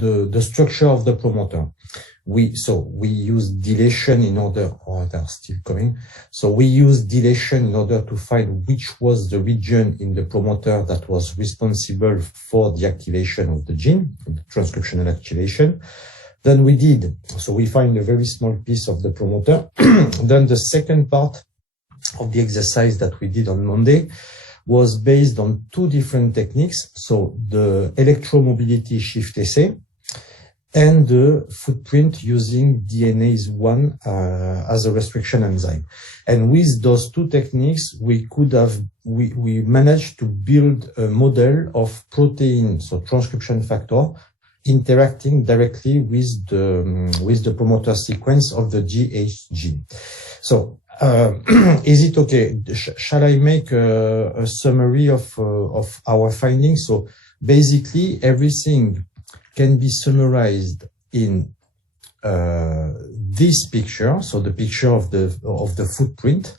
the structure of the promoter. We use dilation in order, they're still coming. So we use dilation in order to find which was the region in the promoter that was responsible for the activation of the gene, the transcriptional activation. Then we find a very small piece of the promoter. Then the second part of the exercise that we did on Monday was based on two different techniques. So the electromobility shift assay and the footprint using DNase I as a restriction enzyme. And with those two techniques, we managed to build a model of protein, so transcription factor, interacting directly with the promoter sequence of the GH gene. So, is it okay? Shall I make a summary of our findings? So basically, everything can be summarized in this picture. So the picture of the footprint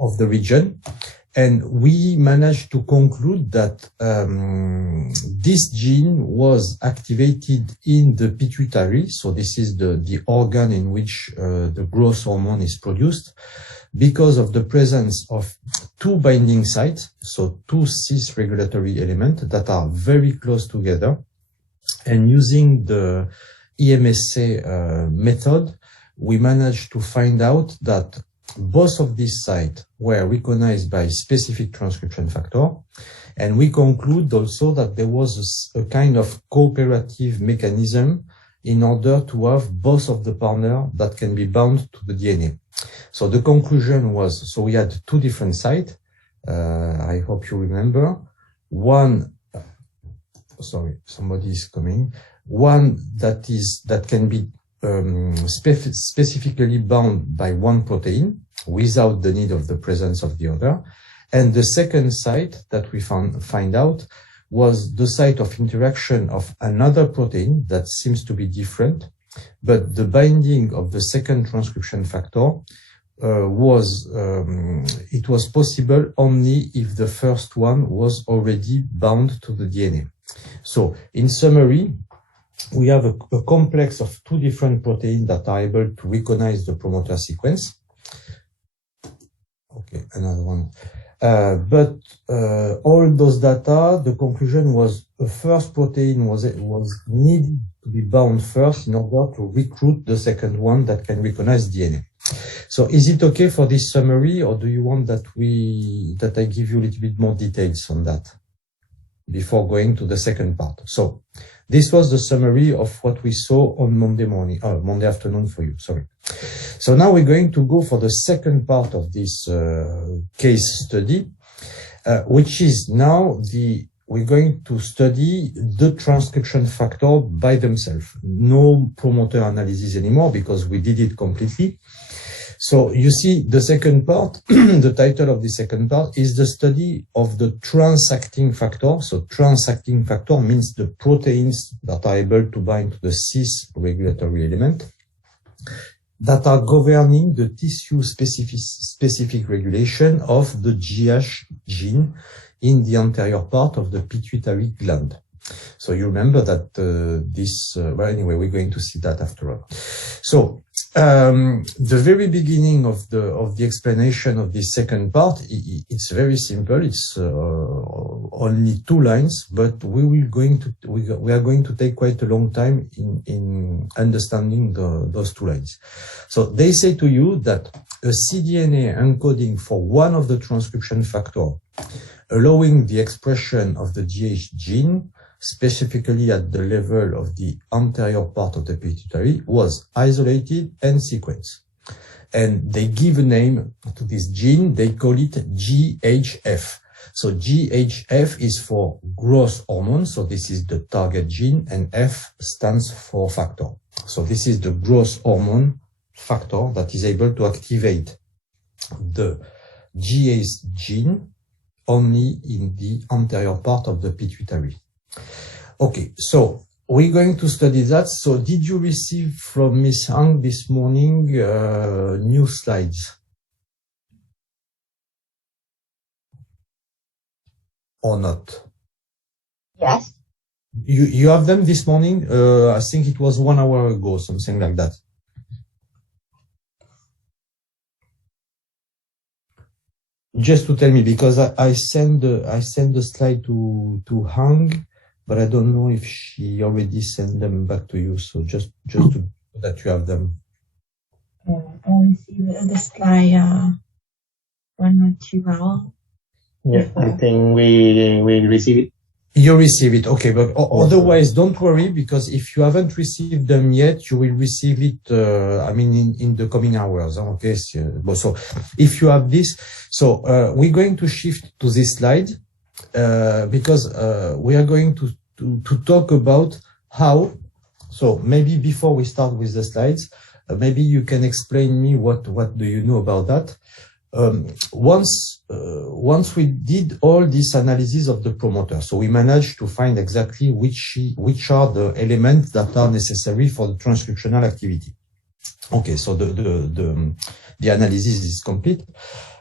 of the region. And we managed to conclude that this gene was activated in the pituitary. So this is the organ in which the growth hormone is produced, because of the presence of two binding sites, so two cis regulatory elements that are very close together. And using the EMSA method, we managed to find out that both of these sites were recognized by specific transcription factor, and we conclude also that there was a kind of cooperative mechanism in order to have both of the partners that can be bound to the DNA. So the conclusion was, so we had two different sites. I hope you remember. One, sorry, somebody is coming. One that can be specifically bound by one protein without the need of the presence of the other. And the second site that we find out was the site of interaction of another protein that seems to be different, but the binding of the second transcription factor was possible only if the first one was already bound to the DNA. So in summary, we have a complex of two different proteins that are able to recognize the promoter sequence. Okay, another one. But all those data, the conclusion was the first protein was needed to be bound first in order to recruit the second one that can recognize DNA. So is it okay for this summary, or do you want that I give you a little bit more details on that before going to the second part? So this was the summary of what we saw on Monday afternoon for you, sorry. So now we're going to go for the second part of this case study, which is now we're going to study the transcription factor by themselves. No promoter analysis anymore because we did it completely. So you see the second part, the title of the second part is the study of the transacting factor. So transacting factor means the proteins that are able to bind to the cis regulatory element that are governing the tissue specific regulation of the GH gene in the anterior part of the pituitary gland. So you remember that well, anyway, we're going to see that after all. So the very beginning of the explanation of this second part, it's very simple. It's only 2 lines, but we are going to take quite a long time in understanding those 2 lines. So they say to you that a cDNA encoding for one of the transcription factor, allowing the expression of the GH gene, specifically at the level of the anterior part of the pituitary, was isolated and sequenced. And they give a name to this gene, they call it GHF. So GHF is for growth hormone, so this is the target gene, and F stands for factor. So this is the growth hormone factor that is able to activate the GH gene only in the anterior part of the pituitary. Okay, so we're going to study that. So did you receive from Miss Hang this morning new slides? Or not? Yes. You have them this morning? I think it was 1 hour ago, something like that. Just to tell me, because I send the slide to Hang, but I don't know if she already sent them back to you. So just to that you have them. I received the slide 1 or 2 hours. Yeah, I think we receive it. You receive it, okay. But otherwise, don't worry, because if you haven't received them yet, you will receive it. I mean, in the coming hours. Okay. So if you have this, so we're going to shift to this slide because we are going to talk about how. So maybe before we start with the slides, maybe you can explain me what do you know about that. Once we did all this analysis of the promoter, so we managed to find exactly which are the elements that are necessary for the transcriptional activity. Okay, so the analysis is complete.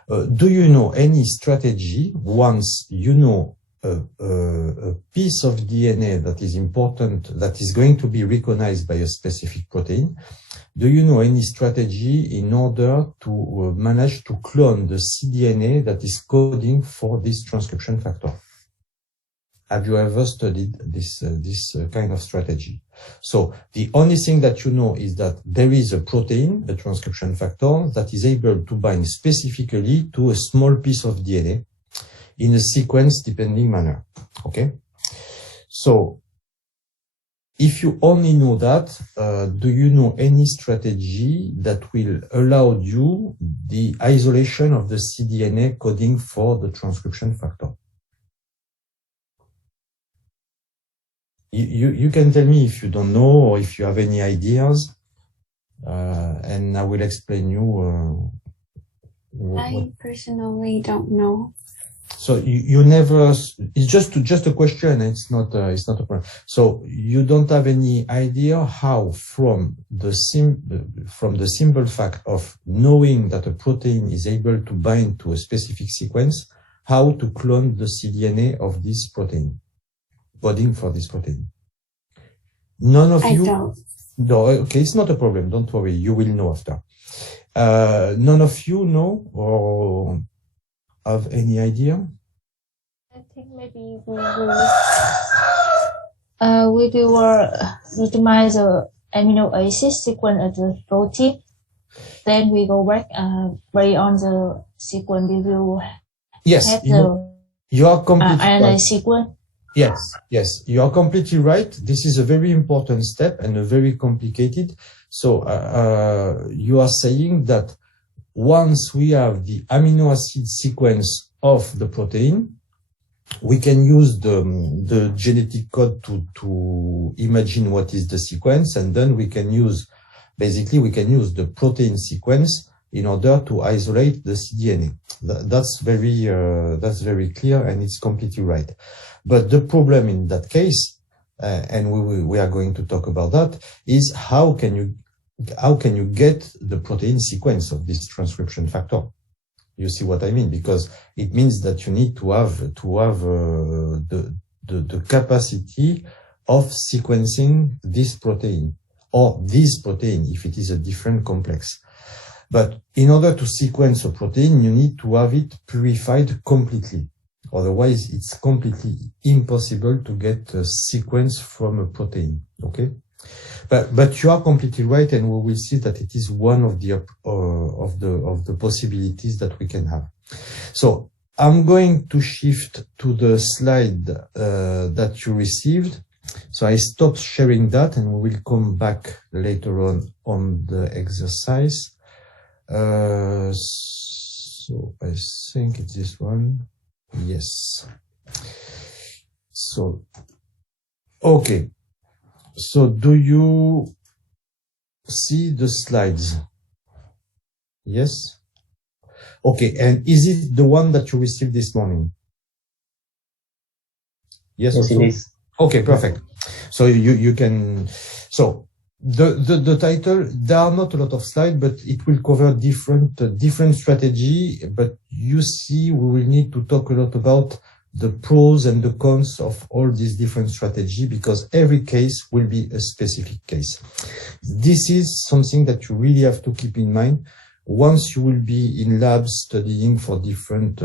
Do you know any strategy once you know a piece of DNA that is important, that is going to be recognized by a specific protein? Do you know any strategy in order to manage to clone the cDNA that is coding for this transcription factor? Have you ever studied this kind of strategy? So the only thing that you know is that there is a protein, a transcription factor, that is able to bind specifically to a small piece of DNA in a sequence-depending manner. Okay? So if you only know that, do you know any strategy that will allow you the isolation of the cDNA coding for the transcription factor? You can tell me if you don't know or if you have any ideas, and I will explain you. I personally don't know. So you never. It's just a question. It's not a problem. So you don't have any idea how from the simple fact of knowing that a protein is able to bind to a specific sequence, how to clone the cDNA of this protein, coding for this protein. None of you. I don't. No, okay, it's not a problem. Don't worry. You will know after. None of you know or have any idea? I think maybe we will determine the amino acid sequence of the protein. Then we go back based on the sequence we will have you are completely RNA right. sequence. Yes, you are completely right. This is a very important step and a very complicated. So you are saying that once we have the amino acid sequence of the protein, we can use the genetic code to imagine what is the sequence, and then we can use the protein sequence in order to isolate the cDNA. That's very clear, and it's completely right. But the problem in that case, and we are going to talk about that, is how can you get the protein sequence of this transcription factor? You see what I mean? Because it means that you need to have the capacity of sequencing this protein, or this protein if it is a different complex. But in order to sequence a protein, you need to have it purified completely. Otherwise, it's completely impossible to get a sequence from a protein. Okay? But you are completely right, and we will see that it is one of the possibilities that we can have. So I'm going to shift to the slide that you received. So I stopped sharing that, and we will come back later on the exercise. So I think it's this one. Yes. So, okay. So do you see the slides? Yes? Okay, and is it the one that you received this morning? Yes, it is. Okay, perfect. So you can, so the title, there are not a lot of slides, but it will cover different strategy, but you see, we will need to talk a lot about the pros and the cons of all these different strategies, because every case will be a specific case. This is something that you really have to keep in mind once you will be in labs studying for different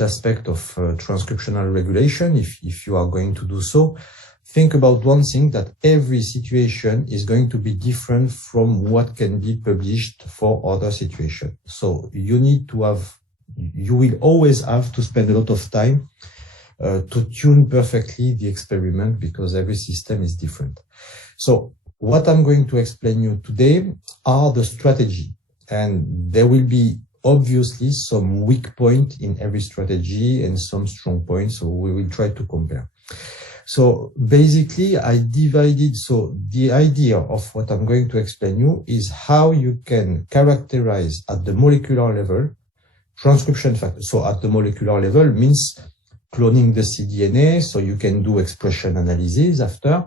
aspects of transcriptional regulation. If you are going to do so, think about one thing, that every situation is going to be different from what can be published for other situations. So you will always have to spend a lot of time to tune perfectly the experiment, because every system is different. So what I'm going to explain you today are the strategy, and there will be obviously some weak point in every strategy and some strong points. So we will try to compare. So basically I divided, so the idea of what I'm going to explain you is how you can characterize at the molecular level transcription factors. So at the molecular level means cloning the cDNA, so you can do expression analysis after.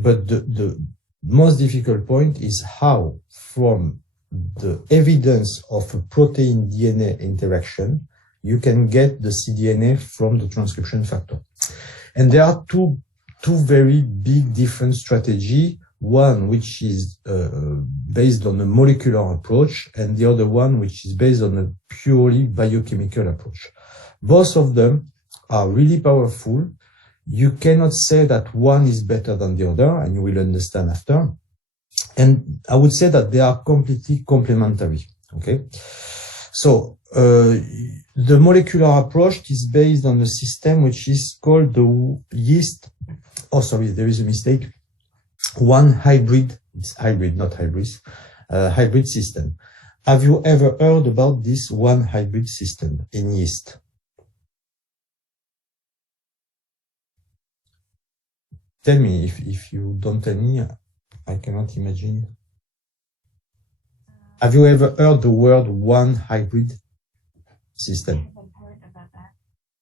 But the most difficult point is how, from the evidence of a protein DNA interaction, you can get the cDNA from the transcription factor. And there are two very big different strategies, one which is based on a molecular approach, and the other one which is based on a purely biochemical approach. Both of them are really powerful. You cannot say that one is better than the other, and you will understand after. And I would say that they are completely complementary. Okay, so the molecular approach is based on a system which is called the yeast. Oh, sorry, there is a mistake. One hybrid, it's hybrid, not hybrids, hybrid system. Have you ever heard about this one hybrid system in yeast? Tell me, if you don't tell me, I cannot imagine. Have you ever heard the word one hybrid system? I haven't heard about that.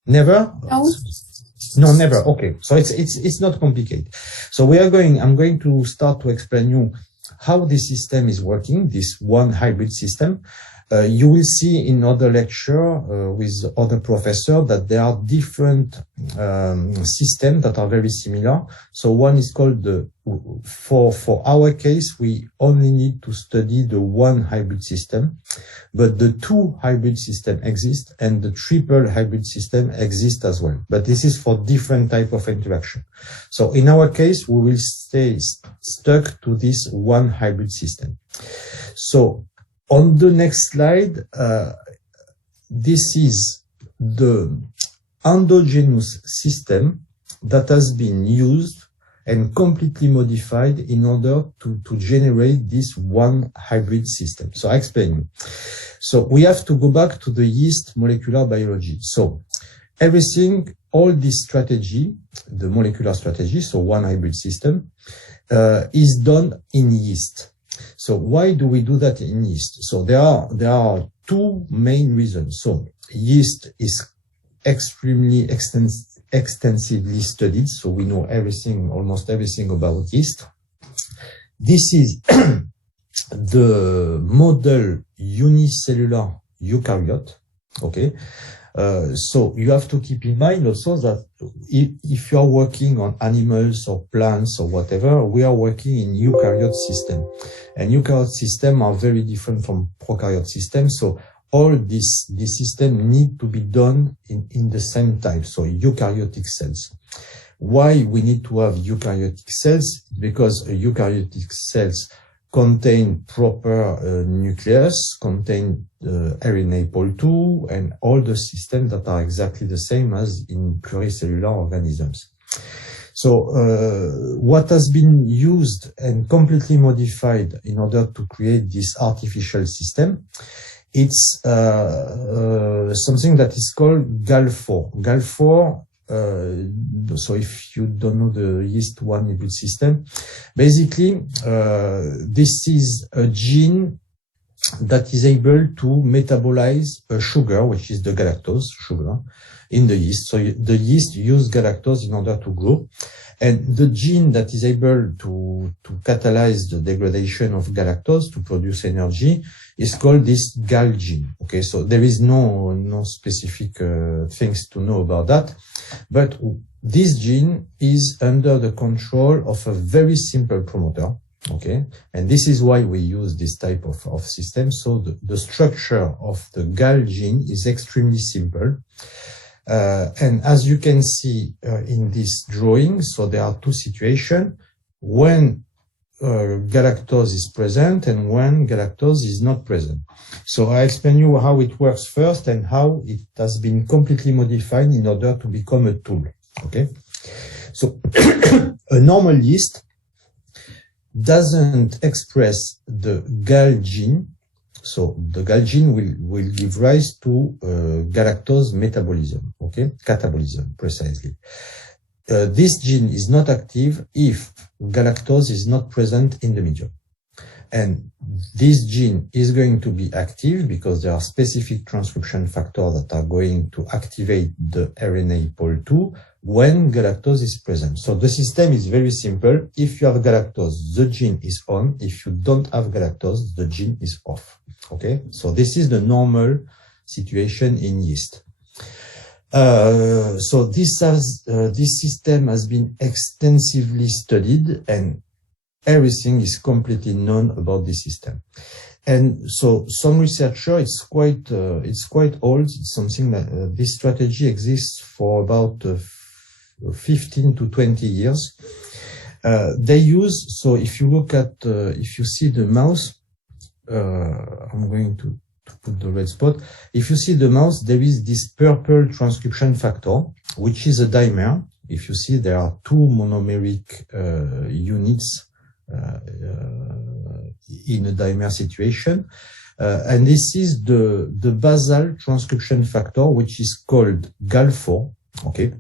Never? No. No, never. Okay. So it's not complicated. So I'm going to start to explain you how this system is working, this one hybrid system. You will see in other lecture with other professor that there are different systems that are very similar. So one is called for our case, we only need to study the one hybrid system, but the two hybrid system exist and the triple hybrid system exist as well. But this is for different type of interaction. So in our case, we will stay stuck to this one hybrid system. So on the next slide, this is the endogenous system that has been used and completely modified in order to generate this one hybrid system. So I explain you. So we have to go back to the yeast molecular biology. So everything, all this strategy, the molecular strategy, so one hybrid system, is done in yeast. So why do we do that in yeast? So there are two main reasons. So yeast is extremely extensively studied, so we know everything, almost everything about yeast. This is the model unicellular eukaryote. Okay, so you have to keep in mind also that if you are working on animals or plants or whatever, we are working in eukaryote system, and eukaryote system are very different from prokaryote system. So all this system need to be done in the same type, so eukaryotic cells. Why we need to have eukaryotic cells? Because eukaryotic cells contain proper nucleus, contain RNA pol 2, and all the systems that are exactly the same as in pluricellular organisms. So what has been used and completely modified in order to create this artificial system, it's something that is called GAL4. GAL4, so if you don't know the yeast one hybrid system, basically this is a gene that is able to metabolize a sugar, which is the galactose sugar, in the yeast. So the yeast use galactose in order to grow. And the gene that is able to catalyze the degradation of galactose to produce energy is called this GAL gene. Okay, so there is no specific things to know about that. But this gene is under the control of a very simple promoter. Okay, and this is why we use this type of system. So the structure of the GAL gene is extremely simple. And as you can see in this drawing, so there are two situations when galactose is present and when galactose is not present. So I explain you how it works first and how it has been completely modified in order to become a tool. Okay, so a normal yeast doesn't express the GAL gene. So the GAL gene will give rise to galactose metabolism, okay, catabolism precisely. This gene is not active if galactose is not present in the medium. And this gene is going to be active because there are specific transcription factors that are going to activate the RNA pol 2 when galactose is present. So the system is very simple. If you have galactose, the gene is on. If you don't have galactose, the gene is off. Okay, so this is the normal situation in yeast. So this system has been extensively studied and everything is completely known about this system. And so some researcher, it's quite old. It's something that this strategy exists for about 15 to 20 years. They use, so if you look at, if you see the mouse, I'm going to put the red spot. If you see the mouse, there is this purple transcription factor, which is a dimer. If you see, there are two monomeric units in a dimer situation. And this is the basal transcription factor, which is called GAL4. Okay.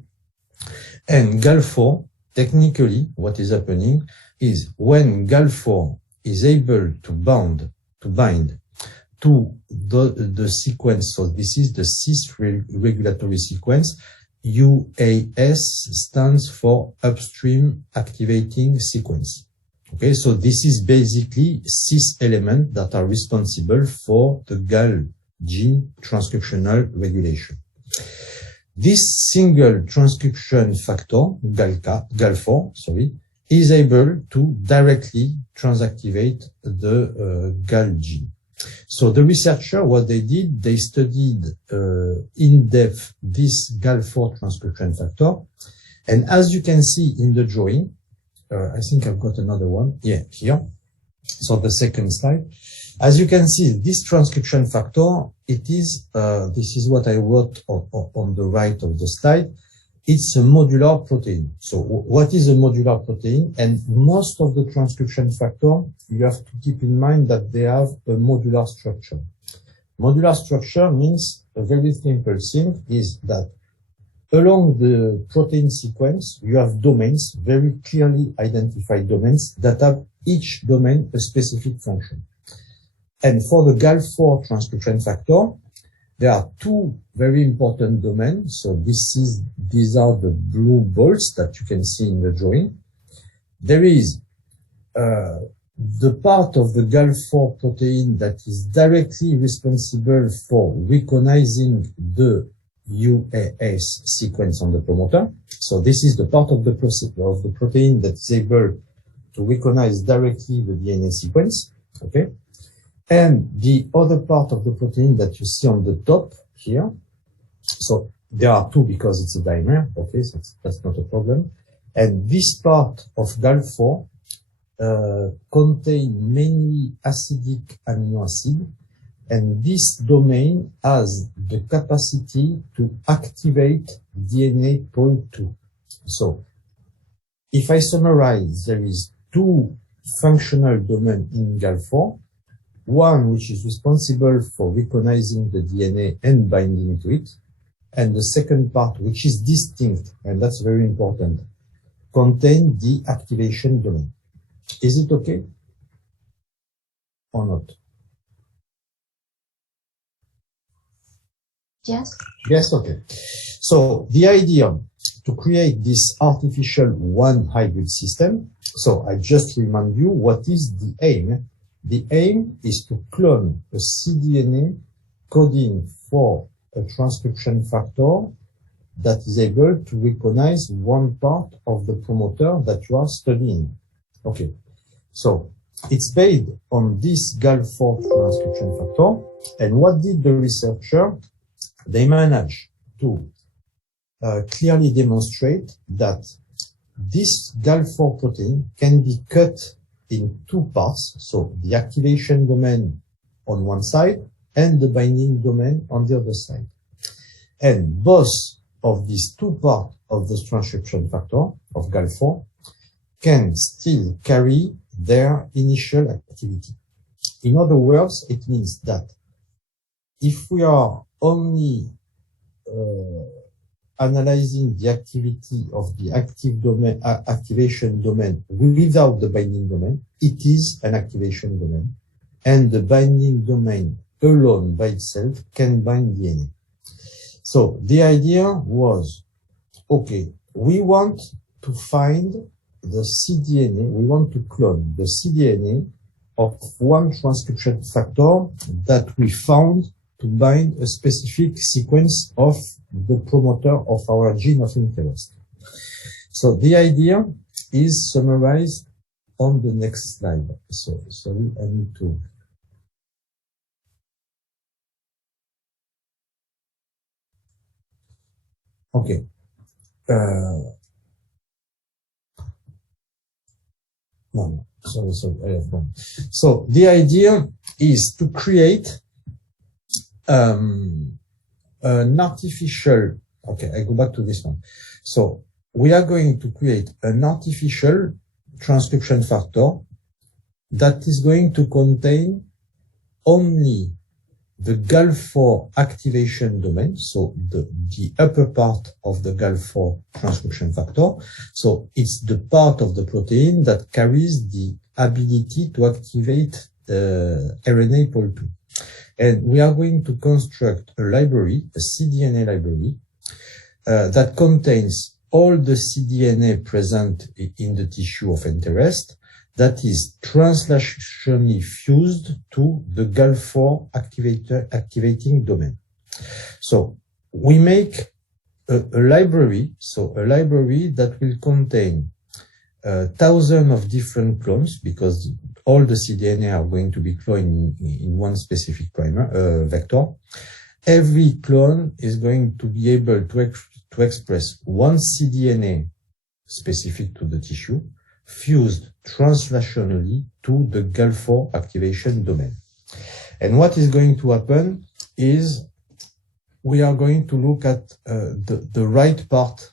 And GAL4, technically, what is happening is when GAL4 is able to bind to the sequence. So this is the cis regulatory sequence. UAS stands for upstream activating sequence. Okay, so this is basically cis elements that are responsible for the GAL gene transcriptional regulation. This single transcription factor, GAL4, is able to directly transactivate the GAL gene. So the researcher, what they did, they studied in depth this GAL4 transcription factor. And as you can see in the drawing, I think I've got another one. Yeah, here. So the second slide. As you can see, this transcription factor, it is, this is what I wrote on the right of the slide. It's a modular protein. So what is a modular protein? And most of the transcription factor, you have to keep in mind that they have a modular structure. Modular structure means a very simple thing is that along the protein sequence, you have domains, very clearly identified domains that have each domain a specific function. And for the GAL4 transcription factor, there are two very important domains. So these are the blue balls that you can see in the drawing. There is the part of the GAL4 protein that is directly responsible for recognizing the UAS sequence on the promoter. So this is the part of the protein that is able to recognize directly the DNA sequence. Okay. And the other part of the protein that you see on the top here, so there are two because it's a dimer, okay, so that's not a problem. And this part of GAL4 contain mainly acidic amino acid, and this domain has the capacity to activate DNA pol 2. So if I summarize, there is two functional domains in GAL4. One which is responsible for recognizing the DNA and binding to it, and the second part which is distinct, and that's very important, contain the activation domain. Is it okay or not? Yes. Yes, okay. So the idea to create this artificial one hybrid system, so I just remind you what is the aim. The aim is to clone a cDNA coding for a transcription factor that is able to recognize one part of the promoter that you are studying. Okay, so it's based on this GAL4 transcription factor. And what did the researcher? They managed to clearly demonstrate that this GAL4 protein can be cut in two parts. So the activation domain on one side and the binding domain on the other side. And both of these two parts of the transcription factor of GAL4 can still carry their initial activity. In other words, it means that if we are only analyzing the activity of the active domain, activation domain without the binding domain, it is an activation domain, and the binding domain alone by itself can bind DNA. So the idea was, okay, we want to find the cDNA, we want to clone the cDNA of one transcription factor that we found to bind a specific sequence of the promoter of our gene of interest. So the idea is summarized on the next slide. So sorry, I need to. Okay. No, sorry, I have one. So the idea is to create an artificial, okay, I go back to this one. So we are going to create an artificial transcription factor that is going to contain only the GAL4 activation domain, so the upper part of the GAL4 transcription factor. So it's the part of the protein that carries the ability to activate the RNA pol2. And we are going to construct a library, a cDNA library, that contains all the cDNA present in the tissue of interest that is translationally fused to the GAL4 activating domain. So we make a library, a library that will contain thousands of different clones, because all the cDNA are going to be cloned in one specific primer vector. Every clone is going to be able to express one cDNA specific to the tissue, fused translationally to the GAL4 activation domain. And what is going to happen is we are going to look at the right part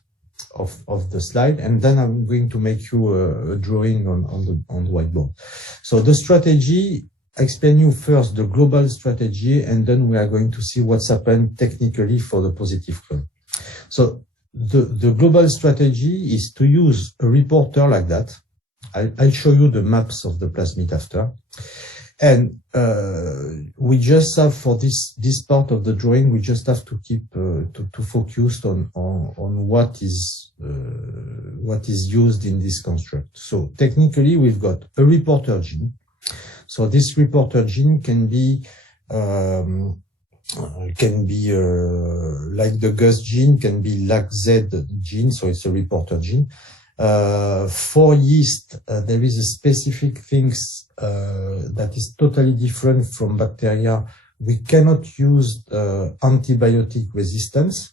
of the slide, and then I'm going to make you a drawing on the whiteboard. So the strategy, I explain you first the global strategy, and then we are going to see what's happened technically for the positive clone. So the global strategy is to use a reporter like that. I'll show you the maps of the plasmid after. And we just have, for this part of the drawing, we just have to keep to focus on what is used in this construct. So technically, we've got a reporter gene. So this reporter gene can be like the GUS gene, can be LAC-Z gene, so it's a reporter gene. For yeast, there is a specific things that is totally different from bacteria. We cannot use antibiotic resistance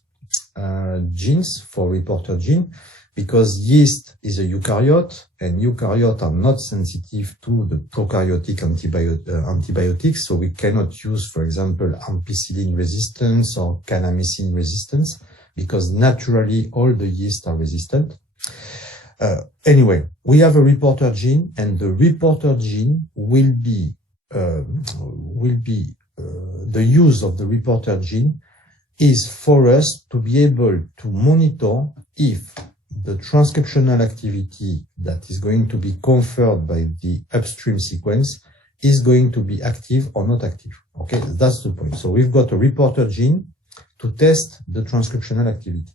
genes for reporter gene, because yeast is a eukaryote, and eukaryotes are not sensitive to the prokaryotic antibiotics. So we cannot use, for example, ampicillin resistance or kanamycin resistance, because naturally all the yeast are resistant. Anyway, we have a reporter gene, and the reporter gene will be the use of the reporter gene is for us to be able to monitor if the transcriptional activity that is going to be conferred by the upstream sequence is going to be active or not active. Okay, that's the point. So we've got a reporter gene to test the transcriptional activity.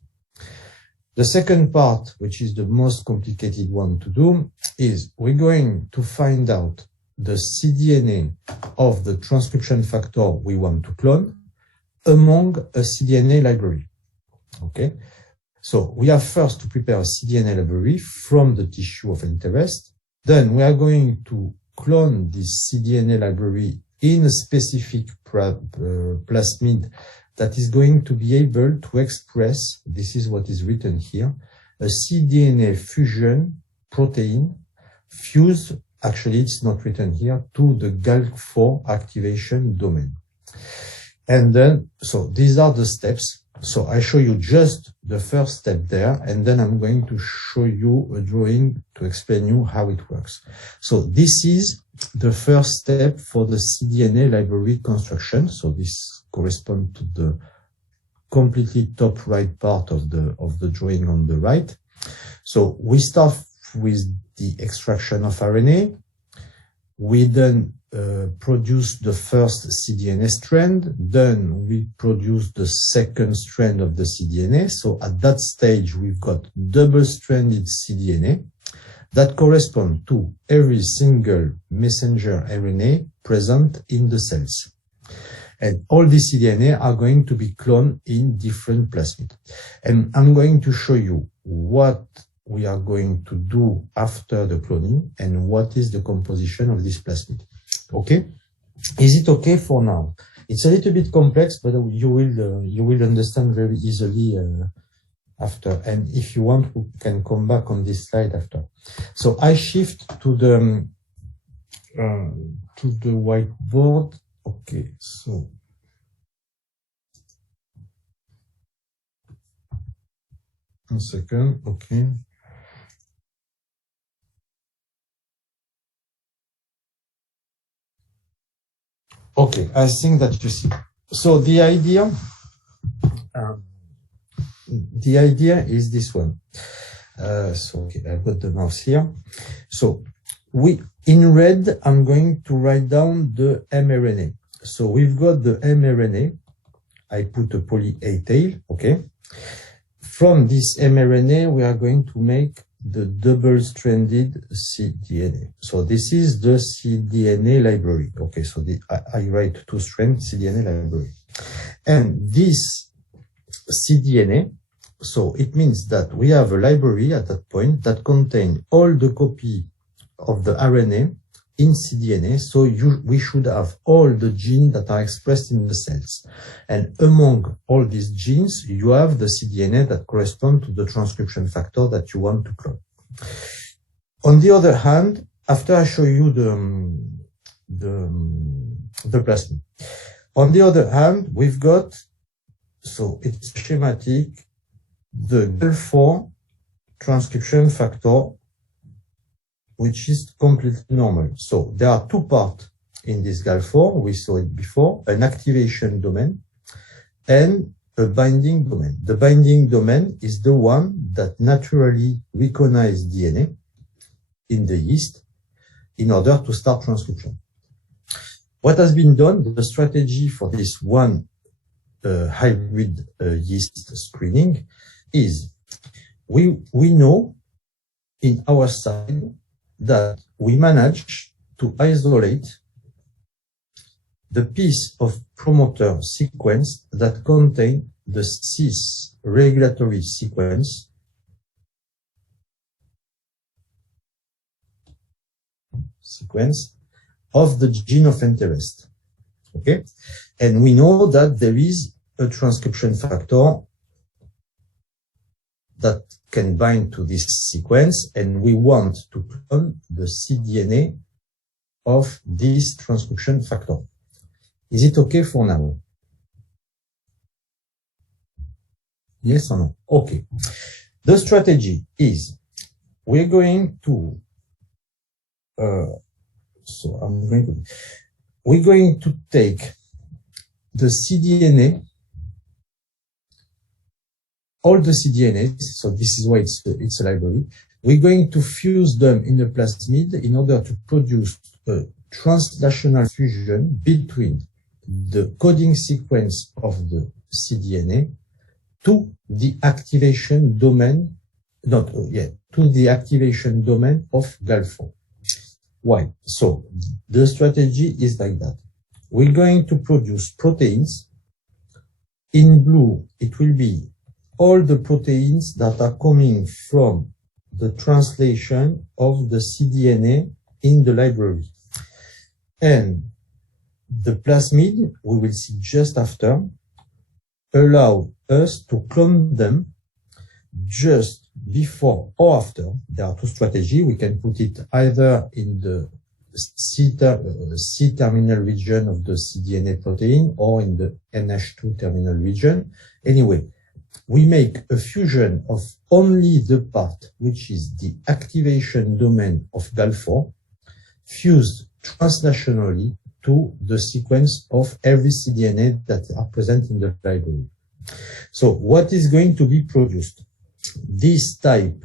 The second part, which is the most complicated one to do, is we're going to find out the cDNA of the transcription factor we want to clone among a cDNA library. Okay? So we have first to prepare a cDNA library from the tissue of interest. Then we are going to clone this cDNA library in a specific plasmid that is going to be able to express, this is what is written here, a cDNA fusion protein fused, actually it's not written here, to the GALC4 activation domain. And then, so these are the steps. So I show you just the first step there, and then I'm going to show you a drawing to explain you how it works. So this is the first step for the cDNA library construction. So this corresponds to the completely top right part of the drawing on the right. So we start with the extraction of RNA. We then produce the first cDNA strand, then we produce the second strand of the cDNA. So at that stage, we've got double-stranded cDNA that correspond to every single messenger RNA present in the cells. And all these cDNA are going to be cloned in different plasmids. And I'm going to show you what we are going to do after the cloning and what is the composition of this plasmid. Okay? Is it okay for now? It's a little bit complex, but you will understand very easily after. And if you want, we can come back on this slide after. So I shift to the whiteboard. Okay, so one second. Okay. Okay, I think that you see. So the idea is this one. So okay, I've got the mouse here. So in red, I'm going to write down the mRNA. So we've got the mRNA. I put a poly A tail. Okay. From this mRNA, we are going to make the double-stranded cDNA. So this is the cDNA library. Okay, so I write two-strand cDNA library. And this cDNA, so it means that we have a library at that point that contains all the copy of the RNA in cDNA. So we should have all the genes that are expressed in the cells. And among all these genes, you have the cDNA that correspond to the transcription factor that you want to clone. On the other hand, after I show you the plasmid, on the other hand, we've got, so it's schematic, the GALC4 transcription factor, which is completely normal. So there are two parts in this GALC4. We saw it before, an activation domain and a binding domain. The binding domain is the one that naturally recognizes DNA in the yeast in order to start transcription. What has been done, the strategy for this one hybrid yeast screening is we know in our side that we manage to isolate the piece of promoter sequence that contain the cis regulatory sequence of the gene of interest. Okay? And we know that there is a transcription factor that can bind to this sequence, and we want to clone the cDNA of this transcription factor. Is it okay for now? Yes or no? Okay. The strategy is we're going to we're going to take the cDNA, all the cDNAs, so this is why it's a library. We're going to fuse them in a plasmid in order to produce a translational fusion between the coding sequence of the cDNA to the activation domain, to the activation domain of GAL4. Why? So the strategy is like that. We're going to produce proteins. In blue, it will be all the proteins that are coming from the translation of the cDNA in the library. And the plasmid, we will see just after, allow us to clone them just before or after. There are two strategies. We can put it either in the C-terminal region of the cDNA protein or in the NH2 terminal region. Anyway, we make a fusion of only the part which is the activation domain of GAL4, fused translationally to the sequence of every cDNA that are present in the library. So what is going to be produced? This type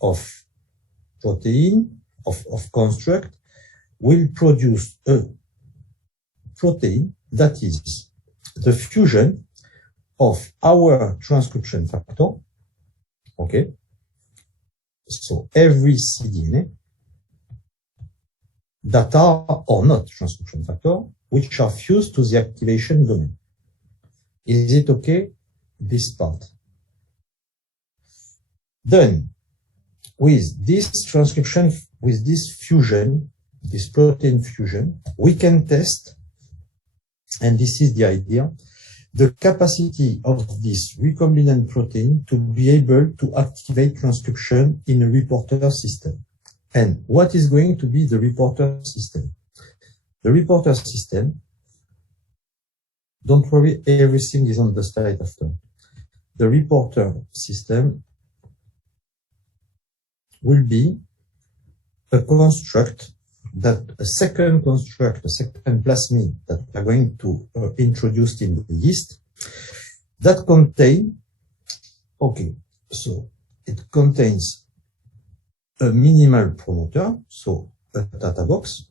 of protein, of construct, will produce a protein that is the fusion of our transcription factor, okay? So every cDNA that are or not transcription factor, which are fused to the activation domain. Is it okay? This part. Then, with this transcription, with this fusion, this protein fusion, we can test, and this is the idea, the capacity of this recombinant protein to be able to activate transcription in a reporter system. And what is going to be the reporter system? The reporter system, don't worry, everything is on the slide after. The reporter system will be a construct that a second plasmid that we are going to introduce in the yeast that contain, okay, so it contains a minimal promoter, so a data box,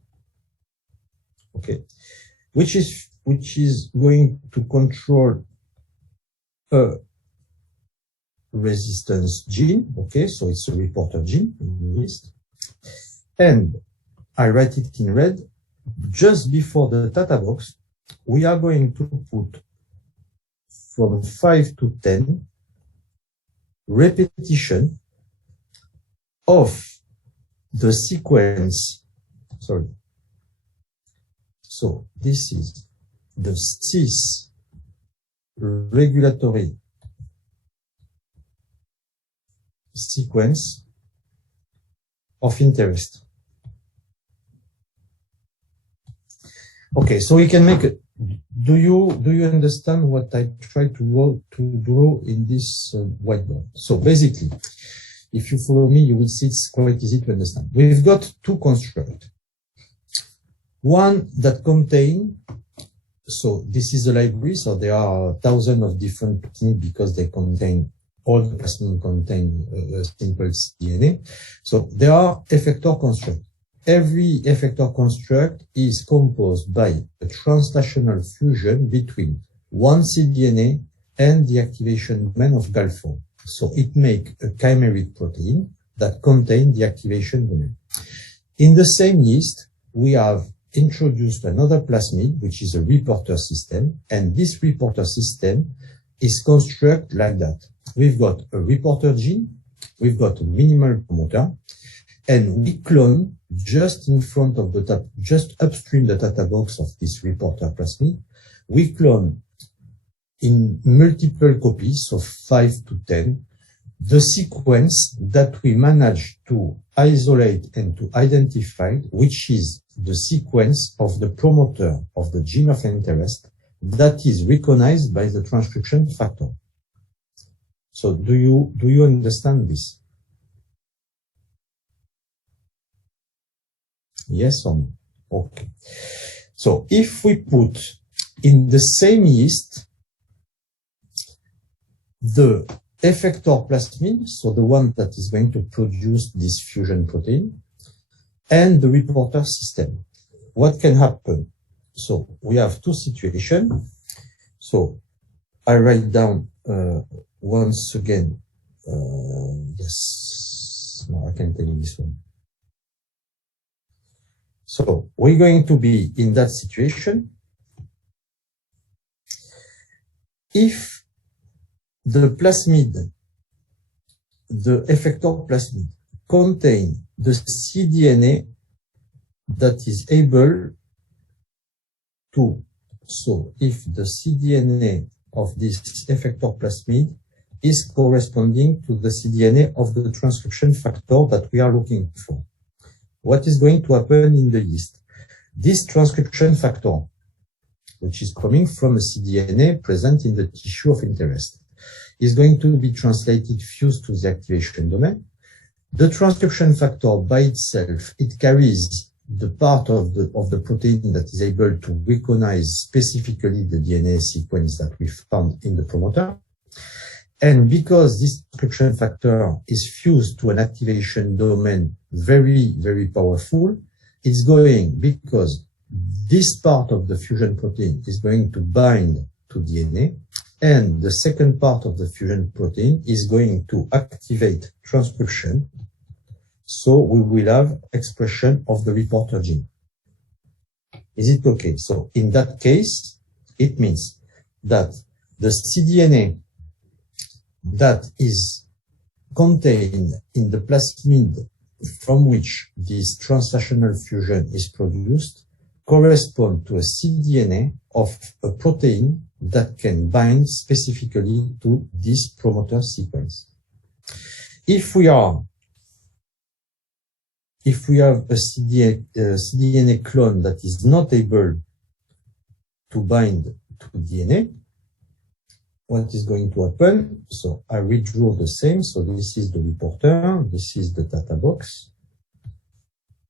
okay, which is going to control a resistance gene, okay, so it's a reporter gene in the yeast. And I write it in red, just before the data box, we are going to put from 5 to 10 repetition of the sequence, sorry. So this is the cis regulatory sequence of interest. Okay, so we can make it. Do you understand what I try to draw in this whiteboard? So basically, if you follow me, you will see it's quite easy to understand. We've got two constructs. One that contain, so this is a library, so there are thousands of different proteins because they contain, all the plasmids contain a simple DNA. So there are effector constructs. Every effector construct is composed by a translational fusion between one cDNA and the activation domain of GAL4. So it makes a chimeric protein that contains the activation domain. In the same yeast, we have introduced another plasmid, which is a reporter system, and this reporter system is constructed like that. We've got a reporter gene, we've got a minimal promoter, and we clone just in front of the just upstream the data box of this reporter plasmid. We clone in multiple copies, so 5 to 10, the sequence that we manage to isolate and to identify, which is the sequence of the promoter of the gene of interest that is recognized by the transcription factor. So do you understand this? Yes or no? Okay. So if we put in the same yeast the effector plasmid, so the one that is going to produce this fusion protein, and the reporter system, what can happen? So we have two situations. So I write down once again. Yes, no, I can tell you this one. So we're going to be in that situation if the plasmid, the effector plasmid, contain the cDNA that is able to, so if the cDNA of this effector plasmid is corresponding to the cDNA of the transcription factor that we are looking for. What is going to happen in the yeast? This transcription factor, which is coming from a cDNA present in the tissue of interest, is going to be translated, fused to the activation domain. The transcription factor by itself, it carries the part of the protein that is able to recognize specifically the DNA sequence that we found in the promoter. And because this transcription factor is fused to an activation domain very, very powerful, it's going, because this part of the fusion protein is going to bind to DNA, and the second part of the fusion protein is going to activate transcription. So we will have expression of the reporter gene. Is it okay? So in that case, it means that the cDNA that is contained in the plasmid from which this translational fusion is produced correspond to a cDNA of a protein that can bind specifically to this promoter sequence. If we have a cDNA clone that is not able to bind to DNA, what is going to happen? So I redraw the same. So this is the reporter. This is the data box.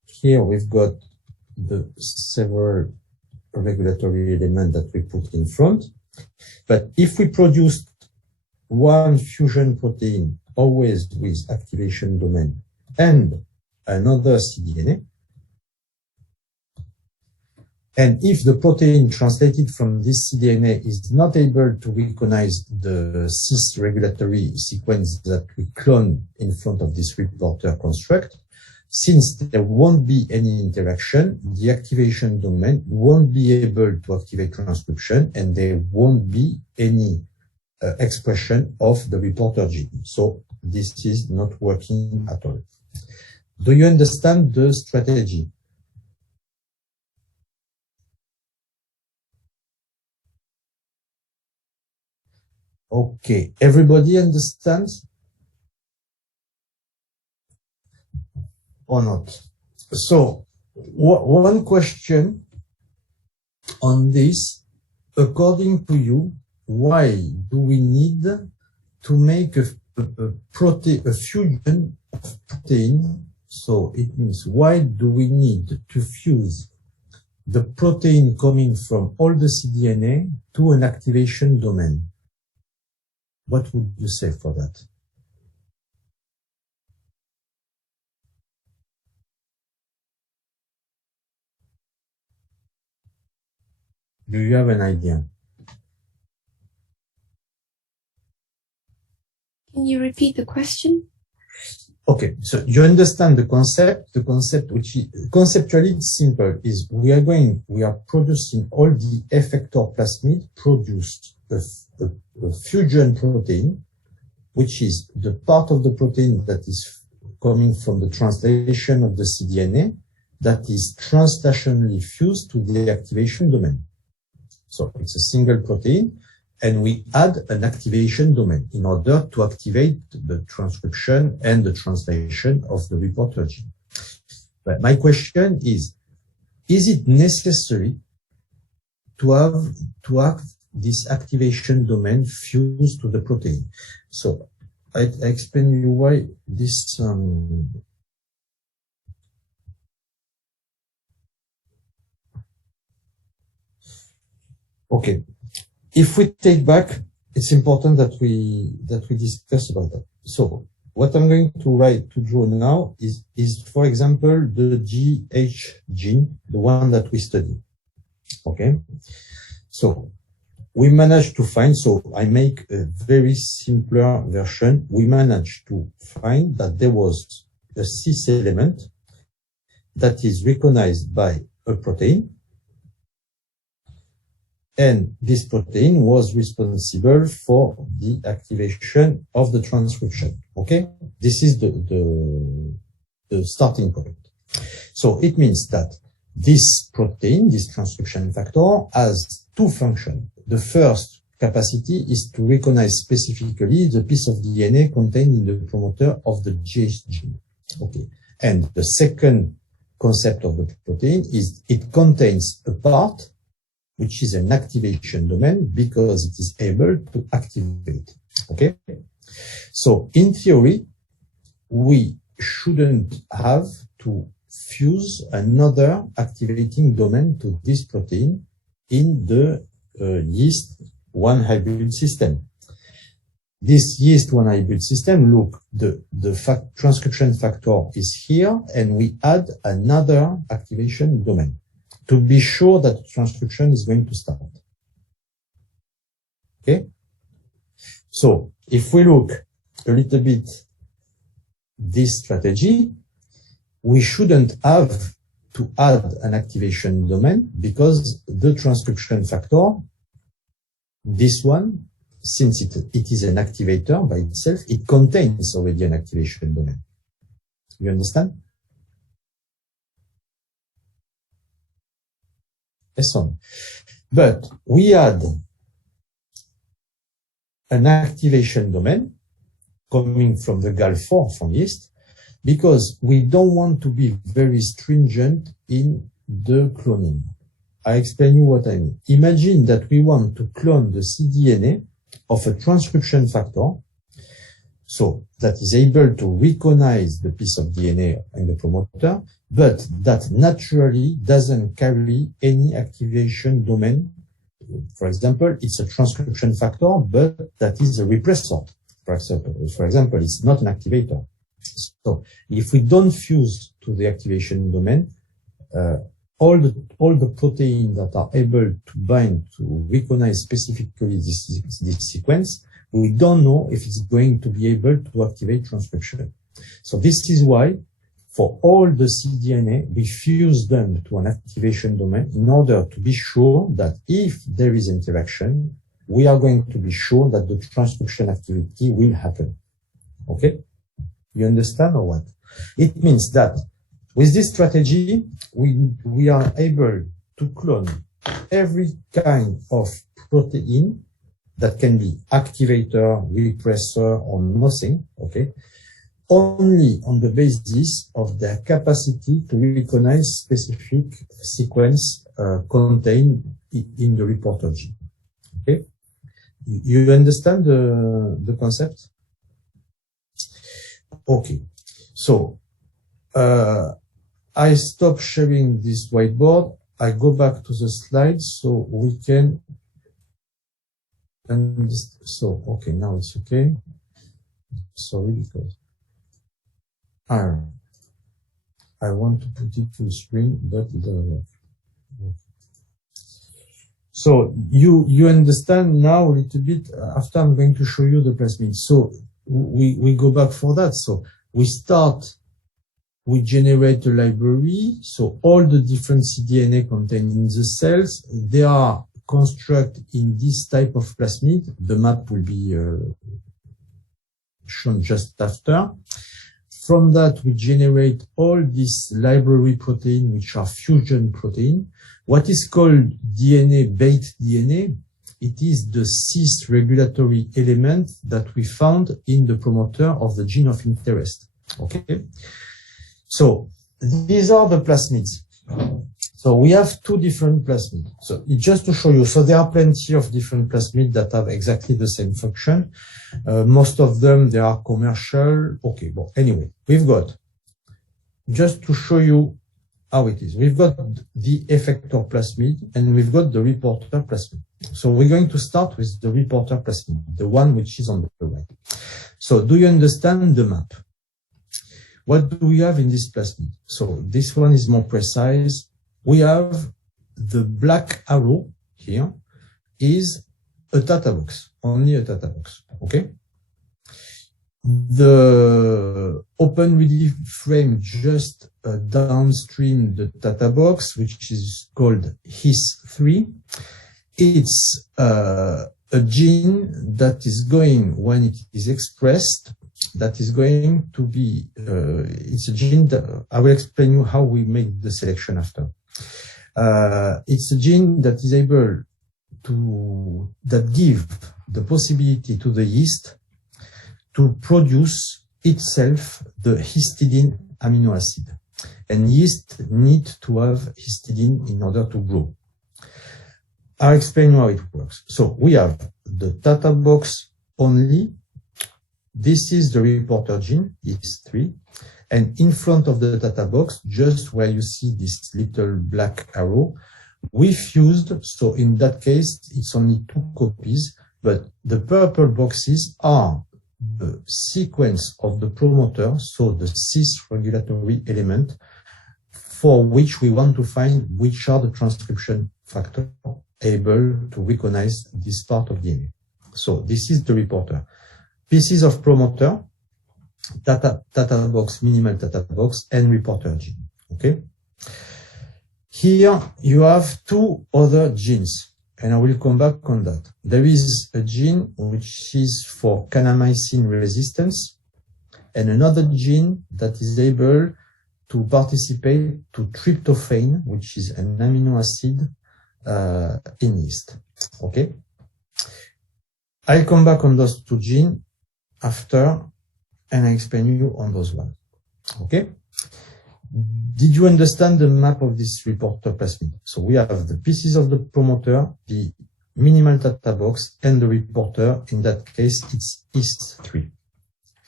Here we've got the several regulatory elements that we put in front. But if we produce one fusion protein always with activation domain and another cDNA, and if the protein translated from this cDNA is not able to recognize the cis regulatory sequence that we clone in front of this reporter construct, since there won't be any interaction, the activation domain won't be able to activate transcription, and there won't be any expression of the reporter gene. So this is not working at all. Do you understand the strategy? Okay, everybody understands or not? So, one question on this, according to you, why do we need to make a fusion of protein? So it means, why do we need to fuse the protein coming from all the cDNA to an activation domain? What would you say for that? Do you have an idea? Can you repeat the question? Okay, so you understand the concept. The concept, which is conceptually simple, is we are producing all the effector plasmid produced a fusion protein, which is the part of the protein that is coming from the translation of the cDNA that is translationally fused to the activation domain. So it's a single protein, and we add an activation domain in order to activate the transcription and the translation of the reporter gene. But my question is it necessary to have this activation domain fused to the protein? So I explain you why this okay. If we take back, it's important that we discuss about that. So what I'm going to draw now is for example, the GH gene, the one that we study. Okay. So we managed to find, so I make a very simpler version. We managed to find that there was a cis element that is recognized by a protein. And this protein was responsible for the activation of the transcription. Okay? This is the starting point. So it means that this protein, this transcription factor, has two functions. The first capacity is to recognize specifically the piece of DNA contained in the promoter of the GH gene. Okay. And the second concept of the protein is it contains a part which is an activation domain because it is able to activate. Okay? So in theory, we shouldn't have to fuse another activating domain to this protein in the yeast 1 hybrid system. This yeast 1 hybrid system, look, the transcription factor is here, and we add another activation domain to be sure that transcription is going to start. Okay? So if we look a little bit this strategy, we shouldn't have to add an activation domain because the transcription factor, this one, since it is an activator by itself, it contains already an activation domain. You understand? Yes, on. But we add an activation domain coming from the GAL4 from yeast because we don't want to be very stringent in the cloning. I explain you what I mean. Imagine that we want to clone the cDNA of a transcription factor, so that is able to recognize the piece of DNA in the promoter, but that naturally doesn't carry any activation domain. For example, it's a transcription factor, but that is a repressor. For example, it's not an activator. So if we don't fuse to the activation domain, all the proteins that are able to bind to recognize specifically this sequence, we don't know if it's going to be able to activate transcription. So this is why for all the cDNA, we fuse them to an activation domain in order to be sure that if there is interaction, we are going to be sure that the transcription activity will happen. Okay? You understand or what? It means that with this strategy, we are able to clone every kind of protein that can be activator, repressor, or nothing, okay, only on the basis of their capacity to recognize specific sequence contained in the reporter gene. Okay? You understand the concept? Okay. So, I stop sharing this whiteboard. I go back to the slides so we can. And so, okay, now it's okay. Sorry, because I want to put it full screen, but it doesn't work. So you understand now a little bit after I'm going to show you the plasmid. So we go back for that. So we generate a library. So all the different cDNA contained in the cells, they are constructed in this type of plasmid. The map will be shown just after. From that, we generate all these library protein, which are fusion protein. What is called DNA, bait DNA, it is the cis regulatory element that we found in the promoter of the gene of interest. Okay? So these are the plasmids. So we have two different plasmids. So it's just to show you. So there are plenty of different plasmids that have exactly the same function. Most of them, they are commercial. Okay, well, anyway, we've got, just to show you how it is, we've got the effector plasmid and we've got the reporter plasmid. So we're going to start with the reporter plasmid, the one which is on the right. So do you understand the map? What do we have in this plasmid? So this one is more precise. We have the black arrow here is a data box, only a data box. Okay. The OpenReady frame just downstream the data box, which is called HIS3. It's a gene that is going, when it is expressed, that is going to be, it's a gene that I will explain you how we make the selection after. It's a gene that is able to, that give the possibility to the yeast to produce itself the histidine amino acid. And yeast need to have histidine in order to grow. I'll explain how it works. So we have the data box only. This is the reporter gene, HIS3. And in front of the data box, just where you see this little black arrow, we fused. So in that case, it's only 2 copies, but the purple boxes are the sequence of the promoter, so the cis regulatory element, for which we want to find which are the transcription factors able to recognize this part of DNA. So this is the reporter. Pieces of promoter, data box, minimal data box, and reporter gene. Okay. Here you have 2 other genes, and I will come back on that. There is a gene which is for kanamycin resistance, and another gene that is able to participate to tryptophan, which is an amino acid in yeast. Okay. I'll come back on those 2 genes after, and I explain you on those ones. Okay. Did you understand the map of this reporter plasmid? So we have the pieces of the promoter, the minimal data box, and the reporter. In that case, it's HIS3.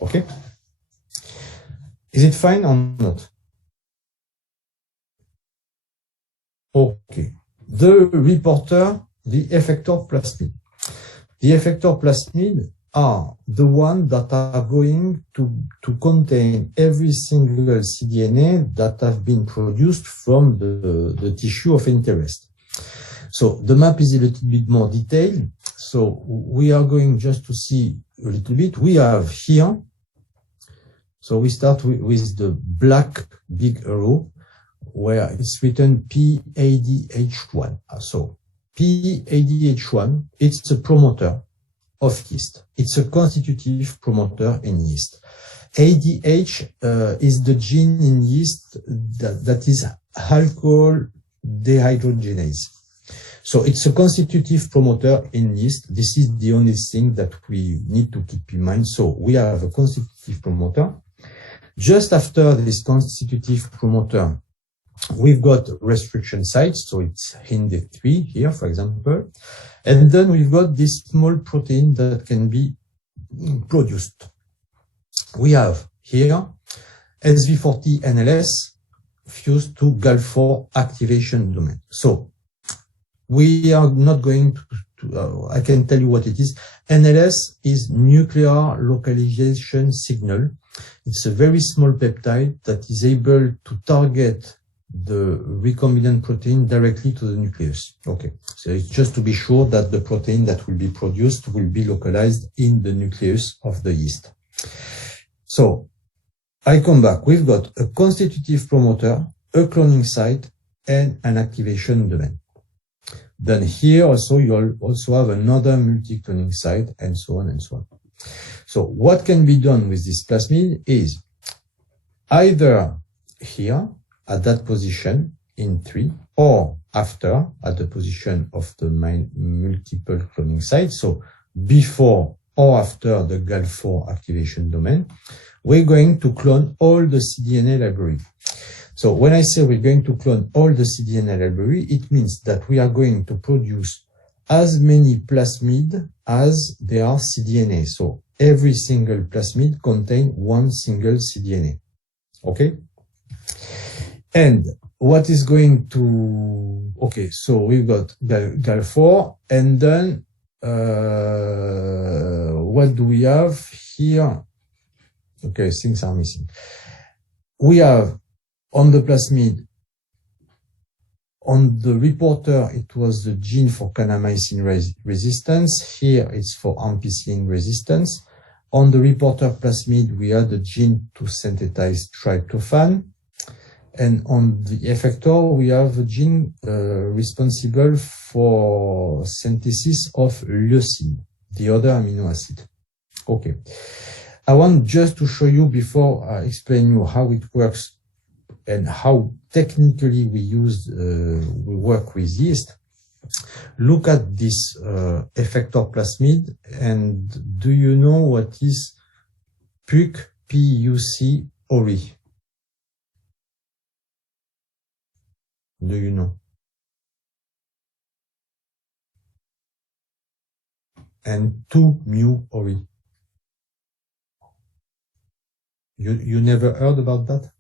Okay. Is it fine or not? Okay. The reporter, the effector plasmid. The effector plasmid are the ones that are going to contain every single cDNA that have been produced from the tissue of interest. So the map is a little bit more detailed. So we are going just to see a little bit. We have here, so we start with the black big arrow where it's written PADH1. So PADH1, it's a promoter of yeast. It's a constitutive promoter in yeast. ADH is the gene in yeast that is alcohol dehydrogenase. So it's a constitutive promoter in yeast. This is the only thing that we need to keep in mind. So we have a constitutive promoter. Just after this constitutive promoter, we've got restriction sites. So it's HindE3 here, for example. And then we've got this small protein that can be produced. We have here SV40 NLS fused to GAL4 activation domain. So we are not going to I can tell you what it is. NLS is nuclear localization signal. It's a very small peptide that is able to target the recombinant protein directly to the nucleus. Okay, so it's just to be sure that the protein that will be produced will be localized in the nucleus of the yeast. So I come back. We've got a constitutive promoter, a cloning site, and an activation domain. Then here also you'll also have another multi-cloning site, and so on and so on. So what can be done with this plasmid is either here at that position in 3, or after at the position of the multiple cloning site. So before or after the GAL4 activation domain, we're going to clone all the cDNA library. So when I say we're going to clone all the cDNA library, it means that we are going to produce as many plasmid as there are cDNA. So every single plasmid contains 1 single cDNA. Okay? And what is going to, okay, so we've got GAL4, and then what do we have here? Okay, things are missing. We have on the plasmid on the reporter, it was the gene for kanamycin resistance. Here it's for ampicillin resistance. On the reporter plasmid, we had the gene to synthesize tryptophan. And on the effector, we have a gene responsible for synthesis of leucine, the other amino acid. Okay. I want just to show you before I explain you how it works and how technically we work with yeast. Look at this effector plasmid, and do you know what is PUC, P-U-C, ORI? Do you know? And 2-mu ORI. You never heard about that?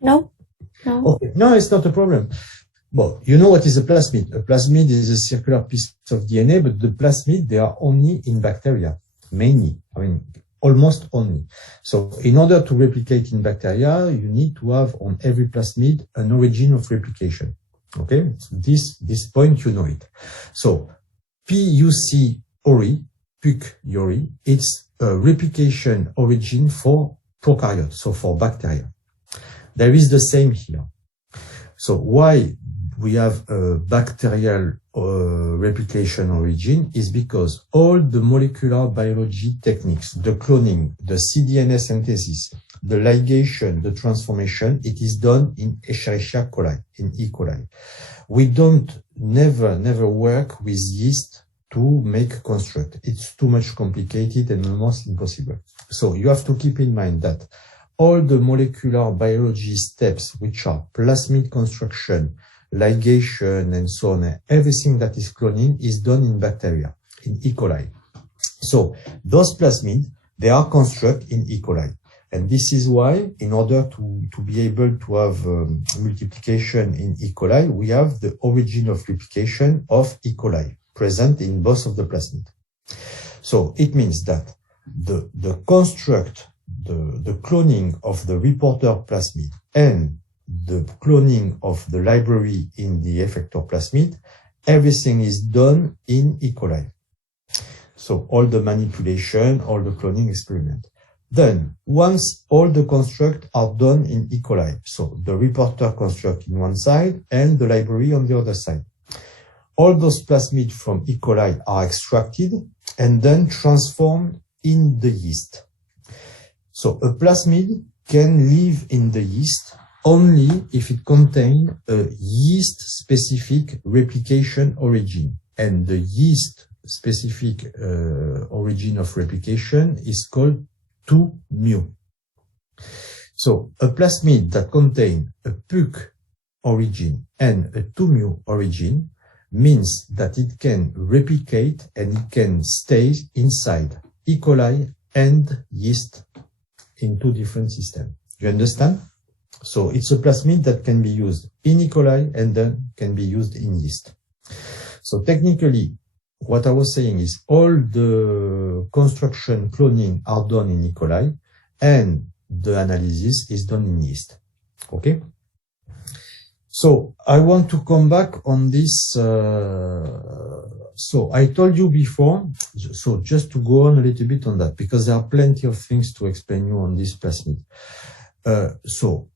No. No. Okay. No, it's not a problem. Well, you know what is a plasmid? A plasmid is a circular piece of DNA, but the plasmid, they are only in bacteria, mainly. I mean, almost only. So in order to replicate in bacteria, you need to have on every plasmid an origin of replication. Okay? So this point, you know it. So PUC ORI, PUC ORI, it's a replication origin for prokaryotes, so for bacteria. There is the same here. So why we have a bacterial replication origin is because all the molecular biology techniques, the cloning, the cDNA synthesis, the ligation, the transformation, it is done in Escherichia coli, in E. coli. We don't never work with yeast to make construct. It's too much complicated and almost impossible. So you have to keep in mind that all the molecular biology steps, which are plasmid construction, ligation, and so on, everything that is cloning is done in bacteria, in E. coli. So those plasmids, they are construct in E. coli. And this is why, in order to be able to have multiplication in E. coli, we have the origin of replication of E. coli present in both of the plasmid. So it means that the construct, the cloning of the reporter plasmid and the cloning of the library in the effector plasmid, everything is done in E. coli. So all the manipulation, all the cloning experiment. Then, once all the constructs are done in E. coli, so the reporter construct in one side and the library on the other side, all those plasmids from E. coli are extracted and then transformed in the yeast. So a plasmid can live in the yeast only if it contains a yeast-specific replication origin. And the yeast-specific origin of replication is called 2-mu. So a plasmid that contains a PUC origin and a 2-mu origin means that it can replicate and it can stay inside E. coli and yeast in two different systems. You understand? So it's a plasmid that can be used in E. coli and then can be used in yeast. So technically, what I was saying is all the construction cloning are done in E. coli and the analysis is done in yeast. Okay? So I want to come back on this. So I told you before, so just to go on a little bit on that, because there are plenty of things to explain you on this plasmid. So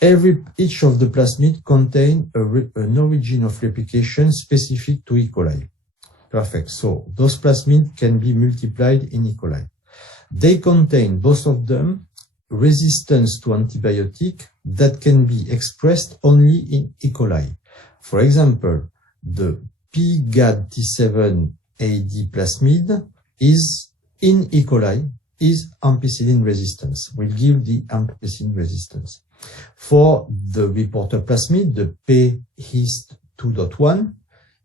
each of the plasmid contain an origin of replication specific to E. coli. Perfect. So those plasmids can be multiplied in E. coli. They contain, both of them, resistance to antibiotic that can be expressed only in E. coli. For example, the PGAD-T7AD plasmid is in E. coli, is ampicillin resistance, will give the ampicillin resistance. For the reporter plasmid, the PHIST2.1,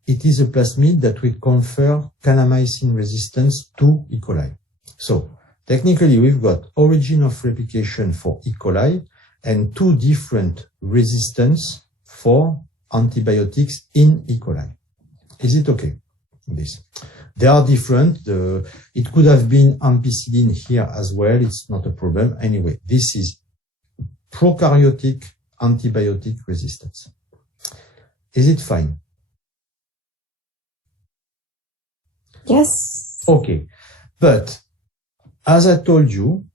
it is a plasmid that will confer kanamycin resistance to E. coli. So technically, we've got origin of replication for E. coli and two different resistance for antibiotics in E. coli. Is it okay? This. They are different. It could have been ampicillin here as well. It's not a problem. Anyway, this is prokaryotic antibiotic resistance. Is it fine? Yes. Okay. But as I told you,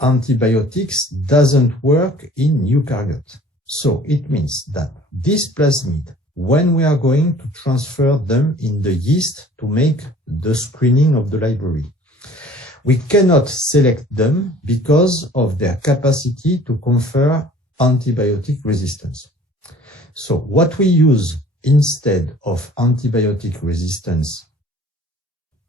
antibiotics doesn't work in eukaryote. So it means that this plasmid, when we are going to transfer them in the yeast to make the screening of the library, we cannot select them because of their capacity to confer antibiotic resistance. So what we use instead of antibiotic resistance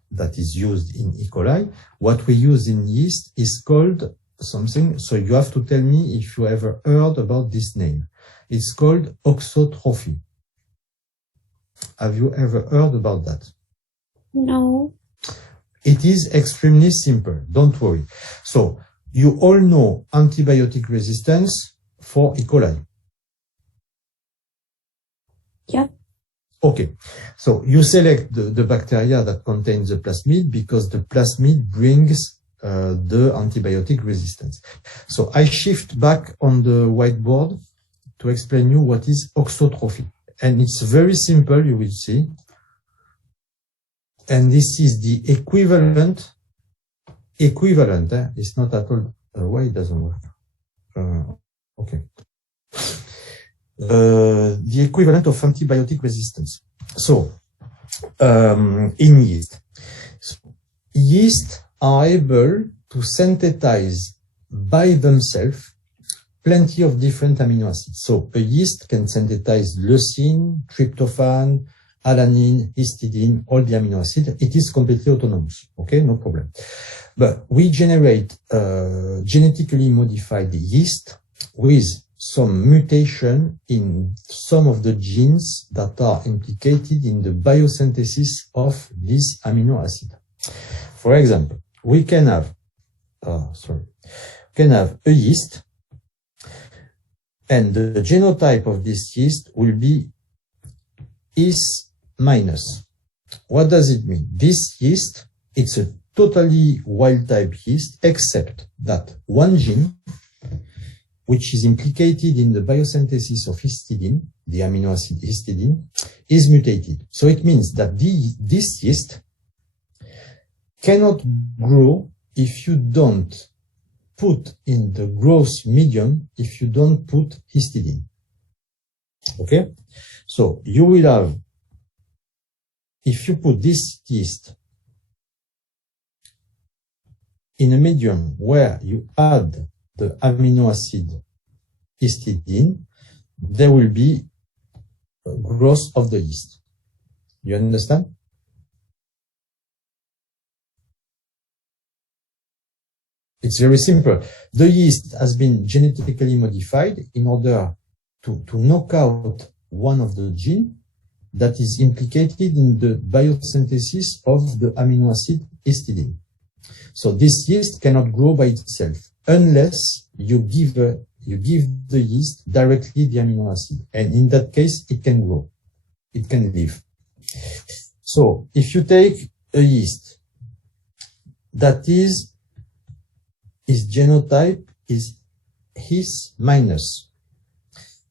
that is used in E. coli, what we use in yeast is called something, so you have to tell me if you ever heard about this name. It's called auxotrophy. Have you ever heard about that? No. It is extremely simple, don't worry. So you all know antibiotic resistance for E. coli. Yeah. Okay, so you select the bacteria that contains the plasmid because the plasmid brings the antibiotic resistance. So I shift back on the whiteboard to explain you what is auxotrophy. And it's very simple, you will see. And this is the equivalent, it's not at all, why it doesn't work? Okay. The equivalent of antibiotic resistance. So, in yeast. So, yeast are able to synthesize by themselves plenty of different amino acids. So, a yeast can synthesize leucine, tryptophan, alanine, histidine, all the amino acids. It is completely autonomous. Okay, no problem. But we generate genetically modified yeast with some mutation in some of the genes that are implicated in the biosynthesis of this amino acid. For example, we can have a yeast, and the genotype of this yeast will be is minus. What does it mean? This yeast, it's a totally wild type yeast, except that one gene, which is implicated in the biosynthesis of histidine, the amino acid histidine, is mutated. So it means that this yeast cannot grow if you don't put in the growth medium, if you don't put histidine. Okay? So you will have, if you put this yeast in a medium where you add the amino acid histidine, there will be growth of the yeast. You understand? It's very simple. The yeast has been genetically modified in order to knock out one of the genes that is implicated in the biosynthesis of the amino acid histidine. So this yeast cannot grow by itself unless you give the yeast directly the amino acid. And in that case, it can grow. It can live. So if you take a yeast that its genotype is His minus,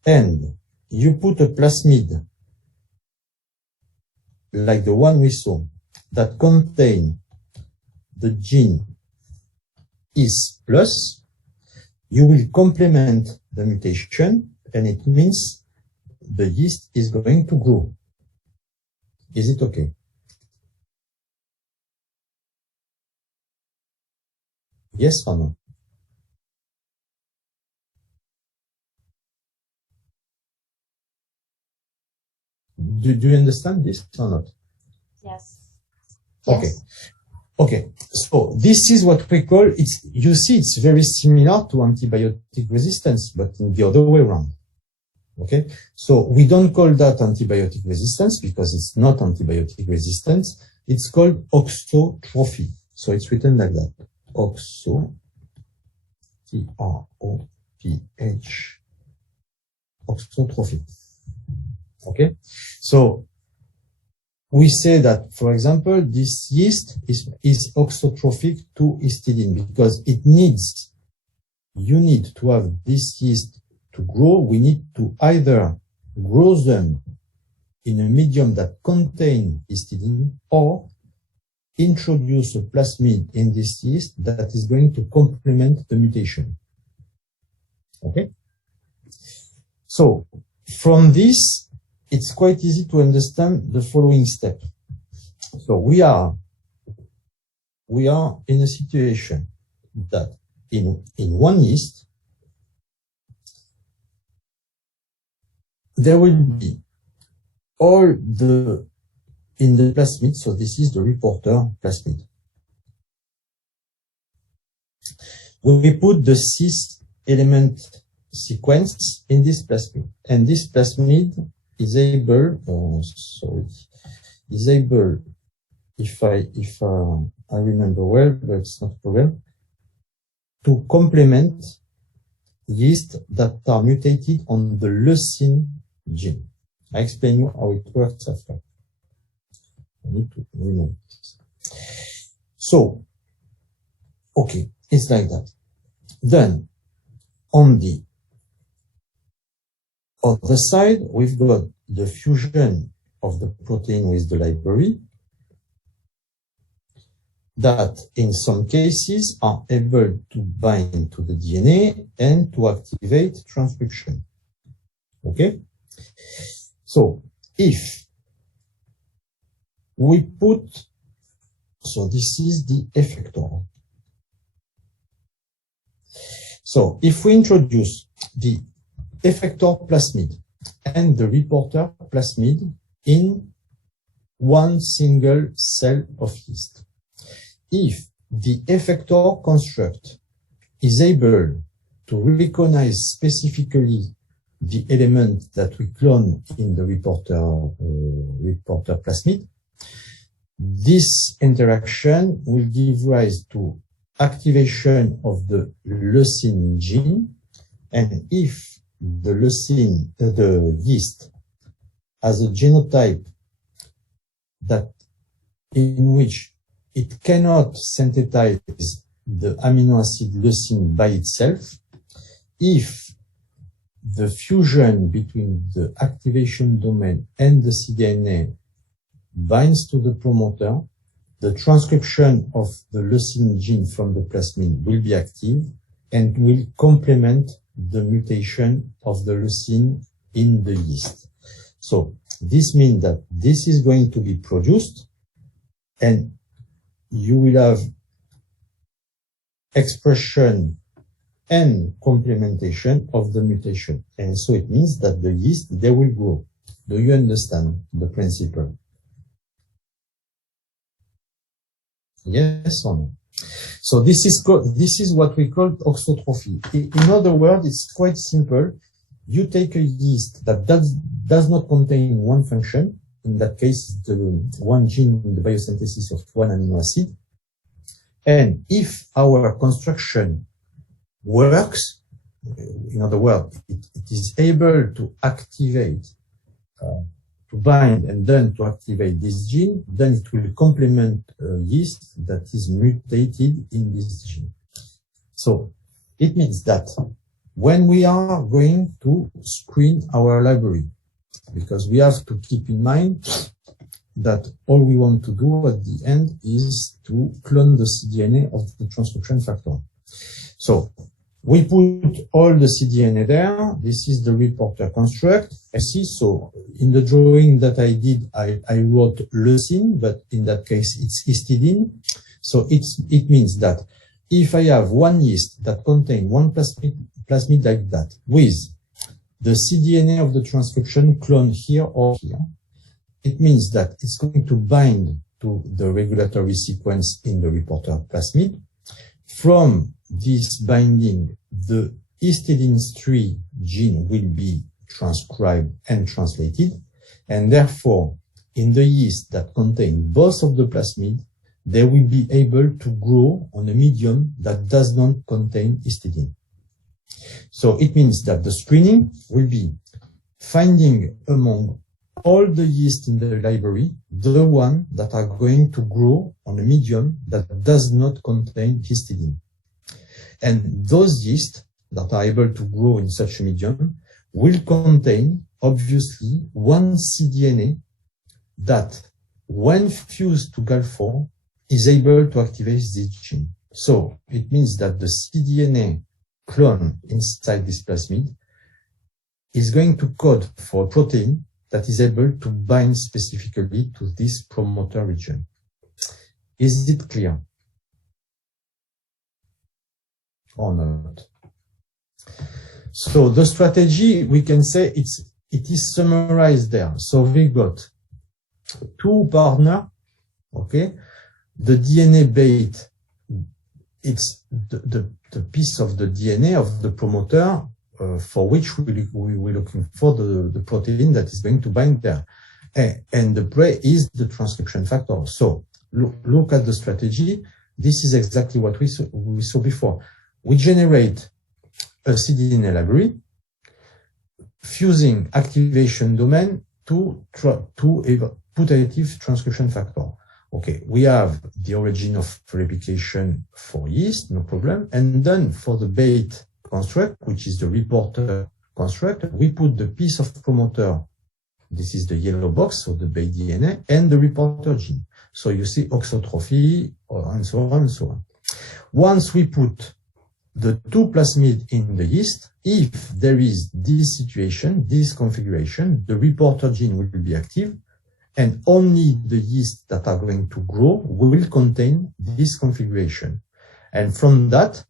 and you put a plasmid like the one we saw that contain the gene is plus, you will complement the mutation, and it means the yeast is going to grow. Is it okay? Yes or no? Do you understand this or not? Yes. Okay. Yes. Okay, so this is what we call, you see, it's very similar to antibiotic resistance, but in the other way around. Okay, so we don't call that antibiotic resistance because it's not antibiotic resistance. It's called auxotrophy. So it's written like that. Auxo, T-R-O-P-H, auxotrophy. Okay, so we say that, for example, this yeast is auxotrophic to histidine because it needs you need to have this yeast to grow, we need to either grow them in a medium that contains histidine or introduce a plasmid in this yeast that is going to complement the mutation. Okay? So, from this, it's quite easy to understand the following step. So we are in a situation that in one yeast, there will be all in the plasmid, so this is the reporter plasmid. We put the cis element sequence in this plasmid, and this plasmid is able, if I remember well, but it's not a problem, to complement yeast that are mutated on the leucine gene. I explain you how it works after. I need to remember this. So, okay, it's like that. Then, on the other side, we've got the fusion of the protein with the library that in some cases are able to bind to the DNA and to activate transcription. Okay? So, if we put, so this is the effector. So, if we introduce the effector plasmid and the reporter plasmid in one single cell of yeast, if the effector construct is able to recognize specifically the element that we clone in the reporter plasmid, this interaction will give rise to activation of the leucine gene, and if the leucine, the yeast has a genotype that in which it cannot synthesize the amino acid leucine by itself, if the fusion between the activation domain and the cDNA binds to the promoter, the transcription of the leucine gene from the plasmid will be active and will complement the mutation of the leucine in the yeast. So this means that this is going to be produced and you will have expression and complementation of the mutation. And so it means that the yeast, they will grow. Do you understand the principle? Yes or no? So this is what we call auxotrophy. In other words, it's quite simple. You take a yeast that does not contain one function. In that case, the one gene in the biosynthesis of one amino acid. And if our construction works, in other words, it is able to activate, to bind and then to activate this gene, then it will complement a yeast that is mutated in this gene. So it means that when we are going to screen our library, because we have to keep in mind that all we want to do at the end is to clone the cDNA of the transcription factor. So we put all the cDNA there. This is the reporter construct. I see. So in the drawing that I did, I wrote leucine, but in that case, it's histidine. So it means that if I have one yeast that contains one plasmid like that with the cDNA of the transcription clone here or here, it means that it's going to bind to the regulatory sequence in the reporter plasmid. From this binding, the histidine-3 gene will be transcribed and translated, and therefore, in the yeast that contain both of the plasmid, they will be able to grow on a medium that does not contain histidine. So it means that the screening will be finding among all the yeast in the library, the one that are going to grow on a medium that does not contain histidine. And those yeasts that are able to grow in such a medium will contain, obviously, one cDNA that, when fused to GAL4, is able to activate this gene. So it means that the cDNA clone inside this plasmid is going to code for a protein that is able to bind specifically to this promoter region. Is it clear? Or not? So the strategy, we can say it is summarized there. So we got two partners, okay? The DNA bait, it's the piece of the DNA of the promoter for which we're looking for the protein that is going to bind there. And the prey is the transcription factor. So look at the strategy. This is exactly what we saw before. We generate a cDNA library fusing activation domain to putative transcription factor. Okay, we have the origin of replication for yeast, no problem. And then for the bait construct, which is the reporter construct, we put the piece of promoter. This is the yellow box, so the bait DNA, and the reporter gene. So you see oxotrophy, and so on and so on. Once we put the two plasmid in the yeast, if there is this situation, this configuration, the reporter gene will be active, and only the yeast that are going to grow will contain this configuration. And from that,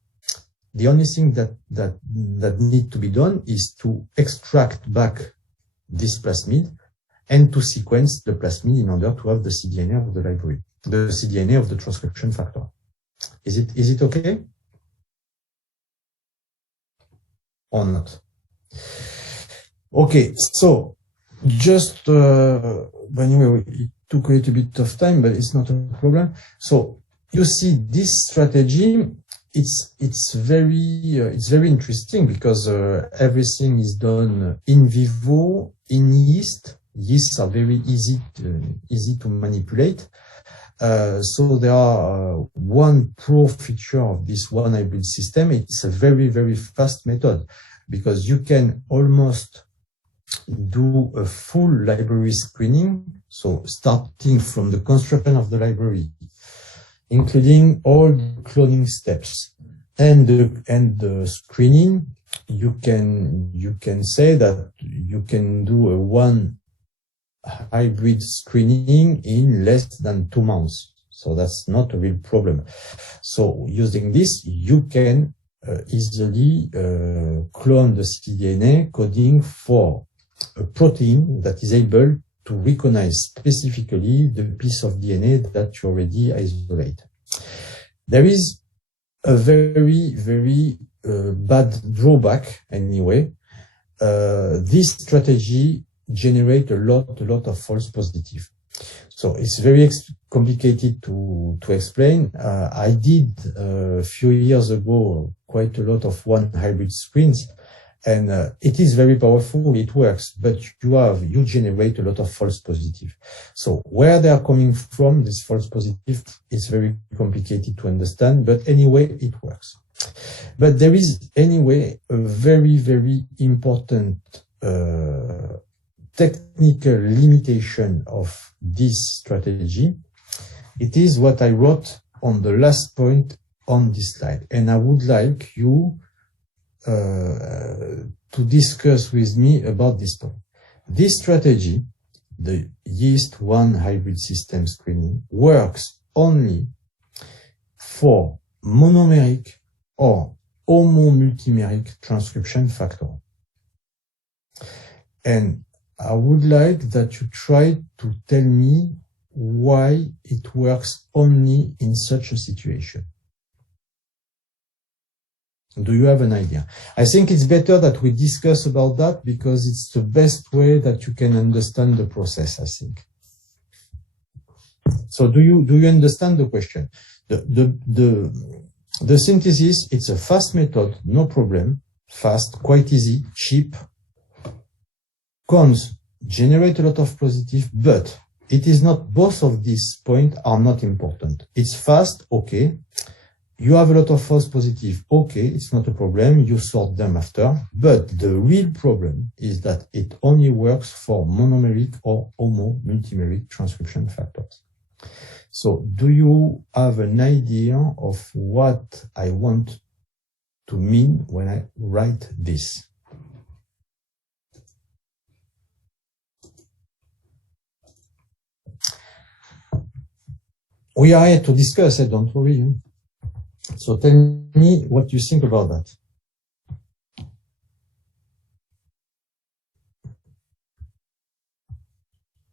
the only thing that need to be done is to extract back this plasmid and to sequence the plasmid in order to have the cDNA of the library, the cDNA of the transcription factor. Is it okay? Or not? Okay, so just anyway, it took a little bit of time, but it's not a problem. So you see, this strategy, it's very interesting because everything is done in vivo in yeast. Yeasts are very easy to manipulate. So there are one pro feature of this one hybrid system. It's a very fast method because you can almost do a full library screening. So starting from the construction of the library, including all the cloning steps and the screening, you can say that you can do a one hybrid screening in less than 2 months. So that's not a real problem. So using this, you can easily clone the cDNA coding for a protein that is able to recognize specifically the piece of DNA that you already isolate. There is a very bad drawback anyway. This strategy generate a lot of false positive. So it's very complicated to explain. I did a few years ago quite a lot of one hybrid screens, and it is very powerful. It works, but you generate a lot of false positive. So where they are coming from, this false positive, is very complicated to understand. But anyway, it works. But there is anyway a very important technical limitation of this strategy. It is what I wrote on the last point on this slide, and I would like you to discuss with me about this point. This strategy, the yeast one hybrid system screening, works only for monomeric or homomultimeric transcription factor. And I would like that you try to tell me why it works only in such a situation. Do you have an idea? I think it's better that we discuss about that because it's the best way that you can understand the process, I think. So do you understand the question? The synthesis, it's a fast method, no problem. Fast, quite easy, cheap. Cons generate a lot of positive, but it is not, both of these points are not important. It's fast, okay. you have a lot of false positive. Okay, it's not a problem. You sort them after. But the real problem is that it only works for monomeric or homo-multimeric transcription factors. So do you have an idea of what I want to mean when I write this? We are here to discuss it, don't worry. So tell me what you think about that.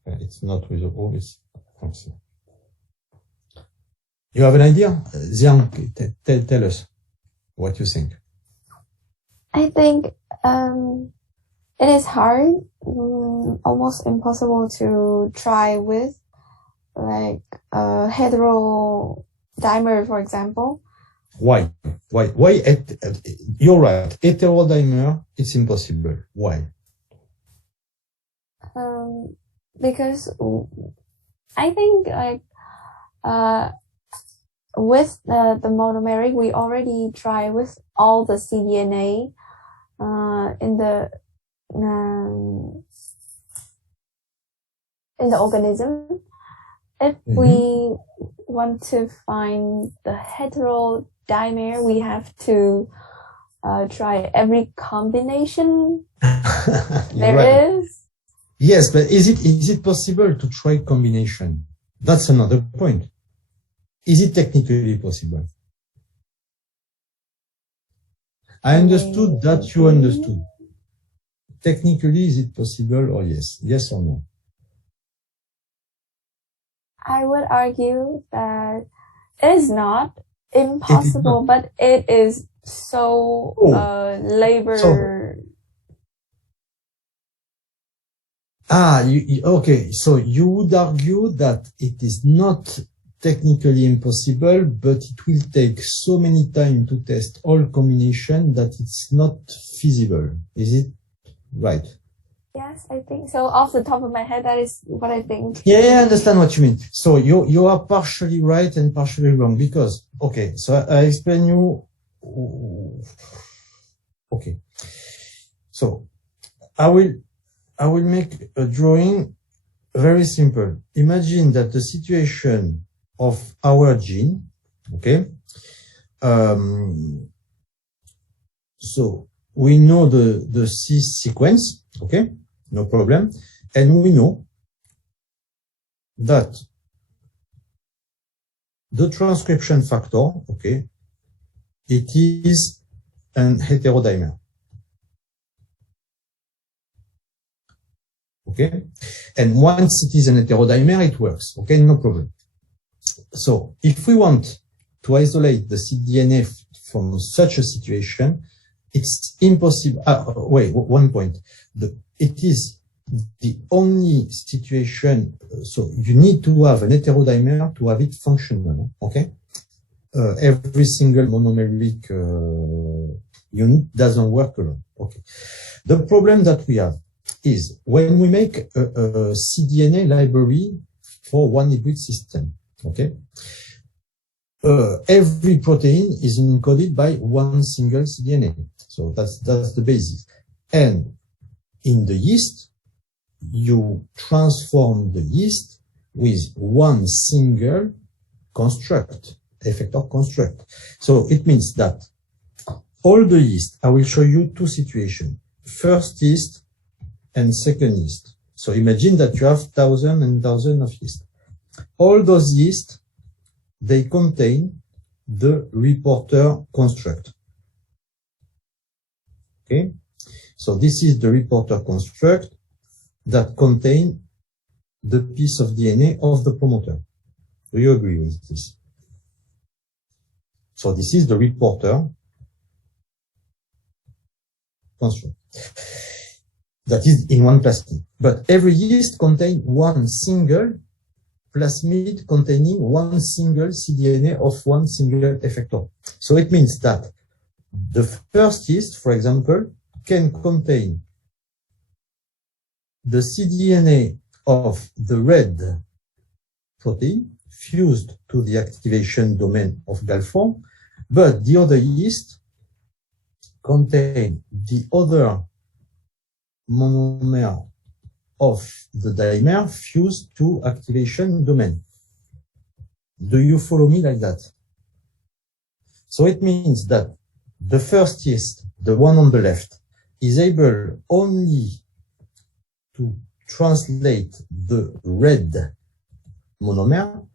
It's not with the O, it's fancy. You have an idea? Xiang, tell us what you think. I think it is hard, almost impossible to try with, like heterodimer, for example. Why? You're right. Heterodimer, it's impossible. Why? Because I think like with the monomeric, we already try with all the cDNA in the organism. If we want to find the heterodimer, we have to try every combination there is. Yes, but is it possible to try combination? That's another point. Is it technically possible? I understood that you understood. Technically, is it possible or yes? Yes or no? I would argue that it is not impossible, but it is so labor. Okay. So you would argue that it is not technically impossible, but it will take so many time to test all combination that it's not feasible. Is it right? Yes, I think so. Off the top of my head, that is what I think. Yeah, I understand what you mean. So you are partially right and partially wrong because, okay, so I explain you. Okay. So I will make a drawing very simple. Imagine that the situation of our gene, okay? So we know the C sequence, okay? No problem. And we know that the transcription factor, okay, it is an heterodimer. Okay? And once it is an heterodimer, it works. Okay? No problem. So if we want to isolate the cDNA from such a situation, it's impossible. Wait, one point. It is the only situation. So you need to have an heterodimer to have it functional. Okay? Every single monomeric unit doesn't work alone. Okay. The problem that we have is when we make a cDNA library for one hybrid system, okay? Every protein is encoded by one single cDNA. So that's the basis. And in the yeast, you transform the yeast with one single construct, effector construct. So it means that all the yeast, I will show you two situations. First yeast and second yeast. So imagine that you have thousands and thousands of yeast. All those yeast, they contain the reporter construct. Okay? So this is the reporter construct that contain the piece of DNA of the promoter. Do you agree with this? So this is the reporter construct. That is in one plasmid. But every yeast contains one single plasmid containing one single cDNA of one single effector. So it means that the first yeast, for example, can contain the cDNA of the red protein fused to the activation domain of GAL4, But the other yeast contain the other monomer of the dimer fused to activation domain. Do you follow me like that? So it means that the first yeast, the one on the left, is able only to translate the red monomer,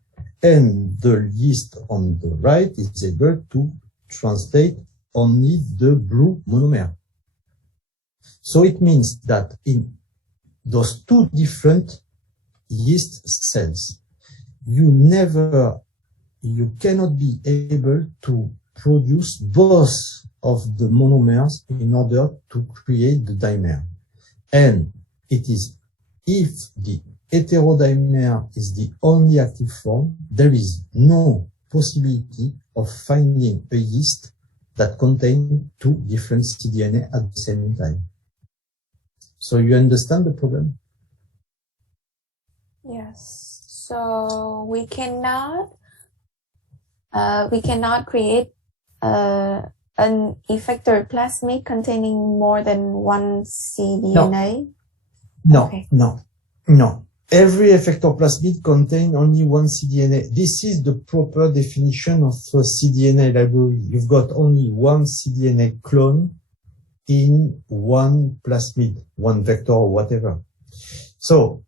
and the yeast on the right is able to translate only the blue monomer. So it means that in those two different yeast cells, you cannot be able to produce both of the monomers in order to create the dimer. And it is if the heterodimer is the only active form, there is no possibility of finding a yeast that contains two different cDNA at the same time. So you understand the problem? Yes. So we cannot create an effector plasmid containing more than one cDNA. No, Okay. no. Every effector plasmid contains only one cDNA. This is the proper definition of a cDNA library. You've got only one cDNA clone in one plasmid, one vector or whatever. So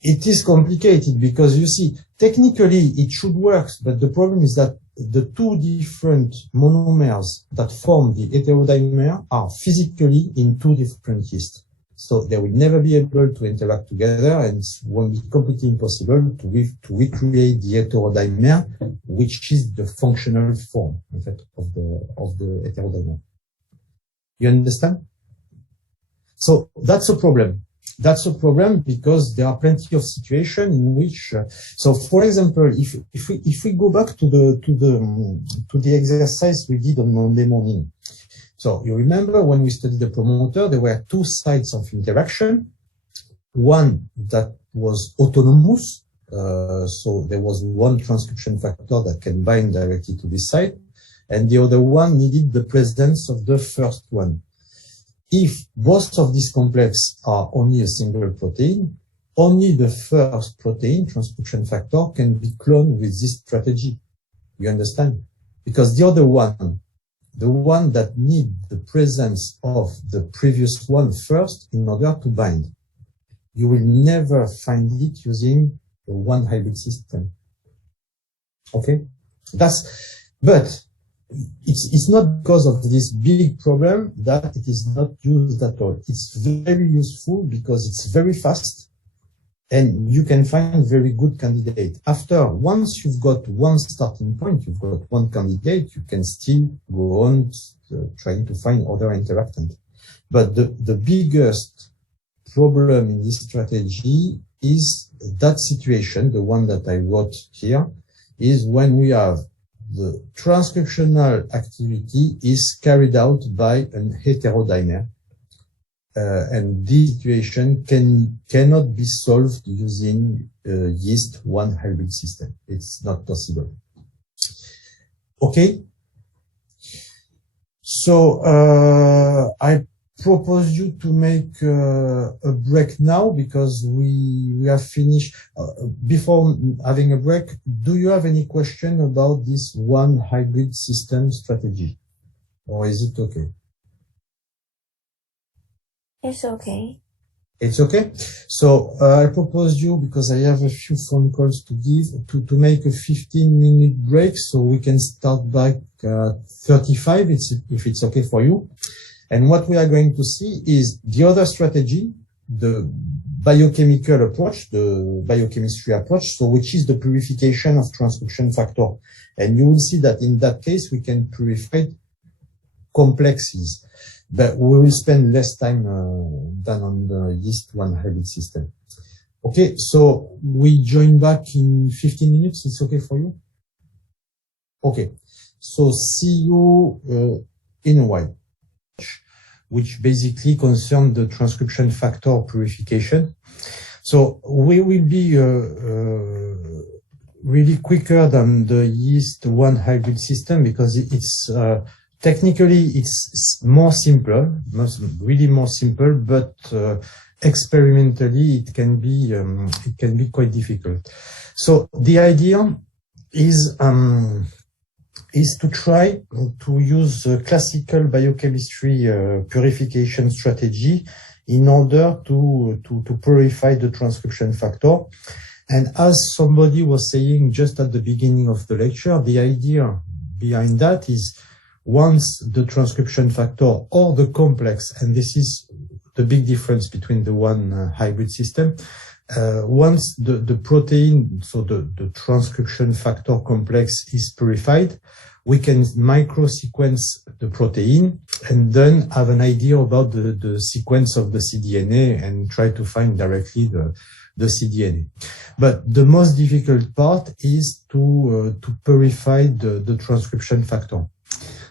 it is complicated because you see, technically it should work, but the problem is that the two different monomers that form the heterodimer are physically in two different yeasts. So they will never be able to interact together, and it will be completely impossible to recreate the heterodimer, which is the functional form, in fact, of the heterodimer. You understand? So that's a problem. That's a problem because there are plenty of situations in which, so for example, if we go back to the exercise we did on Monday morning. So you remember when we studied the promoter, there were two sites of interaction. One that was autonomous. So there was one transcription factor that can bind directly to this site. And the other one needed the presence of the first one. If both of these complexes are only a single protein, only the first protein, transcription factor, can be cloned with this strategy. You understand? Because the other one, the one that needs the presence of the previous one first in order to bind, you will never find it using a one hybrid system. Okay? But it's not because of this big problem that it is not used at all. It's very useful because it's very fast and you can find very good candidate. Once you've got one starting point, you've got one candidate, you can still go on trying to find other interactant. But the biggest problem in this strategy is that situation, the one that I wrote here, is when we have the transcriptional activity is carried out by an heterodimer. And this situation cannot be solved using yeast one hybrid system. It's not possible. Okay. So I propose you to make a break now because we have finished. Before having a break, do you have any question about this one hybrid system strategy, or is it okay? It's okay. It's okay. So I propose you, because I have a few phone calls to give, to make a 15-minute break so we can start back at 35 if it's okay for you. And what we are going to see is the other strategy, the biochemical approach, the biochemistry approach, so which is the purification of transcription factor. And you will see that in that case, we can purify complexes, but we will spend less time than on the yeast one hybrid system. Okay, so we join back in 15 minutes. It's okay for you? Okay, so see you in a while, which basically concern the transcription factor purification. So we will be really quicker than the yeast one hybrid system because it's technically it's more simple, really more simple, but experimentally it can be quite difficult. So the idea is to try to use classical biochemistry purification strategy in order to purify the transcription factor. And as somebody was saying just at the beginning of the lecture, the idea behind that is once the transcription factor or the complex, and this is the big difference between the one hybrid system, once the protein, so the transcription factor complex is purified, we can micro-sequence the protein and then have an idea about the sequence of the cDNA and try to find directly the cDNA. But the most difficult part is to purify the transcription factor.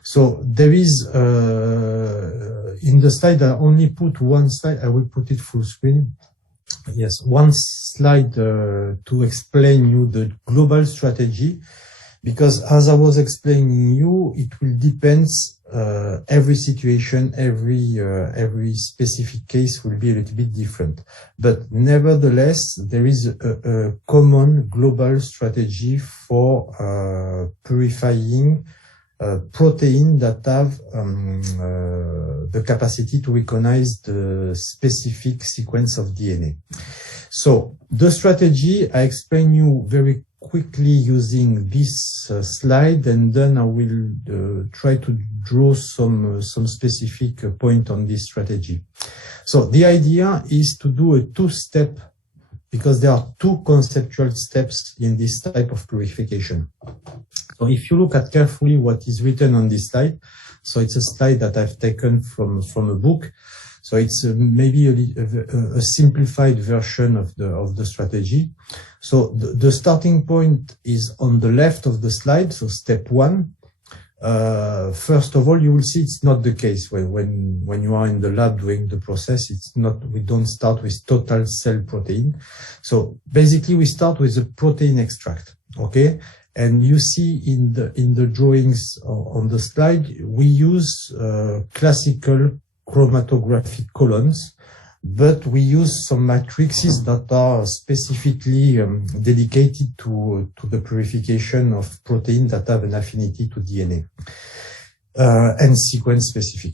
So there is, in the slide, I only put one slide, I will put it full screen. Yes, one slide to explain you the global strategy, because as I was explaining you, it will depend, every situation, every specific case will be a little bit different. But nevertheless, there is a common global strategy for purifying protein that have the capacity to recognize the specific sequence of DNA. So the strategy, I explain you very quickly using this slide, and then I will try to draw some specific point on this strategy. So the idea is to do a two-step, because there are two conceptual steps in this type of purification. So if you look at carefully what is written on this slide, so it's a slide that I've taken from a book. So it's maybe a simplified version of the strategy. So the starting point is on the left of the slide. So step one. First of all, you will see it's not the case when you are in the lab doing the process. It's not, we don't start with total cell protein. So basically we start with a protein extract. Okay. And you see in the drawings on the slide, we use classical chromatographic columns, but we use some matrices that are specifically dedicated to the purification of protein that have an affinity to DNA and sequence specific.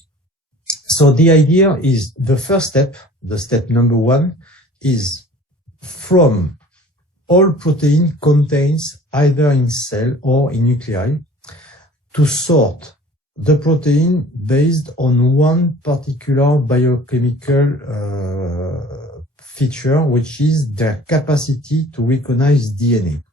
So the idea is the first step, the step number one, is from all protein contains either in cell or in nuclei to sort the protein based on one particular biochemical feature, which is their capacity to recognize DNA.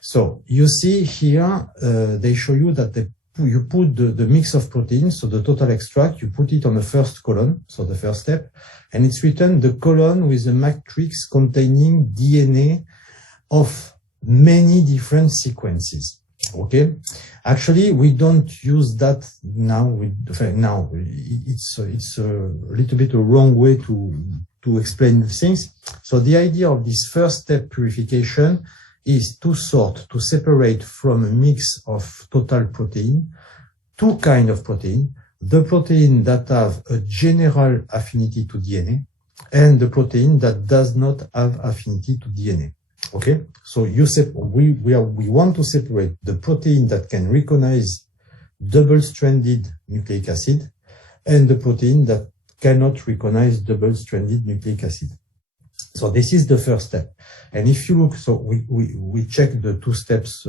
So you see here, they show you that you put the mix of proteins, so the total extract, you put it on the first column, so the first step, and it's written the column with a matrix containing DNA of many different sequences. Okay, actually we don't use that now. It's a little bit a wrong way to explain things. So the idea of this first step purification is to separate from a mix of total protein, two kinds of protein: the protein that have a general affinity to DNA, and the protein that does not have affinity to DNA. Okay, so we want to separate the protein that can recognize double-stranded nucleic acid and the protein that cannot recognize double-stranded nucleic acid. So this is the first step. And if you look, so we check the two steps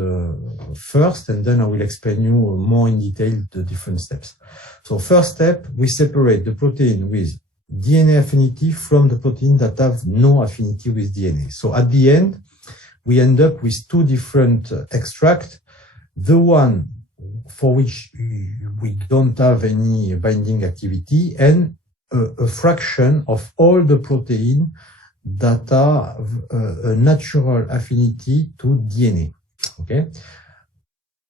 first, and then I will explain you more in detail the different steps. So first step, we separate the protein with DNA affinity from the protein that have no affinity with DNA. So at the end, we end up with two different extracts. The one for which we don't have any binding activity, and a fraction of all the protein that are a natural affinity to DNA. Okay.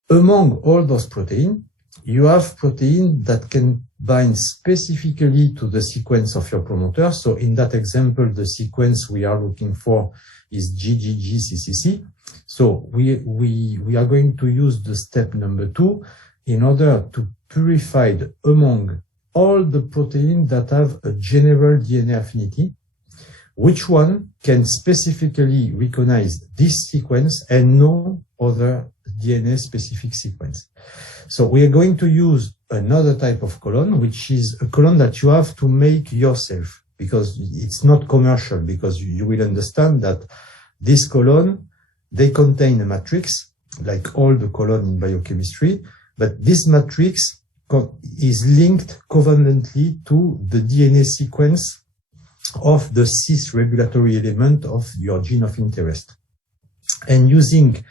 Among all those proteins, you have protein that can bind specifically to the sequence of your promoter. So in that example, the sequence we are looking for is GGG-CCC. So we are going to use the step number 2 in order to purify among all the proteins that have a general DNA affinity, which one can specifically recognize this sequence and no other DNA specific sequence. So we are going to use another type of colon, which is a colon that you have to make yourself, because it's not commercial, because you will understand that this colon, they contain a matrix, like all the colon in biochemistry, but this matrix is linked covalently to the DNA sequence of the cis regulatory element of your gene of interest. And using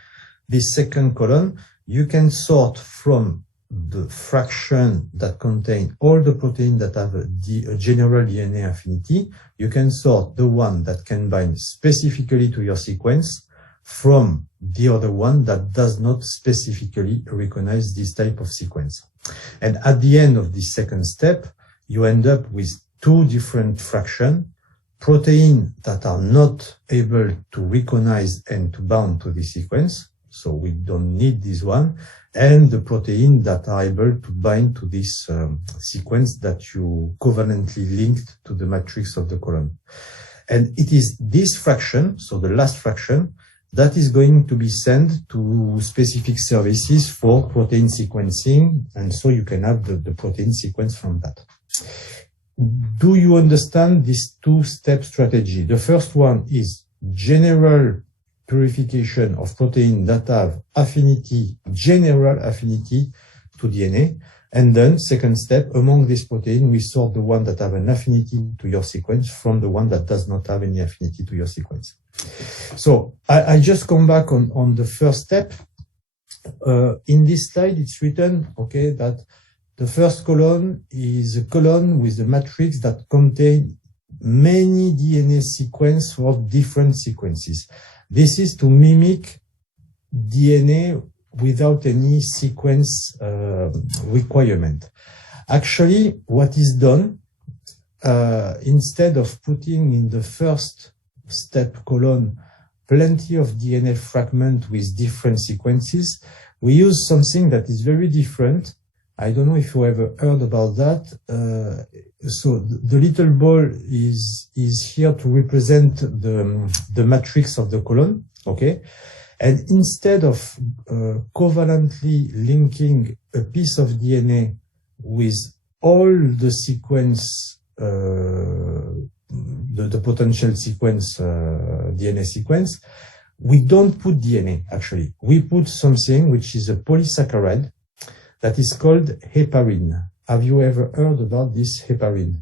this second column, you can sort from the fraction that contain all the proteins that have a general DNA affinity. You can sort the one that can bind specifically to your sequence from the other one that does not specifically recognize this type of sequence. And at the end of this second step, you end up with two different fractions, proteins that are not able to recognize and to bound to the sequence, so we don't need this one, and the proteins that are able to bind to this sequence that you covalently linked to the matrix of the column. And it is this fraction, so the last fraction, that is going to be sent to specific services for protein sequencing, and so you can have the protein sequence from that. Do you understand this two-step strategy? The first one is general purification of proteins that have affinity, general affinity to DNA. And then second step, among these proteins, we sort the one that have an affinity to your sequence from the one that does not have any affinity to your sequence. So I just come back on the first step. In this slide, it's written, okay, that the first column is a column with a matrix that contains many DNA sequences for different sequences. This is to mimic DNA without any sequence requirement. Actually, what is done, instead of putting in the first step column plenty of DNA fragments with different sequences, we use something that is very different. I don't know if you ever heard about that. So the little ball is here to represent the matrix of the column, okay? And instead of covalently linking a piece of DNA with all the sequence, the potential sequence, DNA sequence, we don't put DNA, actually. We put something which is a polysaccharide that is called heparin. Have you ever heard about this heparin?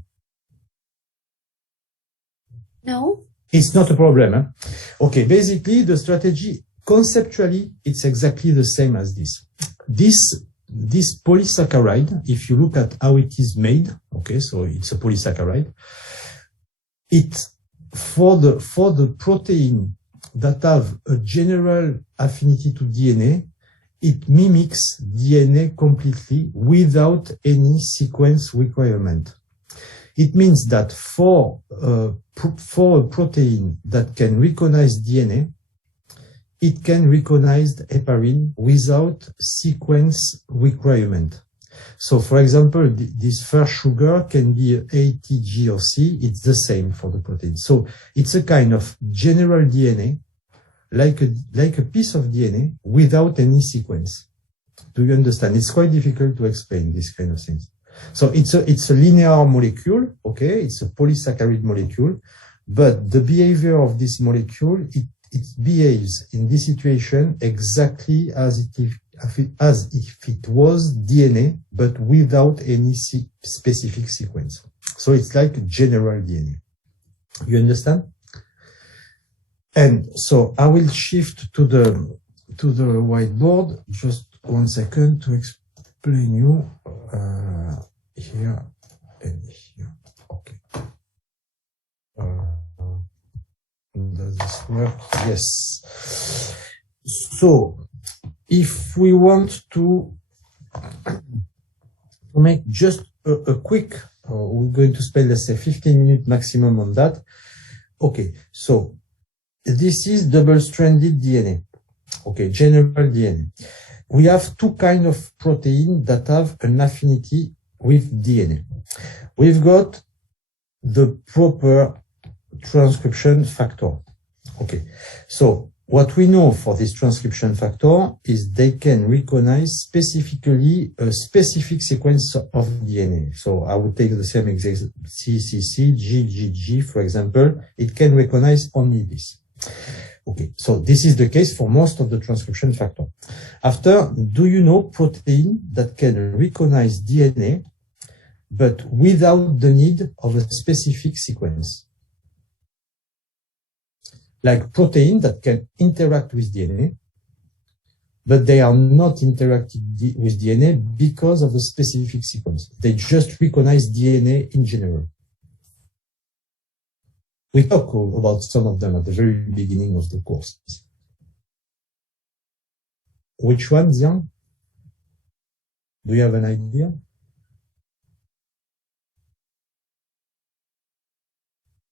No. It's not a problem. Huh? Okay, basically the strategy, conceptually, it's exactly the same as this. This polysaccharide, if you look at how it is made, okay, so it's a polysaccharide, for the protein that have a general affinity to DNA, it mimics DNA completely without any sequence requirement. It means that for a protein that can recognize DNA, it can recognize heparin without sequence requirement. So, for example, this first sugar can be A, T, G, or C. It's the same for the protein. So it's a kind of general DNA, like a piece of DNA without any sequence. Do you understand? It's quite difficult to explain this kind of things. So it's a linear molecule, okay? It's a polysaccharide molecule, but the behavior of this molecule, it behaves in this situation exactly as if it was DNA, but without any specific sequence. So it's like general DNA. You understand? And so I will shift to the whiteboard. Just 1 second to explain you here and here. Okay. Does this work? Yes. So if we want to make just a quick, we're going to spend, let's say, 15 minutes maximum on that. Okay. So this is double-stranded DNA. Okay, general DNA. We have two kinds of protein that have an affinity with DNA. We've got the proper transcription factor. Okay, so what we know for this transcription factor is they can recognize specifically a specific sequence of DNA. So I would take the same example, CCC, GGG, for example. It can recognize only this. Okay, so this is the case for most of the transcription factor. After, do you know protein that can recognize DNA, but without the need of a specific sequence? Like protein that can interact with DNA, but they are not interacting with DNA because of a specific sequence. They just recognize DNA in general. We talk about some of them at the very beginning of the course. Which one, Xiang? Do you have an idea?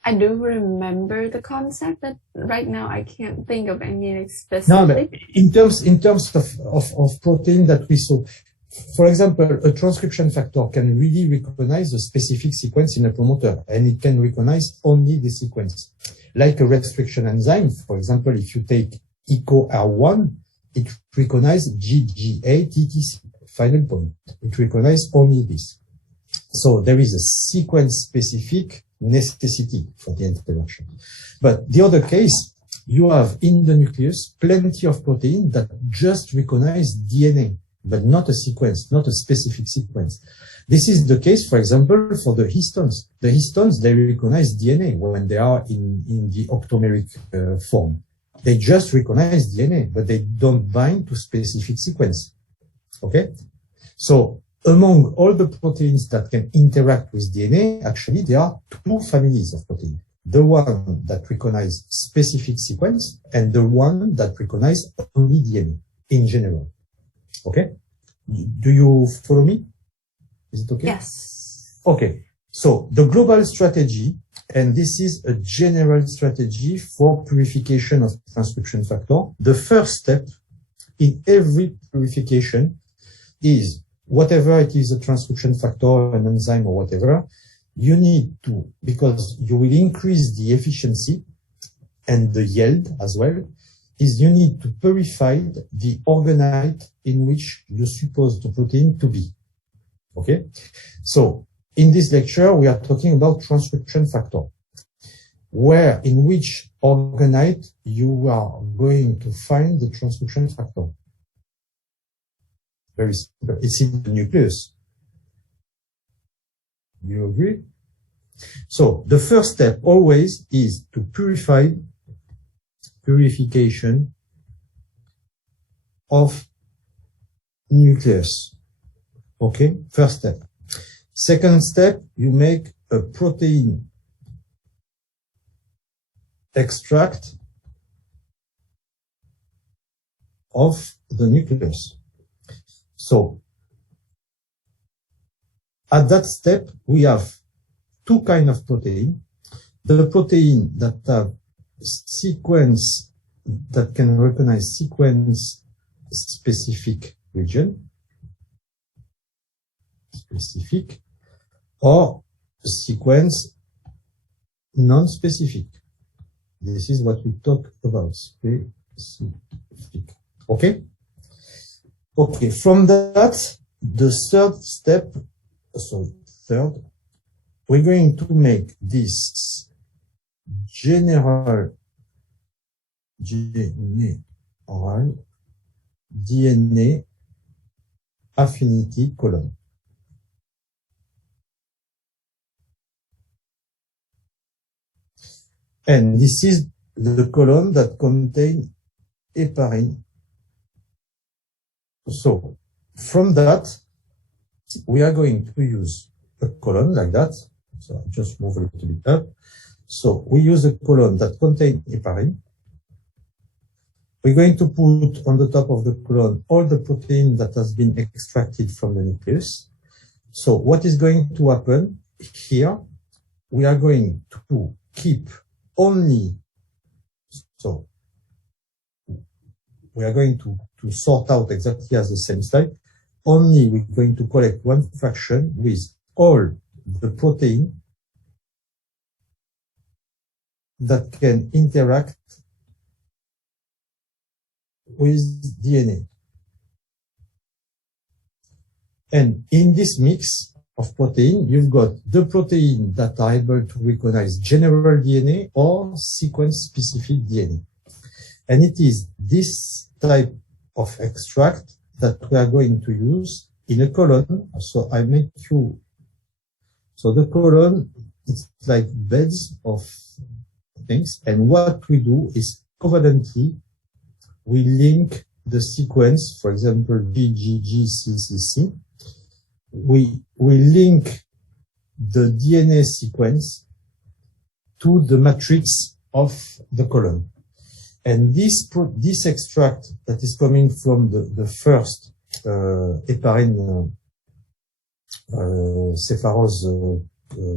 I do remember the concept, but right now I can't think of any specific. No, but in terms of protein that we saw, for example, a transcription factor can really recognize a specific sequence in a promoter, and it can recognize only the sequence. Like a restriction enzyme, for example, if you take EcoR1, it recognizes GGA-TTC, final point. It recognizes only this. So there is a sequence-specific necessity for the interaction. But the other case, you have in the nucleus plenty of protein that just recognize DNA, but not a sequence, not a specific sequence. This is the case, for example, for the histones. The histones, they recognize DNA when they are in the octomeric form. They just recognize DNA, but they don't bind to specific sequence. Okay? So among all the proteins that can interact with DNA, actually, there are two families of protein. The one that recognize specific sequence and the one that recognize only DNA in general. Okay? Do you follow me? Is it okay? Yes. Okay. So the global strategy, and this is a general strategy for purification of transcription factor. The first step in every purification is whatever it is, a transcription factor, an enzyme or whatever, you need to, because you will increase the efficiency and the yield as well, is you need to purify the organite in which you suppose the protein to be. Okay? So in this lecture, we are talking about transcription factor, where in which organite you are going to find the transcription factor. Very simple. It's in the nucleus. Do you agree? So the first step always is to purification of nucleus. Okay, first step. Second step, you make a protein extract of the nucleus. So at that step, we have two kinds of protein. The protein that have sequence, that can recognize sequence specific region, specific, or sequence non-specific. This is what we talk about, specific. Okay? Okay, from that, the third, we're going to make this general DNA affinity column. And this is the column that contains heparin. So from that, we are going to use a column like that. So I just move a little bit up. So we use a column that contains heparin. We're going to put on the top of the column all the protein that has been extracted from the nucleus. So what is going to happen here? We are going to keep only, so we are going to sort out exactly as the same slide. Only we're going to collect one fraction with all the protein that can interact with DNA. And in this mix of protein, you've got the protein that are able to recognize general DNA or sequence-specific DNA. And it is this type of extract that we are going to use in a colon. So I make you, so the colon, it's like beds of things. And what we do is covalently, we link the sequence, for example, GGGCCC. We link the DNA sequence to the matrix of the colon. And this extract that is coming from the first heparin Cepharose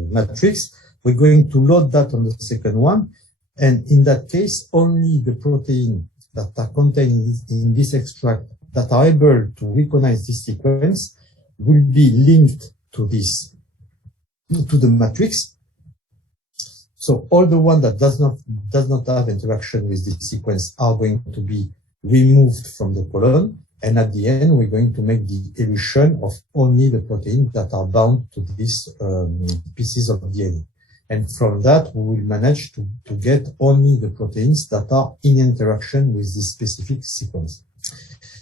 matrix, we're going to load that on the second one. And in that case, only the protein that are contained in this extract that are able to recognize this sequence will be linked to this, to the matrix. So all the one that does not have interaction with this sequence are going to be removed from the colon. And at the end, we're going to make the elution of only the proteins that are bound to these pieces of DNA. And from that, we will manage to get only the proteins that are in interaction with this specific sequence.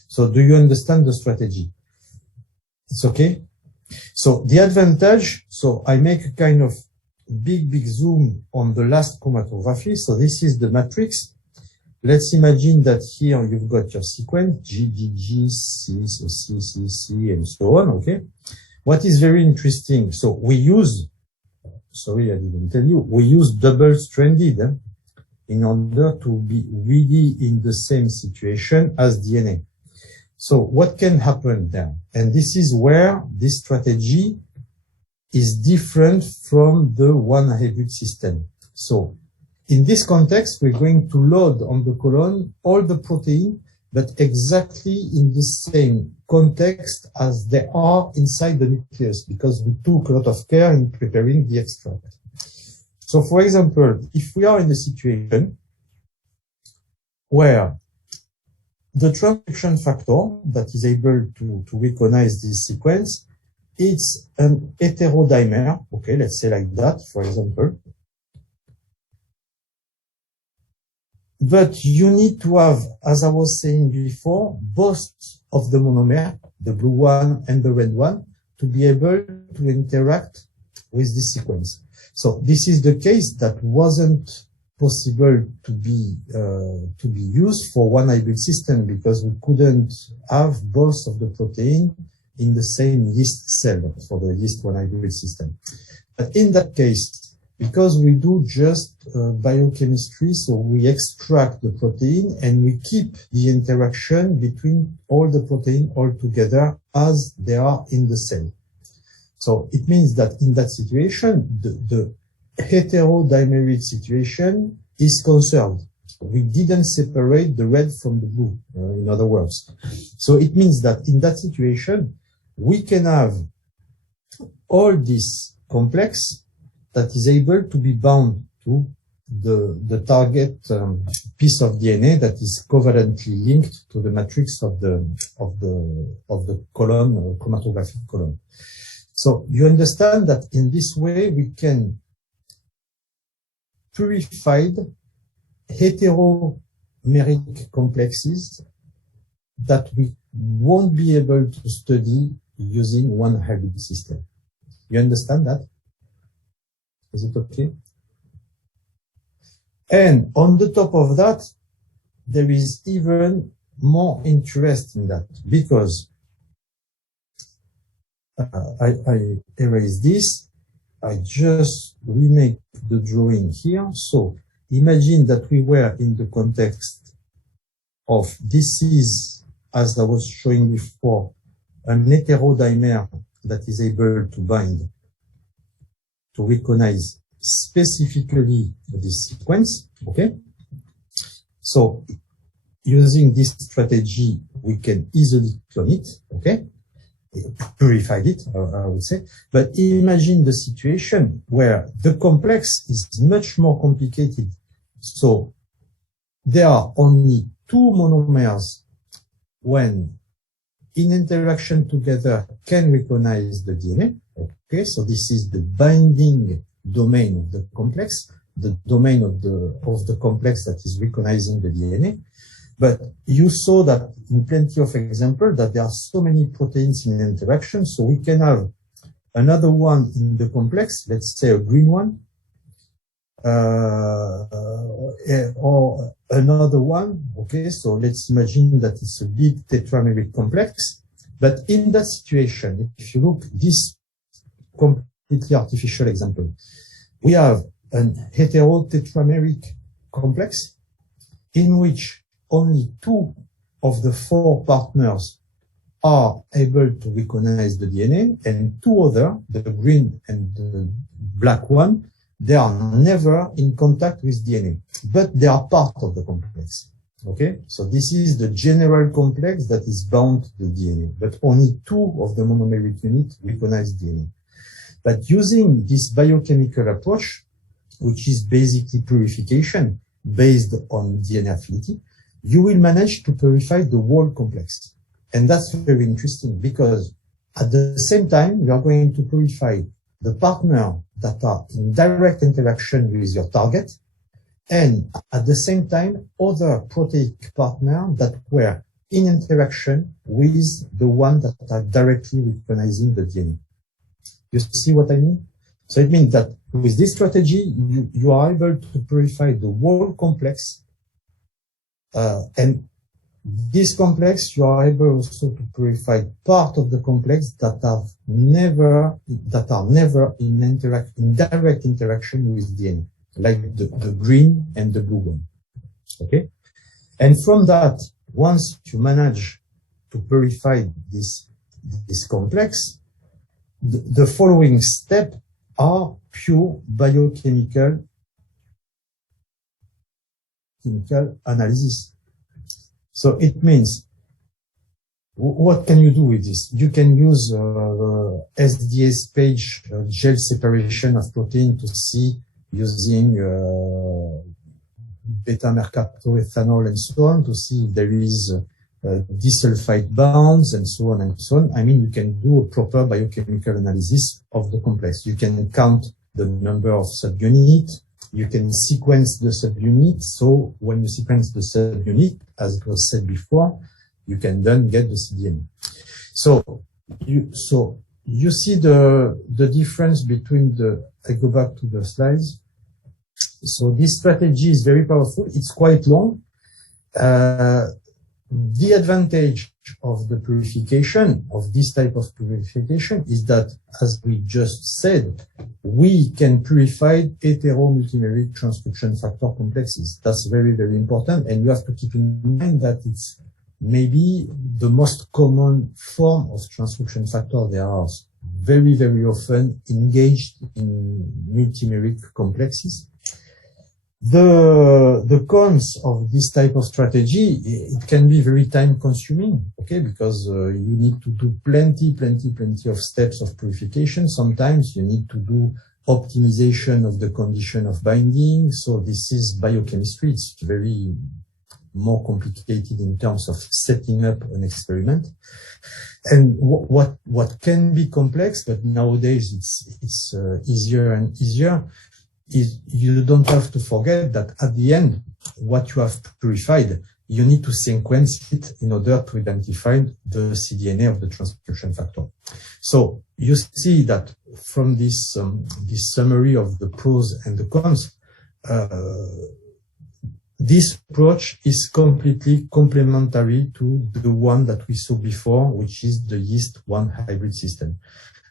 So do you understand the strategy? It's okay? So the advantage, so I make a kind of big zoom on the last chromatography. So this is the matrix. Let's imagine that here you've got your sequence, G, G, G, C, so C, C, C, and so on, okay? What is very interesting, so we use, sorry, I didn't tell you, we use double-stranded in order to be really in the same situation as DNA. So what can happen there? And this is where this strategy is different from the one-hybrid system. So in this context, we're going to load on the colon all the protein, but exactly in the same context as they are inside the nucleus, because we took a lot of care in preparing the extract. So for example, if we are in a situation where the transcription factor that is able to recognize this sequence, it's an heterodimer, okay, let's say like that, for example. But you need to have, as I was saying before, both of the monomer, the blue one and the red one, to be able to interact with this sequence. So this is the case that wasn't possible to be used for one hybrid system, because we couldn't have both of the protein in the same yeast cell for the yeast one hybrid system. But in that case, because we do just biochemistry, so we extract the protein and we keep the interaction between all the protein all together as they are in the cell. So it means that in that situation, the heterodimeric situation is conserved. We didn't separate the red from the blue, in other words. So it means that in that situation, we can have all this complex that is able to be bound to the target piece of DNA that is covalently linked to the matrix of the column, chromatographic column. So you understand that in this way we can purify heteromeric complexes that we won't be able to study using one hybrid system. You understand that? Is it okay? And on the top of that, there is even more interest in that, because I erase this. I just remake the drawing here. So imagine that we were in the context of this is, as I was showing before, an heterodimer that is able to bind, to recognize specifically this sequence, okay? So using this strategy, we can easily clone it, okay? Purified it, I would say. But imagine the situation where the complex is much more complicated. So there are only 2 monomers when in interaction together can recognize the DNA. Okay, so this is the binding domain of the complex, the domain of the complex that is recognizing the DNA. But you saw that in plenty of examples that there are so many proteins in interaction, so we can have another one in the complex, let's say a green one, or another one, okay, so let's imagine that it's a big tetrameric complex. But in that situation, if you look this completely artificial example, we have an heterotetrameric complex in which only 2 of the 4 partners are able to recognize the DNA, and 2 other, the green and the black one, they are never in contact with DNA, but they are part of the complex. Okay, so this is the general complex that is bound to the DNA, but only 2 of the monomeric units recognize DNA. But using this biochemical approach, which is basically purification based on DNA affinity, you will manage to purify the whole complex. And that's very interesting because at the same time, you are going to purify the partner that are in direct interaction with your target, and at the same time, other proteic partners that were in interaction with the one that are directly recognizing the DNA. You see what I mean? So it means that with this strategy, you are able to purify the whole complex, and this complex, you are able also to purify part of the complex that are never in direct interaction with DNA, like the green and the blue one. Okay, and from that, once you manage to purify this complex, the following step are pure biochemical analysis. So it means, what can you do with this? You can use SDS page gel separation of protein to see using beta-mercaptoethanol and so on to see if there is disulfide bonds and so on and so on. I mean, you can do a proper biochemical analysis of the complex. You can count the number of subunits. You can sequence the subunit. So when you sequence the subunit, as it was said before, you can then get the CDNA. So you see the difference between I go back to the slides. So this strategy is very powerful. It's quite long. The advantage of the purification, of this type of purification, is that, as we just said, we can purify heteromultimeric transcription factor complexes. That's very, very important. And you have to keep in mind that it's maybe the most common form of transcription factor. They are very, very often engaged in multimeric complexes. The cons of this type of strategy, it can be very time consuming, okay, because you need to do plenty of steps of purification. Sometimes you need to do optimization of the condition of binding. So this is biochemistry. It's very more complicated in terms of setting up an experiment. And what can be complex, but nowadays it's easier and easier, is you don't have to forget that at the end, what you have purified, you need to sequence it in order to identify the cDNA of the transcription factor. So you see that from this summary of the pros and the cons, this approach is completely complementary to the one that we saw before, which is the yeast-1 hybrid system.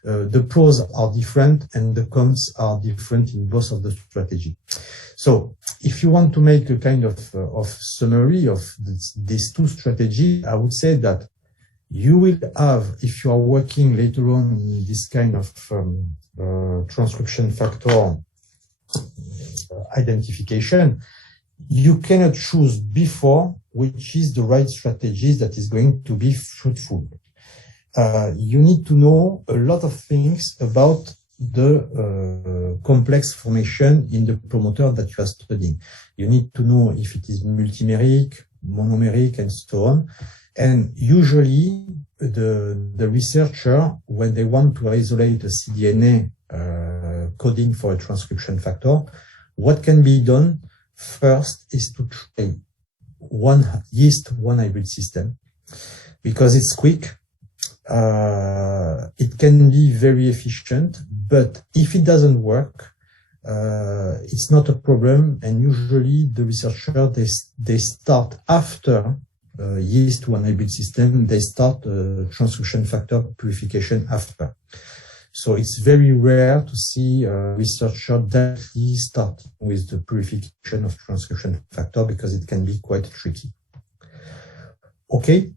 The pros are different and the cons are different in both of the strategy. So if you want to make a kind of summary of these two strategies, I would say that you will have, if you are working later on in this kind of transcription factor identification, you cannot choose before which is the right strategies that is going to be fruitful. You need to know a lot of things about the complex formation in the promoter that you are studying. You need to know if it is multimeric, monomeric, and so on. And usually the researcher, when they want to isolate a cDNA coding for a transcription factor, what can be done first is to try one hybrid system, because it's quick. It can be very efficient, but if it doesn't work, it's not a problem. And usually the researcher, they start after yeast one hybrid system, they start transcription factor purification after. So it's very rare to see a researcher directly start with the purification of transcription factor, because it can be quite tricky. Okay.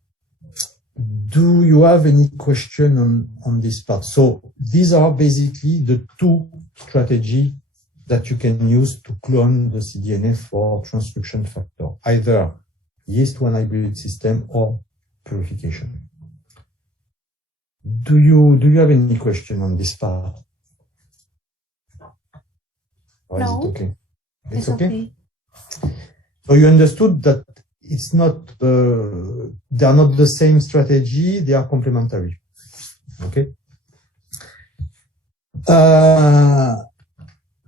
Do you have any question on this part? So these are basically the two strategies that you can use to clone the cDNA for transcription factor, either yeast one hybrid system or purification. Do you have any question on this part? Or No. is it okay? It's okay. So you understood that it's not, they are not the same strategy, they are complementary. Okay.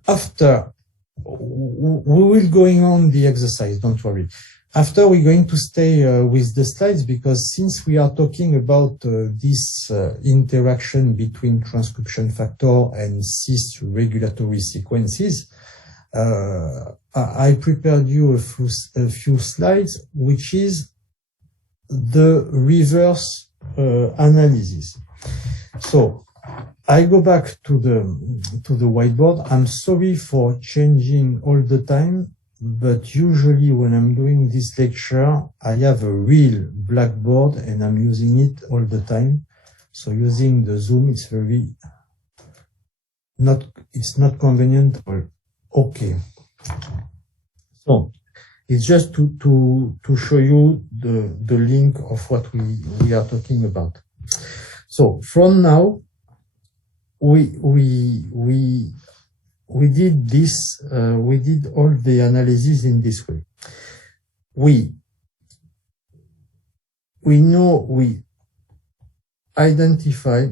After, we will going on the exercise, don't worry. After, we're going to stay with the slides, because since we are talking about this interaction between transcription factor and cis regulatory sequences, I prepared you a few slides, which is the reverse analysis. So I go back to the whiteboard. I'm sorry for changing all the time, but usually when I'm doing this lecture, I have a real blackboard and I'm using it all the time. So using the Zoom, it's not convenient. Okay. So it's just to show you the link of what we are talking about. So from now, we did this, we did all the analysis in this way. We know we identify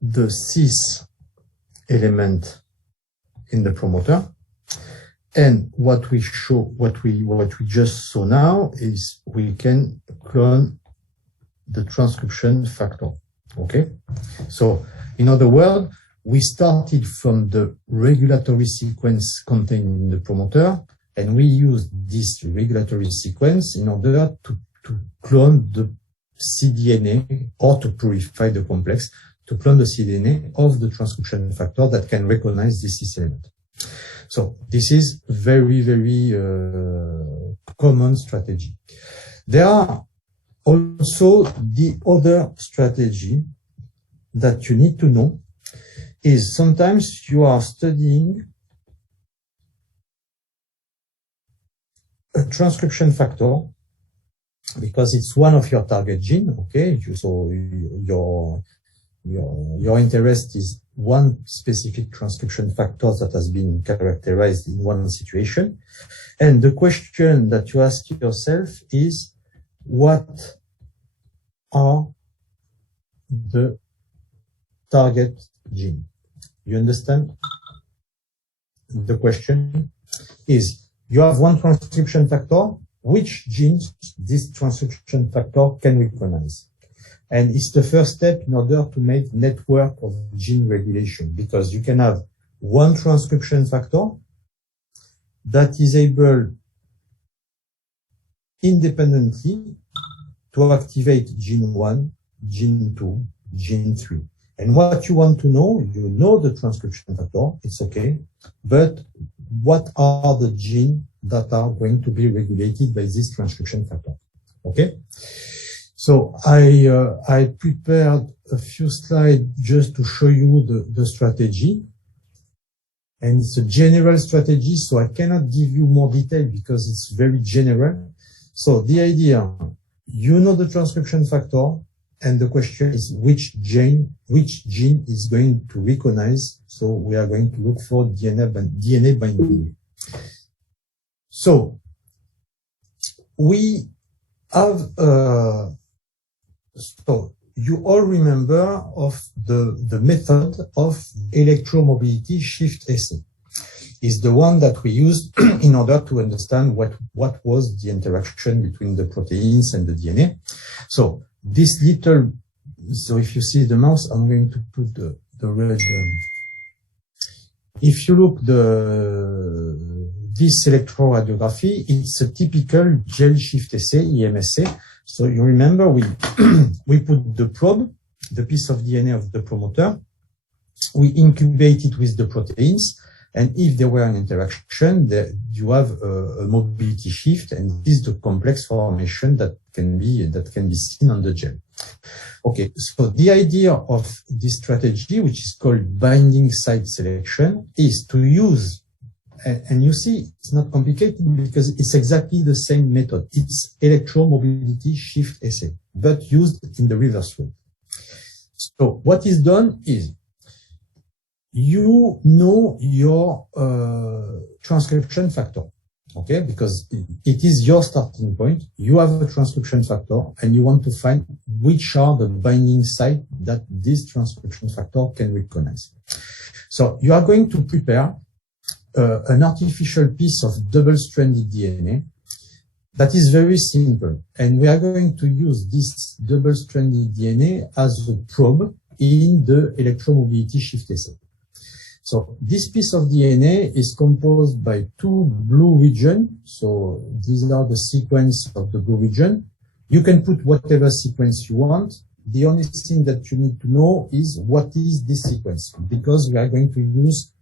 the cis element in the promoter, and what we just saw now is we can clone the transcription factor. Okay, so in other words, we started from the regulatory sequence contained in the promoter, and we used this regulatory sequence in order to clone the cDNA, or to purify the complex, to clone the cDNA of the transcription factor that can recognize this cis element. So this is very, very common strategy. There are also the other strategy that you need to know is sometimes you are studying a transcription factor because it's one of your target gene. Okay, so your interest is one specific transcription factor that has been characterized in one situation. And the question that you ask yourself is, what are the target gene? You understand? The question is, you have one transcription factor, which genes this transcription factor can recognize? And it's the first step in order to make network of gene regulation, because you can have one transcription factor that is able independently to activate gene 1, gene 2, gene 3. And what you want to know, you know the transcription factor, it's okay, but what are the genes that are going to be regulated by this transcription factor? Okay? So I prepared a few slides just to show you the strategy. and it's a general strategy, so I cannot give you more detail because it's very general. So the idea, you know the transcription factor, and the question is which gene is going to recognize. So we are going to look for DNA binding. So we have, so you all remember of the method of electromobility shift assay. Is the one that we used in order to understand what was the interaction between the proteins and the DNA. So this little, so if you see the mouse, I'm going to put the red. If you look this electroradiography, it's a typical gel shift assay, EMSA. So you remember we put the probe, the piece of DNA of the promoter, we incubate it with the proteins, and if there were an interaction, you have a mobility shift, and this is the complex formation that can be seen on the gel. Okay, so the idea of this strategy, which is called binding site selection, is to use, and you see it's not complicated because it's exactly the same method. It's electromobility shift assay, but used in the reverse way. So what is done is, you know your transcription factor, okay? Because it is your starting point. You have a transcription factor, and you want to find which are the binding site that this transcription factor can recognize. So you are going to prepare an artificial piece of double-stranded DNA that is very simple, and we are going to use this double-stranded DNA as a probe in the electromobility shift assay. So this piece of DNA is composed by two blue regions. So these are the sequence of the blue region. You can put whatever sequence you want. The only thing that you need to know is what is this sequence, because we are going to use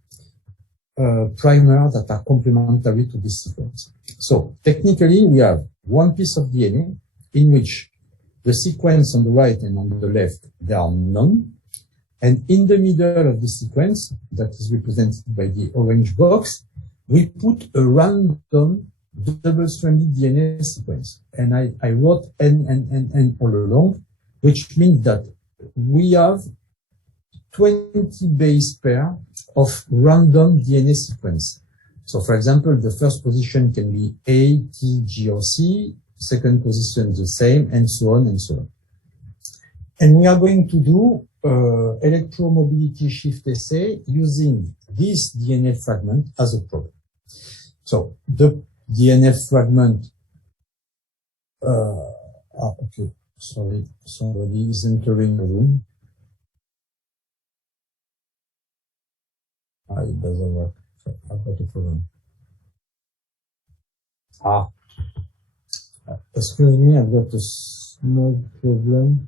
primers that are complementary to this sequence. So technically, we have one piece of DNA in which the sequence on the right and on the left, they are known. And in the middle of the sequence, that is represented by the orange box, we put a random double-stranded DNA sequence. And I wrote N all along, which means that we have 20 base pair of random DNA sequence. So for example, the first position can be A, T, G, or C, second position the same, and so on and so on. And we are going to do electromobility shift assay using this DNA fragment as a probe. So the DNA fragment, okay, sorry, somebody is entering the room. It doesn't work. So I've got a problem. Excuse me, I've got a small problem.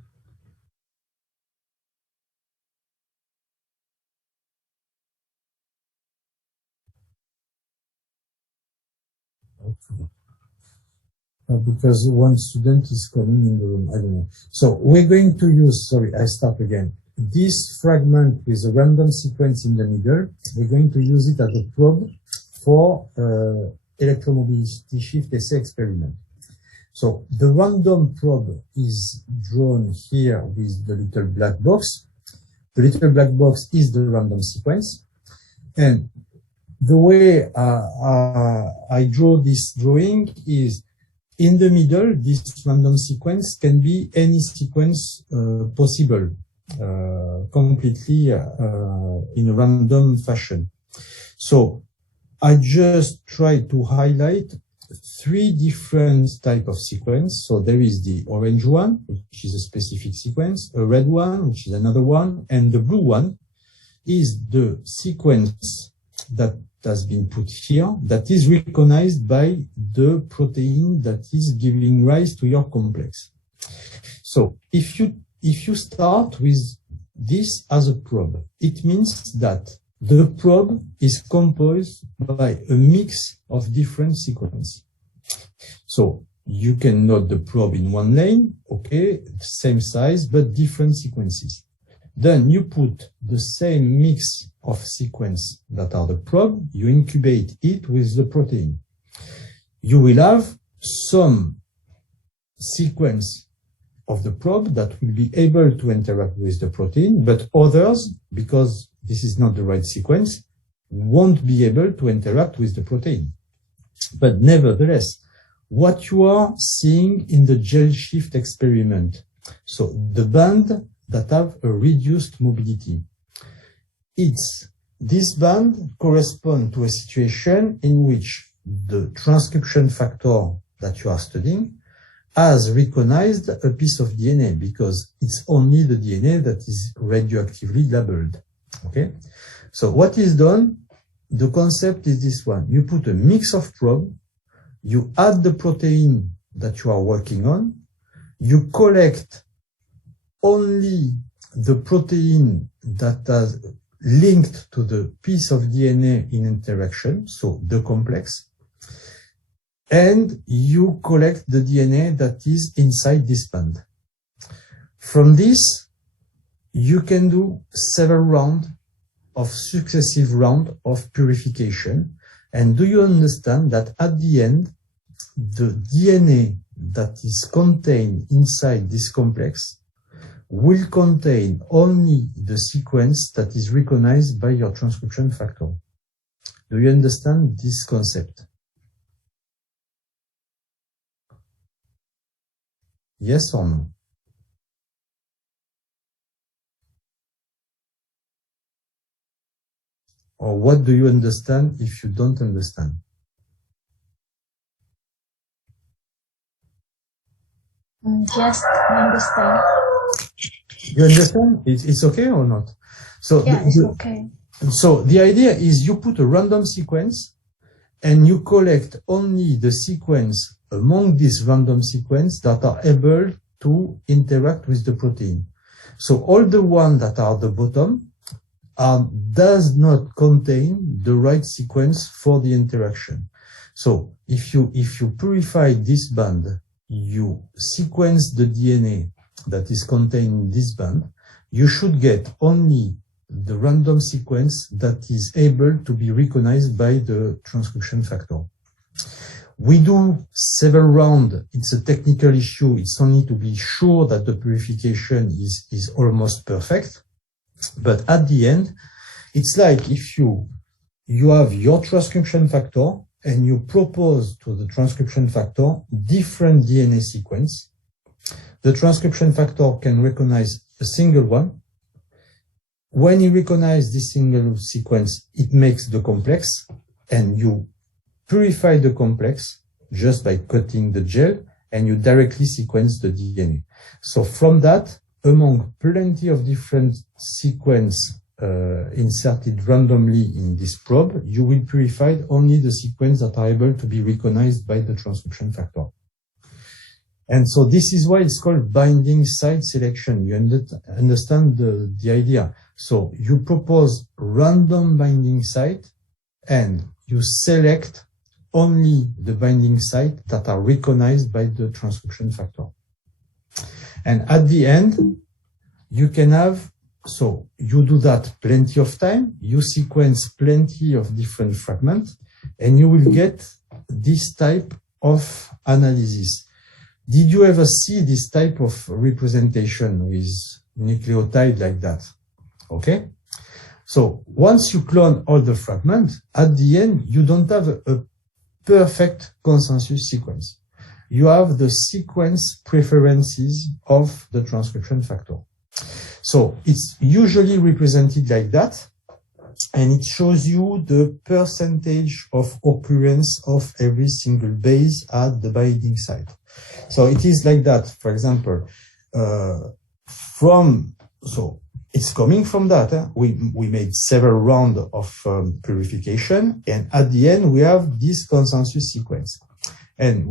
Because one student is coming in the room, I don't know. So we're going to use, sorry, I start again. This fragment with a random sequence in the middle, we're going to use it as a probe for electromobility shift assay experiment. So the random probe is drawn here with the little black box. The little black box is the random sequence. And the way I draw this drawing is in the middle, this random sequence can be any sequence possible, completely in a random fashion. So I just try to highlight 3 different types of sequence. So there is the orange one, which is a specific sequence, a red one, which is another one, and the blue one is the sequence that has been put here that is recognized by the protein that is giving rise to your complex. So if you start with this as a probe, it means that the probe is composed by a mix of different sequences. So you can note the probe in one lane, okay, same size, but different sequences. Then you put the same mix of sequence that are the probe, you incubate it with the protein. You will have some sequence of the probe that will be able to interact with the protein, but others, because this is not the right sequence, won't be able to interact with the protein. But nevertheless, what you are seeing in the gel shift experiment, so the band that have a reduced mobility, this band corresponds to a situation in which the transcription factor that you are studying has recognized a piece of DNA, because it's only the DNA that is radioactively labeled. Okay? So what is done? The concept is this one. You put a mix of probe, you add the protein that you are working on, you collect only the protein that has linked to the piece of DNA in interaction, so the complex, and you collect the DNA that is inside this band. From this, you can do several successive rounds of purification. And do you understand that at the end, the DNA that is contained inside this complex will contain only the sequence that is recognized by your transcription factor? Do you understand this concept? Yes or no? Or what do you understand if you don't understand? Yes, I understand. You understand? It's okay or not? So Yeah, it's okay. So the idea is you put a random sequence and you collect only the sequence among this random sequence that are able to interact with the protein. So all the ones that are at the bottom does not contain the right sequence for the interaction. So if you purify this band, you sequence the DNA that is contained in this band, you should get only the random sequence that is able to be recognized by the transcription factor. We do several rounds. It's a technical issue. It's only to be sure that the purification is almost perfect. But at the end, it's like if you have your transcription factor and you propose to the transcription factor different DNA sequence. The transcription factor can recognize a single one. When you recognize this single sequence, it makes the complex, and you purify the complex just by cutting the gel, and you directly sequence the DNA. So from that, among plenty of different sequences inserted randomly in this probe, you will purify only the sequence that are able to be recognized by the transcription factor. And so this is why it's called binding site selection. You understand the idea. So you propose random binding site and you select only the binding site that are recognized by the transcription factor. And at the end, you can have, so you do that plenty of time, you sequence plenty of different fragments, and you will get this type of analysis. Did you ever see this type of representation with nucleotide like that? Okay. So once you clone all the fragments, at the end, you don't have a perfect consensus sequence. You have the sequence preferences of the transcription factor. So it's usually represented like that, and it shows you the percentage of occurrence of every single base at the binding site. So it is like that. For example, so it's coming from that. We made several rounds of purification, and at the end we have this consensus sequence. And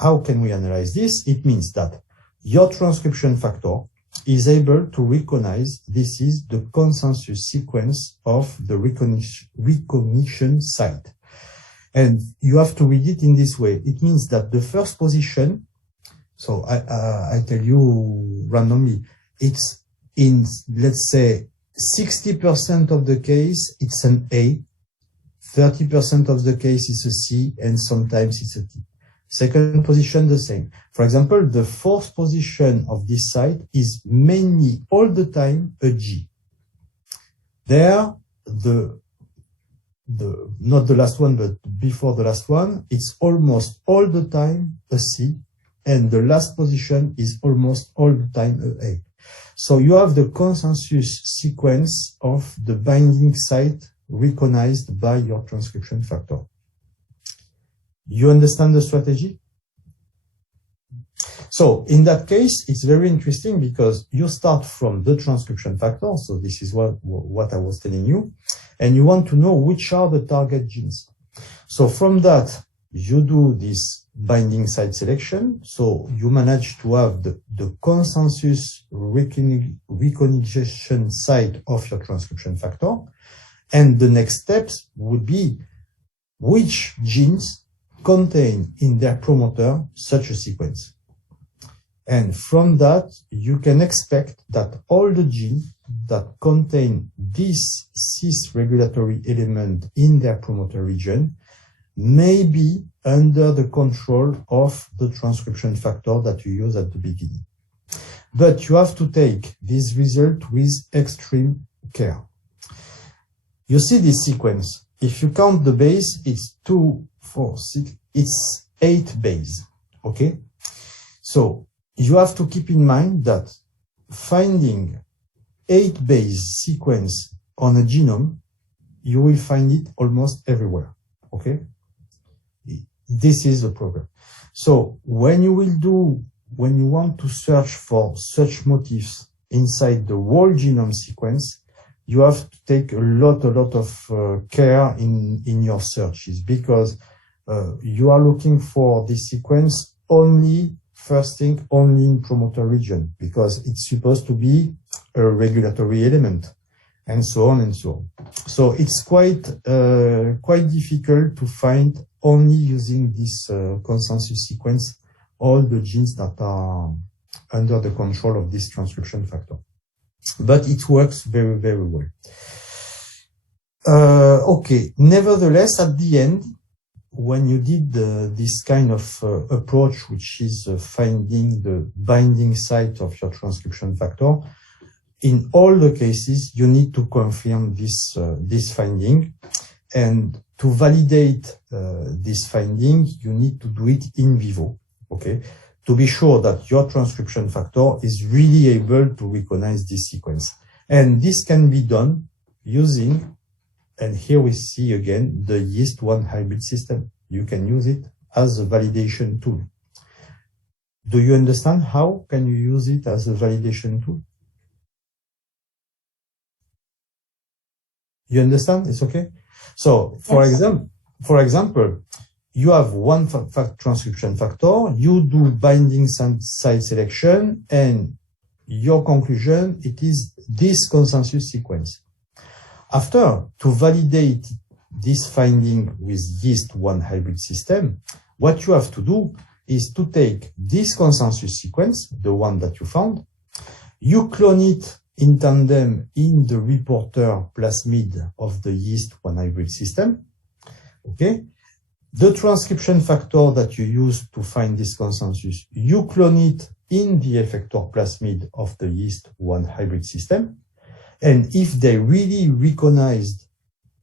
how can we analyze this? It means that your transcription factor is able to recognize this is the consensus sequence of the recognition site. And you have to read it in this way. It means that the first position, so I tell you randomly, it's in, let's say, 60% of the case, it's an A, 30% of the case it's a C, and sometimes it's a T. Second position, the same. For example, the fourth position of this site is mainly all the time a G. There, not the last one, but before the last one, it's almost all the time a C, and the last position is almost all the time a A. So you have the consensus sequence of the binding site recognized by your transcription factor. You understand the strategy? So in that case, it's very interesting because you start from the transcription factor. So this is what I was telling you. And you want to know which are the target genes. So from that, you do this binding site selection. So you manage to have the consensus recognition site of your transcription factor. And the next steps would be which genes contain in their promoter such a sequence. And from that, you can expect that all the genes that contain this cis regulatory element in their promoter region may be under the control of the transcription factor that you use at the beginning. But you have to take this result with extreme care. You see this sequence. If you count the base, it's 2, 4, 6, it's 8 base. Okay? So you have to keep in mind that finding 8 base sequence on a genome, you will find it almost everywhere. Okay? This is the problem. So when you want to search for such motifs inside the whole genome sequence, you have to take a lot of care in your searches, because you are looking for this sequence only in promoter region, because it's supposed to be a regulatory element, and so on and so on. So it's quite difficult to find only using this consensus sequence all the genes that are under the control of this transcription factor. But it works very, very well. Okay. Nevertheless, at the end, when you did this kind of approach, which is finding the binding site of your transcription factor, in all the cases, you need to confirm this finding. And to validate this finding, you need to do it in vivo, okay? To be sure that your transcription factor is really able to recognize this sequence. And this can be done using, and here we see again, the yeast-1 hybrid system. You can use it as a validation tool. Do you understand how can you use it as a validation tool? You understand? It's okay? So, for example, you have one transcription factor, you do binding site selection, and your conclusion, it is this consensus sequence. After, to validate this finding with yeast-1 hybrid system, what you have to do is to take this consensus sequence, the one that you found, you clone it in tandem in the reporter plasmid of the yeast-1 hybrid system. Okay? The transcription factor that you use to find this consensus, you clone it in the effector plasmid of the yeast-1 hybrid system. And if they really recognized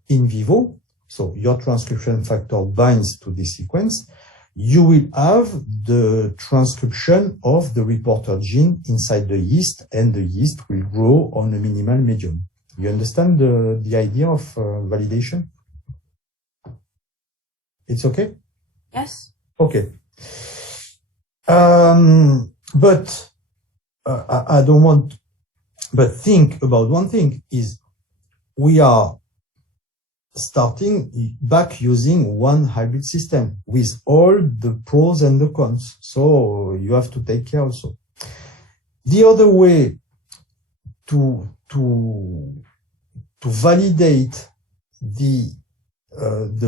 in vivo, so your transcription factor binds to this sequence, you will have the transcription of the reporter gene inside the yeast, and the yeast will grow on a minimal medium. You understand the idea of validation? It's okay? Yes. Okay. But I don't want, but think about one thing is we are starting back using one hybrid system with all the pros and the cons. So you have to take care also. The other way to validate the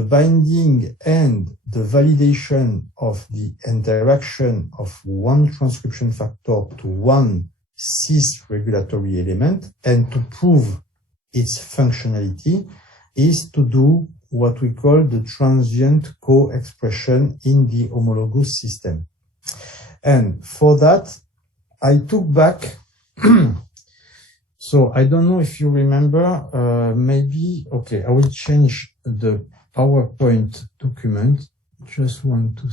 binding and the validation of the interaction of one transcription factor to one cis regulatory element, and to prove its functionality is to do what we call the transient co-expression in the homologous system. And for that, I took back, so I don't know if you remember, maybe, okay, I will change the PowerPoint document. Just want to,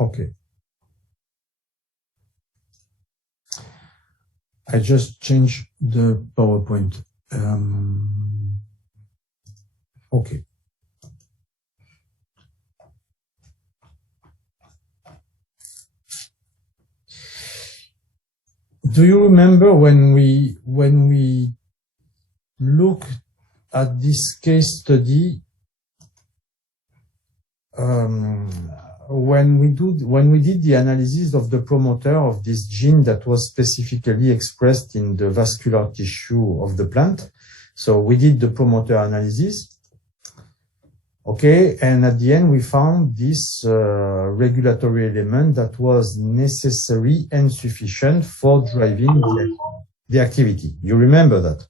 okay. I just changed the PowerPoint. Okay. Do you remember when we look at this case study, when we did the analysis of the promoter of this gene that was specifically expressed in the vascular tissue of the plant? So we did the promoter analysis. Okay, and at the end we found this regulatory element that was necessary and sufficient for driving the activity. You remember that?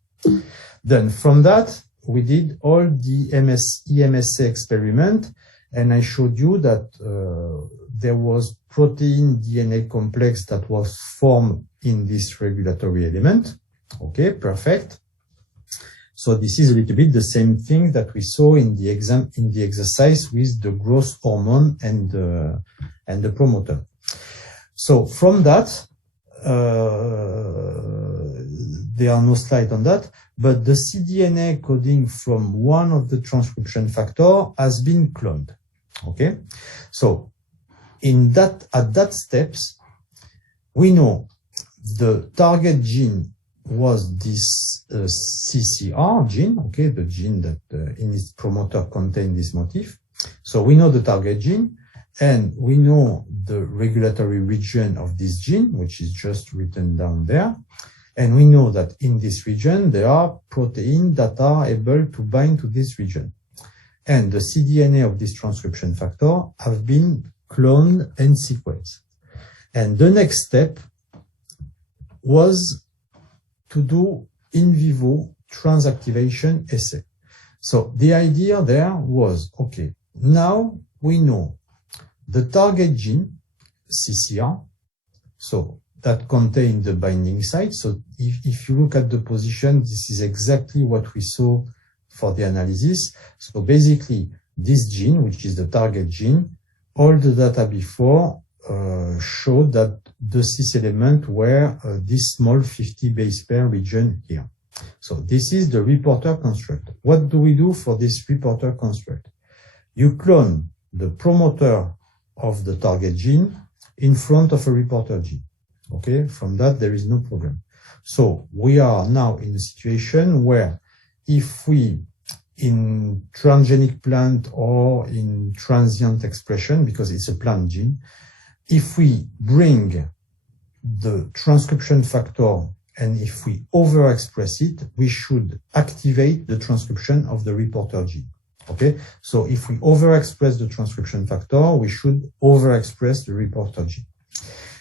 Then from that, we did all the EMSA experiment, and I showed you that there was protein DNA complex that was formed in this regulatory element. Okay, perfect. So this is a little bit the same thing that we saw in the exercise with the growth hormone and the promoter. So from that, there are no slides on that, but the cDNA coding from one of the transcription factor has been cloned. Okay, so at that steps, we know the target gene was this CCR gene, okay, the gene that in its promoter contained this motif. So we know the target gene, and we know the regulatory region of this gene, which is just written down there. And we know that in this region, there are proteins that are able to bind to this region. And the cDNA of this transcription factor have been cloned and sequenced. And the next step was to do in vivo transactivation assay. So the idea there was, okay, now we know the target gene, CCR, so that contain the binding site. So if you look at the position, this is exactly what we saw for the analysis. So basically, this gene, which is the target gene, all the data before showed that the cis element were this small 50 base pair region here. So this is the reporter construct. What do we do for this reporter construct? You clone the promoter of the target gene in front of a reporter gene. Okay, from that there is no problem. So we are now in a situation where if we, in transgenic plant or in transient expression, because it's a plant gene, if we bring the transcription factor and if we overexpress it, we should activate the transcription of the reporter gene. Okay, so if we overexpress the transcription factor, we should overexpress the reporter gene.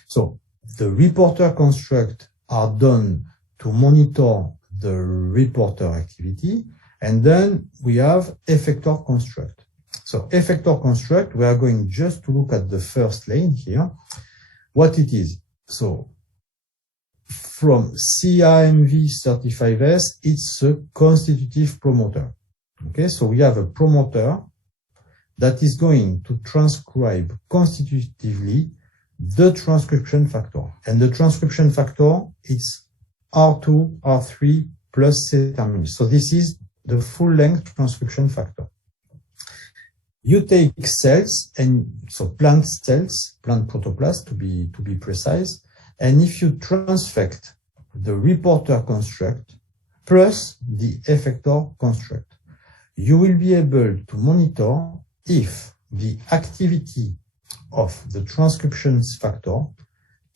So the reporter construct are done to monitor the reporter activity, and then we have effector construct. So effector construct, we are going just to look at the first lane here, what it is. So from CRMV35S, it's a constitutive promoter. Okay, so we have a promoter that is going to transcribe constitutively the transcription factor. And the transcription factor is R2, R3 plus C-terminus. So this is the full length transcription factor. You take cells, and so plant cells, plant protoplast to be precise, and if you transfect the reporter construct plus the effector construct, you will be able to monitor if the activity of the transcription factor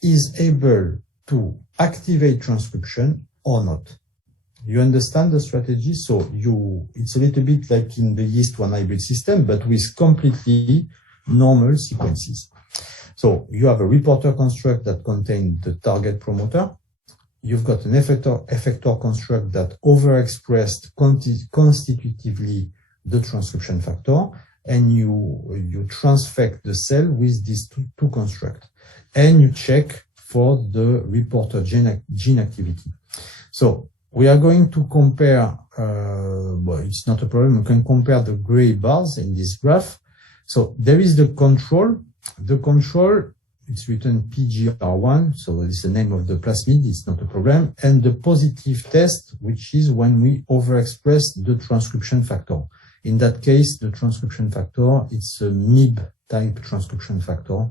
is able to activate transcription or not. You understand the strategy? So it's a little bit like in the yeast one hybrid system, but with completely normal sequences. So you have a reporter construct that contains the target promoter. You've got an effector construct that overexpressed constitutively the transcription factor, and you transfect the cell with these two constructs, and you check for the reporter gene activity. So we are going to compare, well, it's not a problem, we can compare the gray bars in this graph. So there is the control. The control, it's written PGR1, so it's the name of the plasmid, it's not a problem. And the positive test, which is when we overexpress the transcription factor. In that case, the transcription factor, it's a MIB type transcription factor.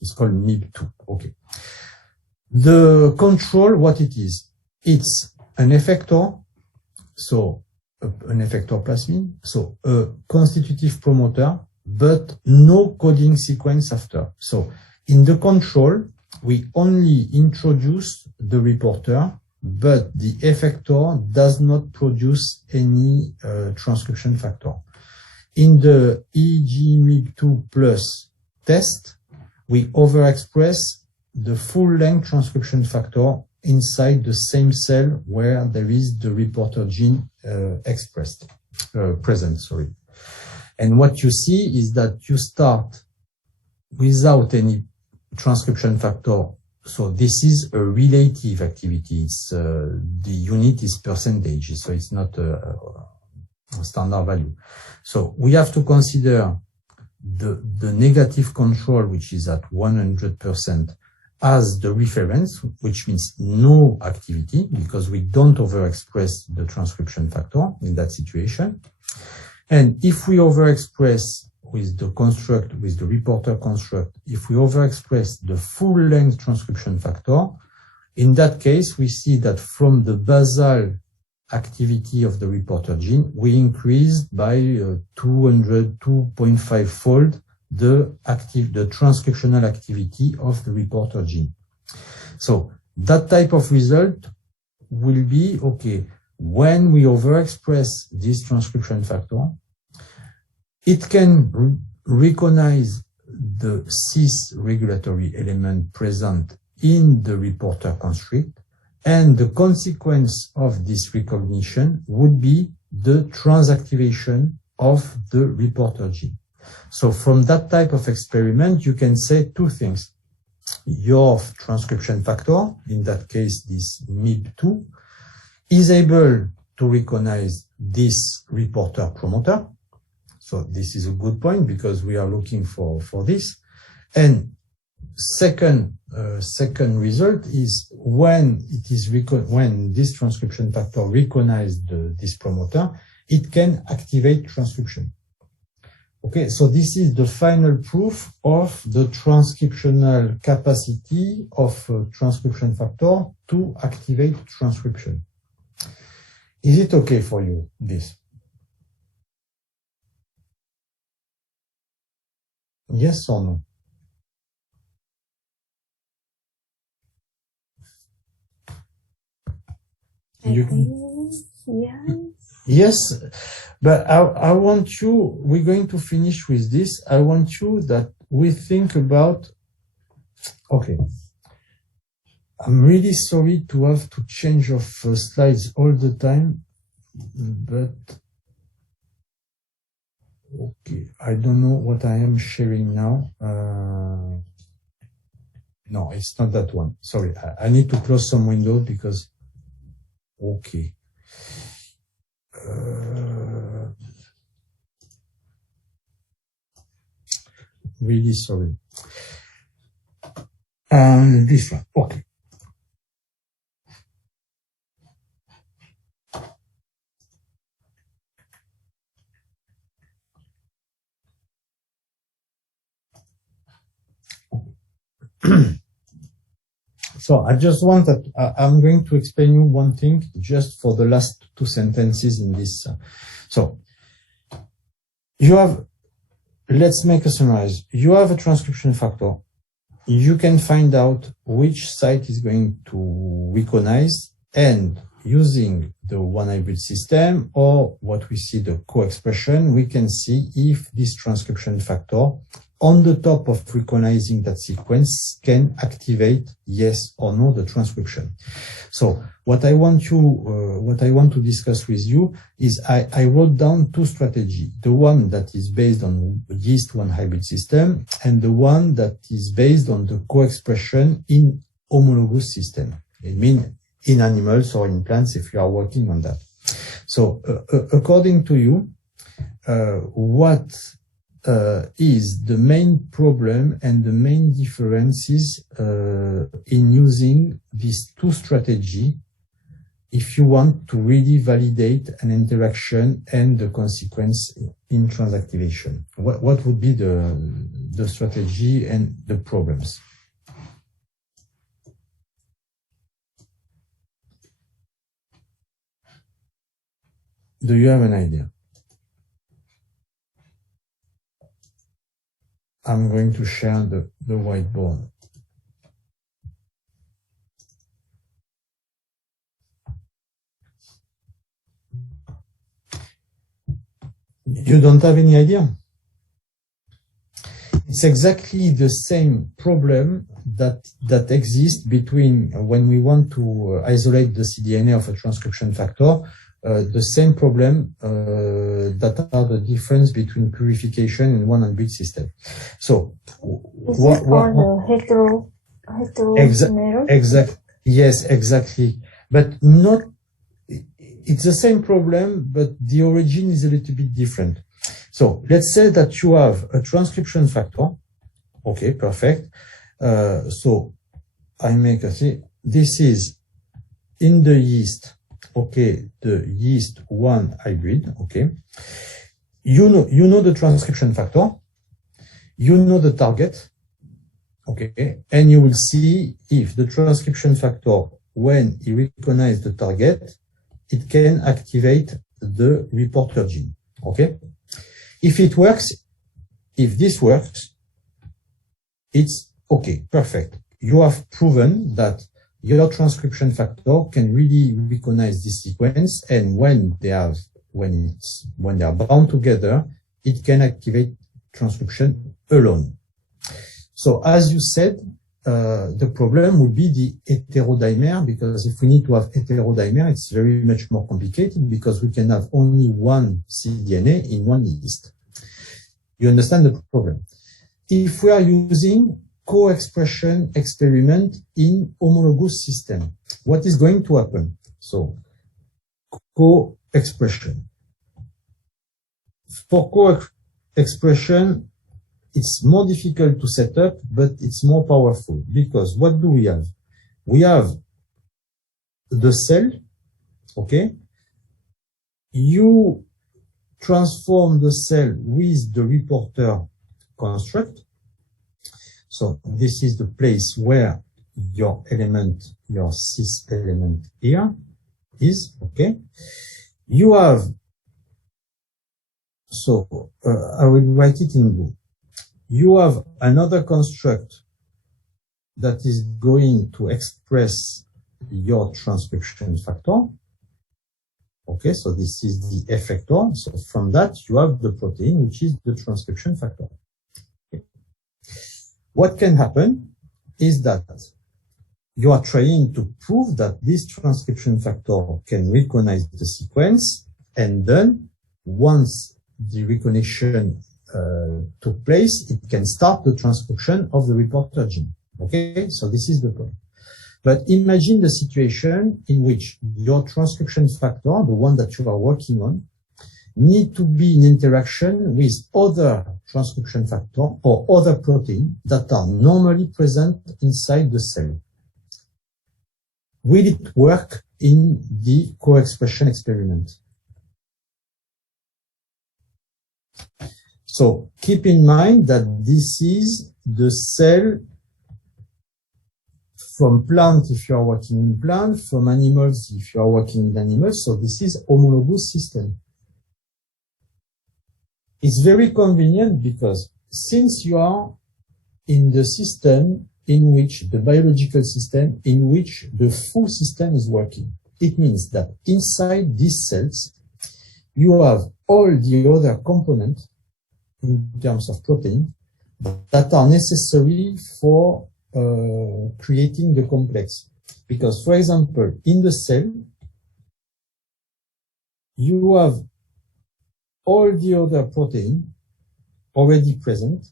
It's called MIB2. Okay. The control, what it is? It's an effector, so an effector plasmid, so a constitutive promoter, but no coding sequence after. So in the control, we only introduce the reporter, but the effector does not produce any transcription factor. In the EGMIB2 plus test, we overexpress the full-length transcription factor inside the same cell where there is the reporter gene present. And what you see is that you start without any transcription factor. So this is a relative activity. It's the unit is percentage, so it's not a standard value. So we have to consider the negative control, which is at 100%, as the reference, which means no activity, because we don't overexpress the transcription factor in that situation. And if we overexpress with the construct, with the reporter construct, if we overexpress the full-length transcription factor, in that case, we see that from the basal activity of the reporter gene, we increase by 2.5-fold the transcriptional activity of the reporter gene. So that type of result will be, okay, when we overexpress this transcription factor, it can recognize the cis regulatory element present in the reporter construct, and the consequence of this recognition would be the transactivation of the reporter gene. So from that type of experiment, you can say two things. Your transcription factor, in that case this MIB2, is able to recognize this reporter promoter. So this is a good point because we are looking for this. And second result is when this transcription factor recognizes this promoter, it can activate transcription. Okay, so this is the final proof of the transcriptional capacity of a transcription factor to activate transcription. Is it okay for you, this? Yes or no? Yes, but I want you, we're going to finish with this. I want you that we think about, okay, I'm really sorry to have to change of slides all the time, but okay, I don't know what I am sharing now. No, it's not that one. Sorry, I need to close some windows because, okay. Really sorry. And this one, okay. So I just want that I'm going to explain you one thing just for the last two sentences in this. So you have, let's make a summarize. You have a transcription factor. You can find out which site is going to recognize, and using the one hybrid system or what we see the co-expression, we can see if this transcription factor on the top of recognizing that sequence, can activate yes or no the transcription. So what I want to discuss with you is I wrote down two strategies: the one that is based on yeast-1 hybrid system, and the one that is based on the co-expression in homologous system. It means in animals or in plants if you are working on that. So according to you, what is the main problem and the main differences in using these two strategies if you want to really validate an interaction and the consequence in transactivation? What would be the strategy and the problems? Do you have an idea? I'm going to share the whiteboard. You don't have any idea? It's exactly the same problem that exists between when we want to isolate the cDNA of a transcription factor, the same problem that are the difference between purification and one hybrid system. So, Is it for the heteromerase? Yes, exactly. But not. It's the same problem, but the origin is a little bit different. So let's say that you have a transcription factor. Okay, perfect. So I make a thing. This is in the yeast. Okay, the yeast-1 hybrid. Okay, you know the transcription factor. You know the target. Okay, and you will see if the transcription factor, when you recognize the target, it can activate the reporter gene. Okay, if it works, if this works, it's okay, perfect. You have proven that your transcription factor can really recognize this sequence, and when they are bound together, it can activate transcription alone. So as you said, the problem would be the heterodimer, because if we need to have heterodimer, it's very much more complicated because we can have only one cDNA in one yeast. You understand the problem? If we are using co-expression experiment in homologous system, what is going to happen? So, co-expression. For co-expression, it's more difficult to set up, but it's more powerful, because what do we have? We have the cell, okay? You transform the cell with the reporter construct. So this is the place where your element, your cis element here is, okay? You have, so I will write it in blue. You have another construct that is going to express your transcription factor. Okay, so this is the effector. So from that, you have the protein, which is the transcription factor. Okay. What can happen is that you are trying to prove that this transcription factor can recognize the sequence, and then once the recognition took place, it can start the transcription of the reporter gene. Okay, so this is the point. But imagine the situation in which your transcription factor, the one that you are working on, need to be in interaction with other transcription factor or other protein that are normally present inside the cell. Will it work in the co-expression experiment? So keep in mind that this is the cell from plant if you are working in plant, from animals if you are working in animals. So this is homologous system. It's very convenient because since you are in the system in which the biological system in which the full system is working, it means that inside these cells, you have all the other components in terms of protein that are necessary for creating the complex. Because, for example, in the cell, you have all the other protein already present,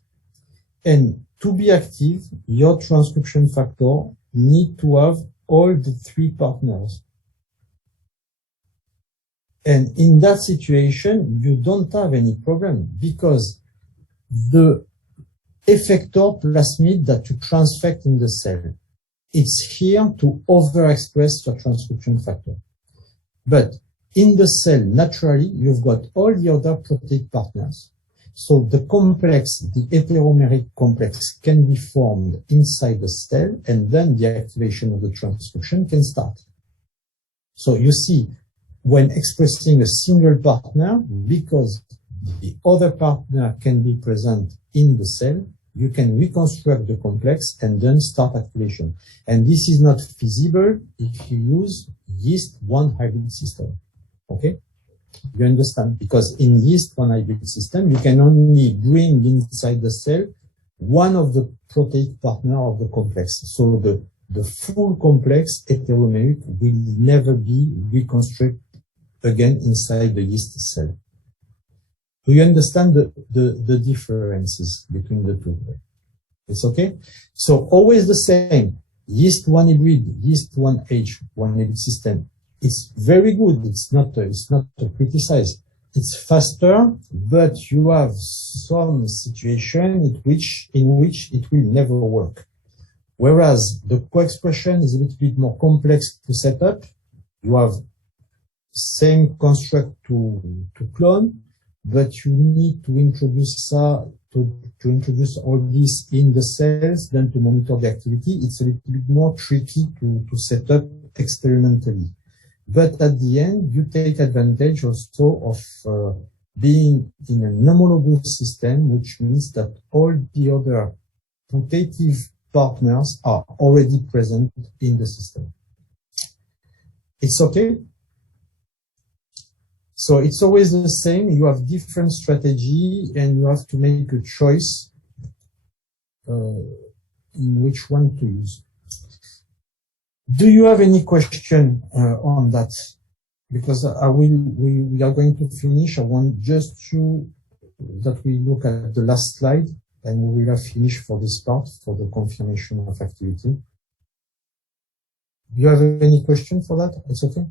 and to be active, your transcription factor need to have all the 3 partners. And in that situation, you don't have any problem because the effector plasmid that you transfect in the cell, it's here to overexpress your transcription factor. But in the cell, naturally, you've got all the other protein partners. So the complex, the heteromeric complex, can be formed inside the cell, and then the activation of the transcription can start. So you see, when expressing a single partner, because the other partner can be present in the cell, you can reconstruct the complex and then start activation. And this is not feasible if you use yeast 1 hybrid system. Okay? You understand? Because in yeast 1 hybrid system, you can only bring inside the cell one of the protein partner of the complex. So the full complex heteromeric will never be reconstructed again inside the yeast cell. Do you understand the differences between the two? It's okay? So always the same. Yeast 1 hybrid, yeast 1H, 1 hybrid system. It's very good. It's not to criticize. It's faster, but you have some situation in which it will never work. Whereas the co-expression is a little bit more complex to set up. You have same construct to clone, but you need to introduce to introduce all this in the cells, then to monitor the activity. It's a little bit more tricky to set up experimentally. But at the end, you take advantage also of being in an homologous system, which means that all the other putative partners are already present in the system. It's okay? So it's always the same. You have different strategy and you have to make a choice in which one to use. Do you have any question on that? Because we are going to finish. I want just that we look at the last slide and we will have finished for this part, for the confirmation of activity. Do you have any question for that? It's okay.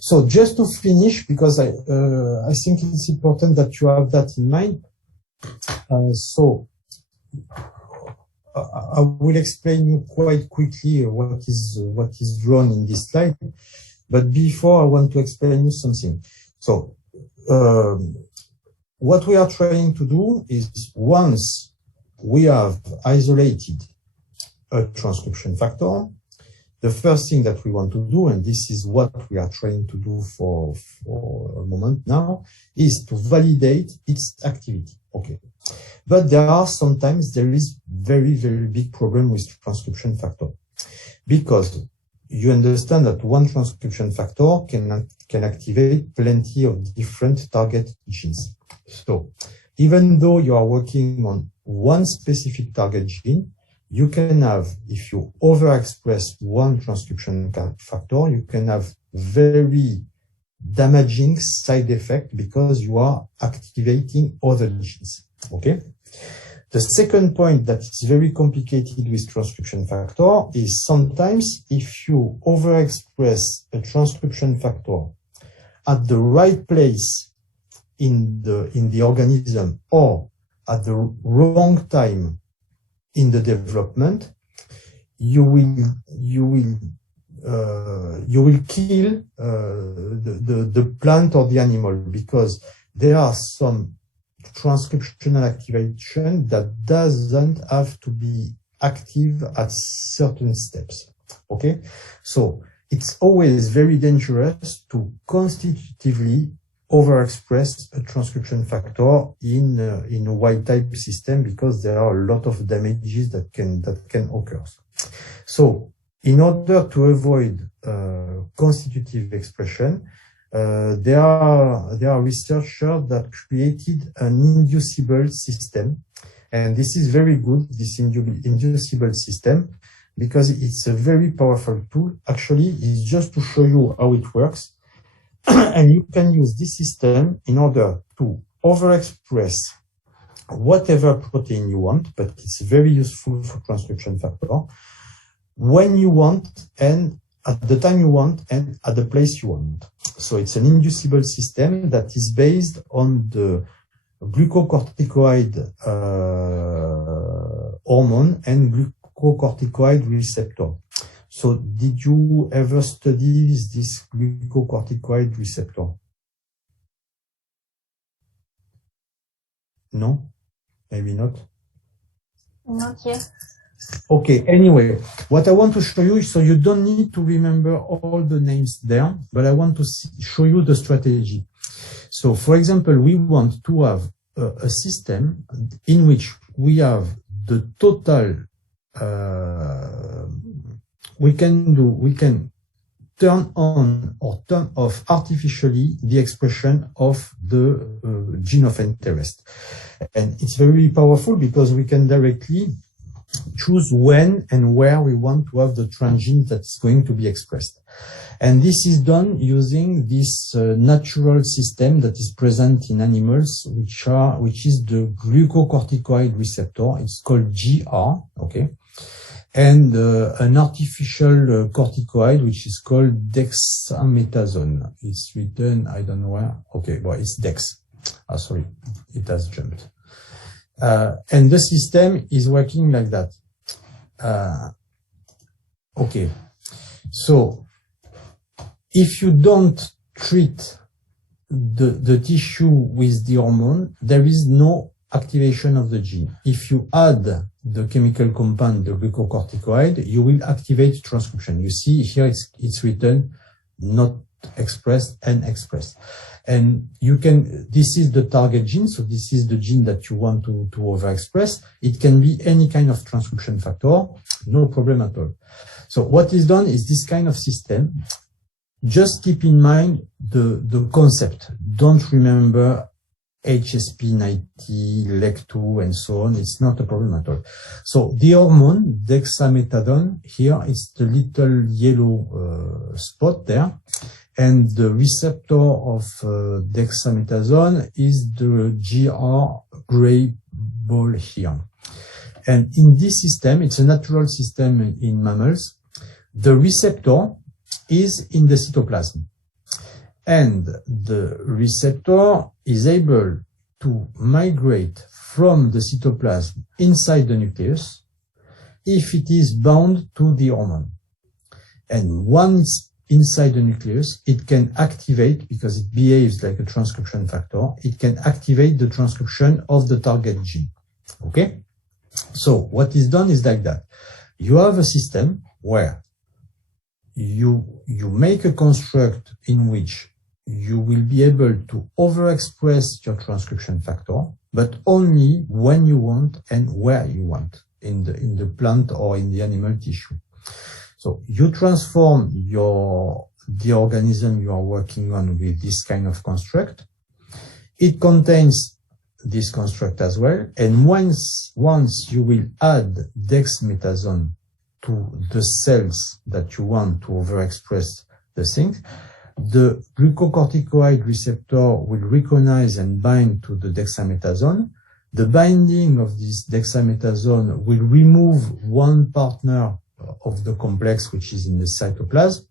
So just to finish, because I think it's important that you have that in mind. So I will explain you quite quickly what is drawn in this slide. But before, I want to explain you something. So what we are trying to do is, once we have isolated a transcription factor, the first thing that we want to do, and this is what we are trying to do for a moment now, is to validate its activity. Okay. But sometimes there is very, very big problem with transcription factor. Because you understand that one transcription factor can activate plenty of different target genes. So even though you are working on one specific target gene, you can have, if you overexpress one transcription factor, you can have very damaging side effect because you are activating other genes. Okay? The second point that is very complicated with transcription factor is sometimes if you overexpress a transcription factor at the right place in the organism or at the wrong time in the development, you will kill the plant or the animal, because there are some transcriptional activation that doesn't have to be active at certain steps. Okay, so it's always very dangerous to constitutively overexpress a transcription factor in a wild type system, because there are a lot of damages that can occur. So in order to avoid constitutive expression, there are researchers that created an inducible system, And this is very good, this inducible system, because it's a very powerful tool. Actually, it's just to show you how it works. And you can use this system in order to overexpress whatever protein you want, but it's very useful for transcription factor, when you want and at the time you want and at the place you want. So it's an inducible system that is based on the glucocorticoid hormone and glucocorticoid receptor. So did you ever study this glucocorticoid receptor? No? Maybe not? Not yet. Okay, anyway, what I want to show you, so you don't need to remember all the names there, but I want to show you the strategy. So, for example, we want to have a system in which we have the total, we can turn on or turn off artificially the expression of the gene of interest. And it's very powerful because we can directly choose when and where we want to have the transgene that's going to be expressed. And this is done using this natural system that is present in animals, which is the glucocorticoid receptor. It's called GR, okay? And an artificial corticoid, which is called dexamethasone. It's written, I don't know where. Okay, well, it's Dex. Ah, sorry, it has jumped. And the system is working like that. Okay, so if you don't treat the tissue with the hormone, there is no activation of the gene. If you add the chemical compound, the glucocorticoid, you will activate transcription. You see here it's written not expressed and expressed. And you can, this is the target gene, so this is the gene that you want to overexpress. It can be any kind of transcription factor, no problem at all. So what is done is this kind of system. Just keep in mind the concept. Don't remember HSP90, LEC2, and so on. It's not a problem at all. So the hormone, dexamethasone, here it's the little yellow spot there. And the receptor of dexamethasone is the GR gray ball here. And in this system, it's a natural system in mammals. The receptor is in the cytoplasm. And the receptor is able to migrate from the cytoplasm inside the nucleus if it is bound to the hormone. And once inside the nucleus, it can activate, because it behaves like a transcription factor, it can activate the transcription of the target gene. Okay? So what is done is like that. You have a system where you make a construct in which you will be able to overexpress your transcription factor, but only when you want and where you want in the plant or in the animal tissue. So you transform the organism you are working on with this kind of construct. It contains this construct as well. And once you will add dexamethasone to the cells that you want to overexpress the things, the glucocorticoid receptor will recognize and bind to the dexamethasone. The binding of this dexamethasone will remove one partner of the complex which is in the cytoplasm,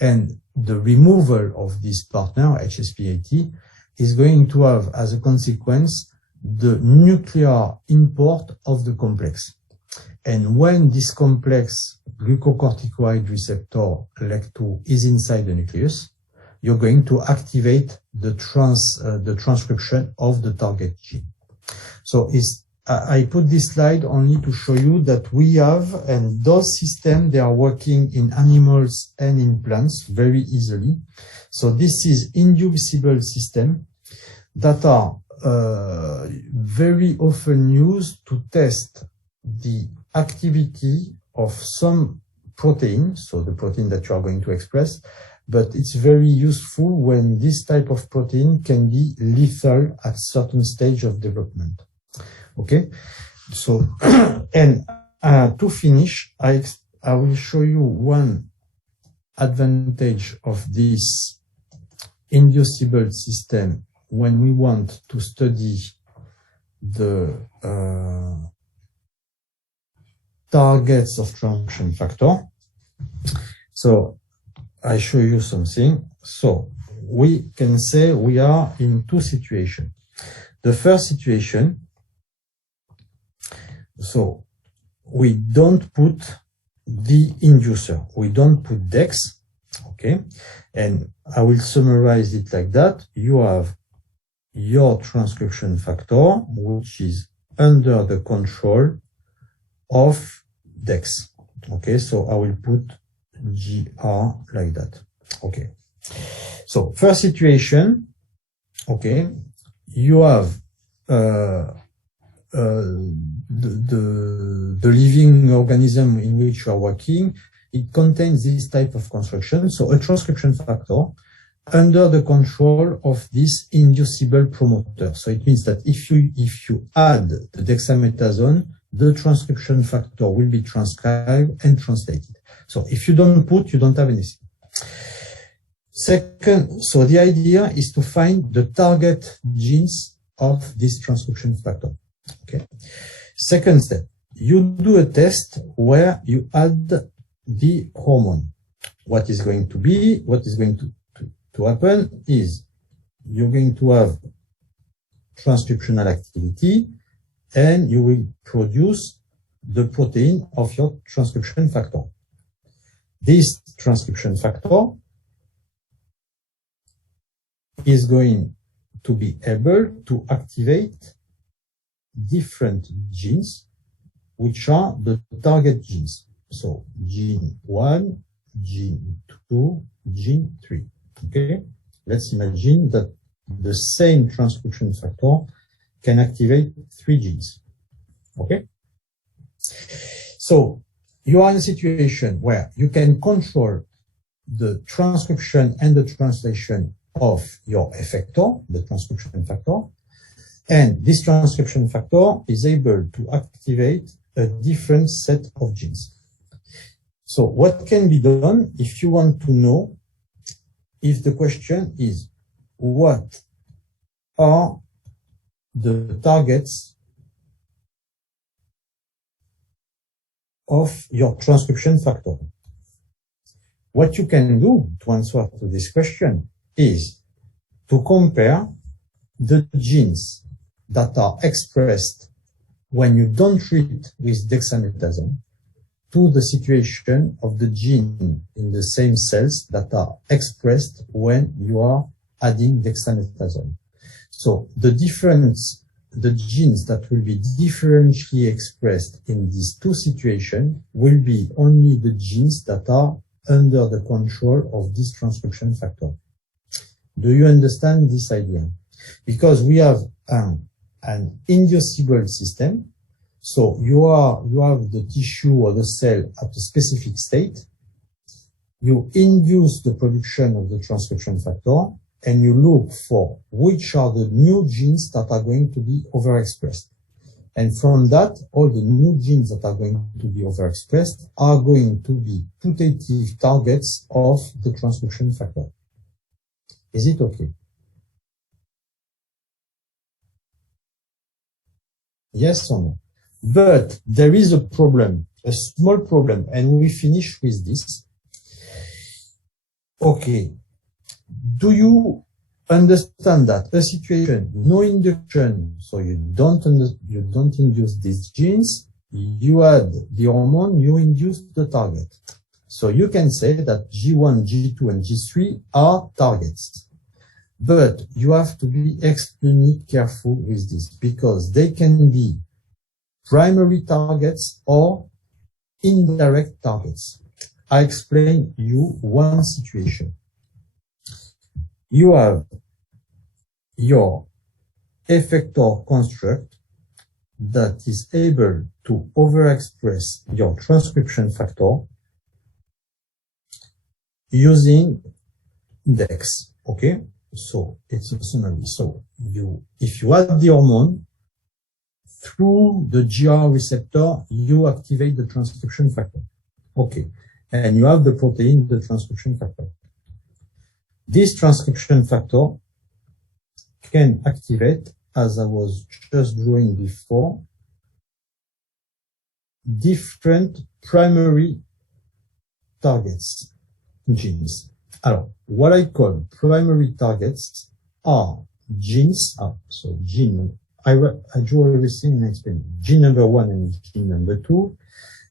and the removal of this partner, HSP80, is going to have as a consequence the nuclear import of the complex. And when this complex glucocorticoid receptor LEC2 is inside the nucleus, you're going to activate the transcription of the target gene. So I put this slide only to show you that we have, and those systems, they are working in animals and in plants very easily. So this is inducible system that are very often used to test the activity of some protein, so the protein that you are going to express, but it's very useful when this type of protein can be lethal at certain stage of development. Okay, So, and to finish, I will show you one advantage of this inducible system when we want to study the targets of transcription factor. So I show you something. So we can say we are in two situations. The first situation, so we don't put the inducer, we don't put DEX, okay? And I will summarize it like that. You have your transcription factor, which is under the control of DEX. Okay, so I will put GR like that. Okay. So first situation, okay, you have the living organism in which you are working. It contains this type of construction. So a transcription factor under the control of this inducible promoter. So it means that if you add the dexamethasone, the transcription factor will be transcribed and translated. So if you don't put, you don't have anything. Second, so the idea is to find the target genes of this transcription factor. Okay. Second step, you do a test where you add the hormone. What is going to happen is you're going to have transcriptional activity and you will produce the protein of your transcription factor. This transcription factor is going to be able to activate different genes, which are the target genes. So gene 1, gene 2, gene 3. Okay, let's imagine that the same transcription factor can activate 3 genes. Okay, so you are in a situation where you can control the transcription and the translation of your effector, the transcription factor, and this transcription factor is able to activate a different set of genes. So what can be done if you want to know if the question is what are the targets of your transcription factor? What you can do to answer to this question is to compare the genes that are expressed when you don't treat with dexamethasone to the situation of the gene in the same cells that are expressed when you are adding dexamethasone. So the difference, the genes that will be differentially expressed in these two situations will be only the genes that are under the control of this transcription factor. Do you understand this idea? Because we have an inducible system. So you have the tissue or the cell at a specific state. You induce the production of the transcription factor and you look for which are the new genes that are going to be overexpressed. And from that, all the new genes that are going to be overexpressed are going to be putative targets of the transcription factor. Is it okay? Yes or no? But there is a problem, a small problem, and we finish with this. Okay. Do you understand that a situation, no induction, so you don't induce these genes, you add the hormone, you induce the target. So you can say that G1, G2, and G3 are targets. But you have to be extremely careful with this because they can be primary targets or indirect targets. I explain you one situation. You have your effector construct that is able to overexpress your transcription factor using DEX. Okay? So it's a summary. So if you add the hormone, through the GR receptor, you activate the transcription factor. Okay. And you have the protein, the transcription factor. This transcription factor can activate, as I was just drawing before, different primary targets, genes. Alors, what I call primary targets are genes. So gene, I draw everything and explain. Gene number 1 and gene number 2.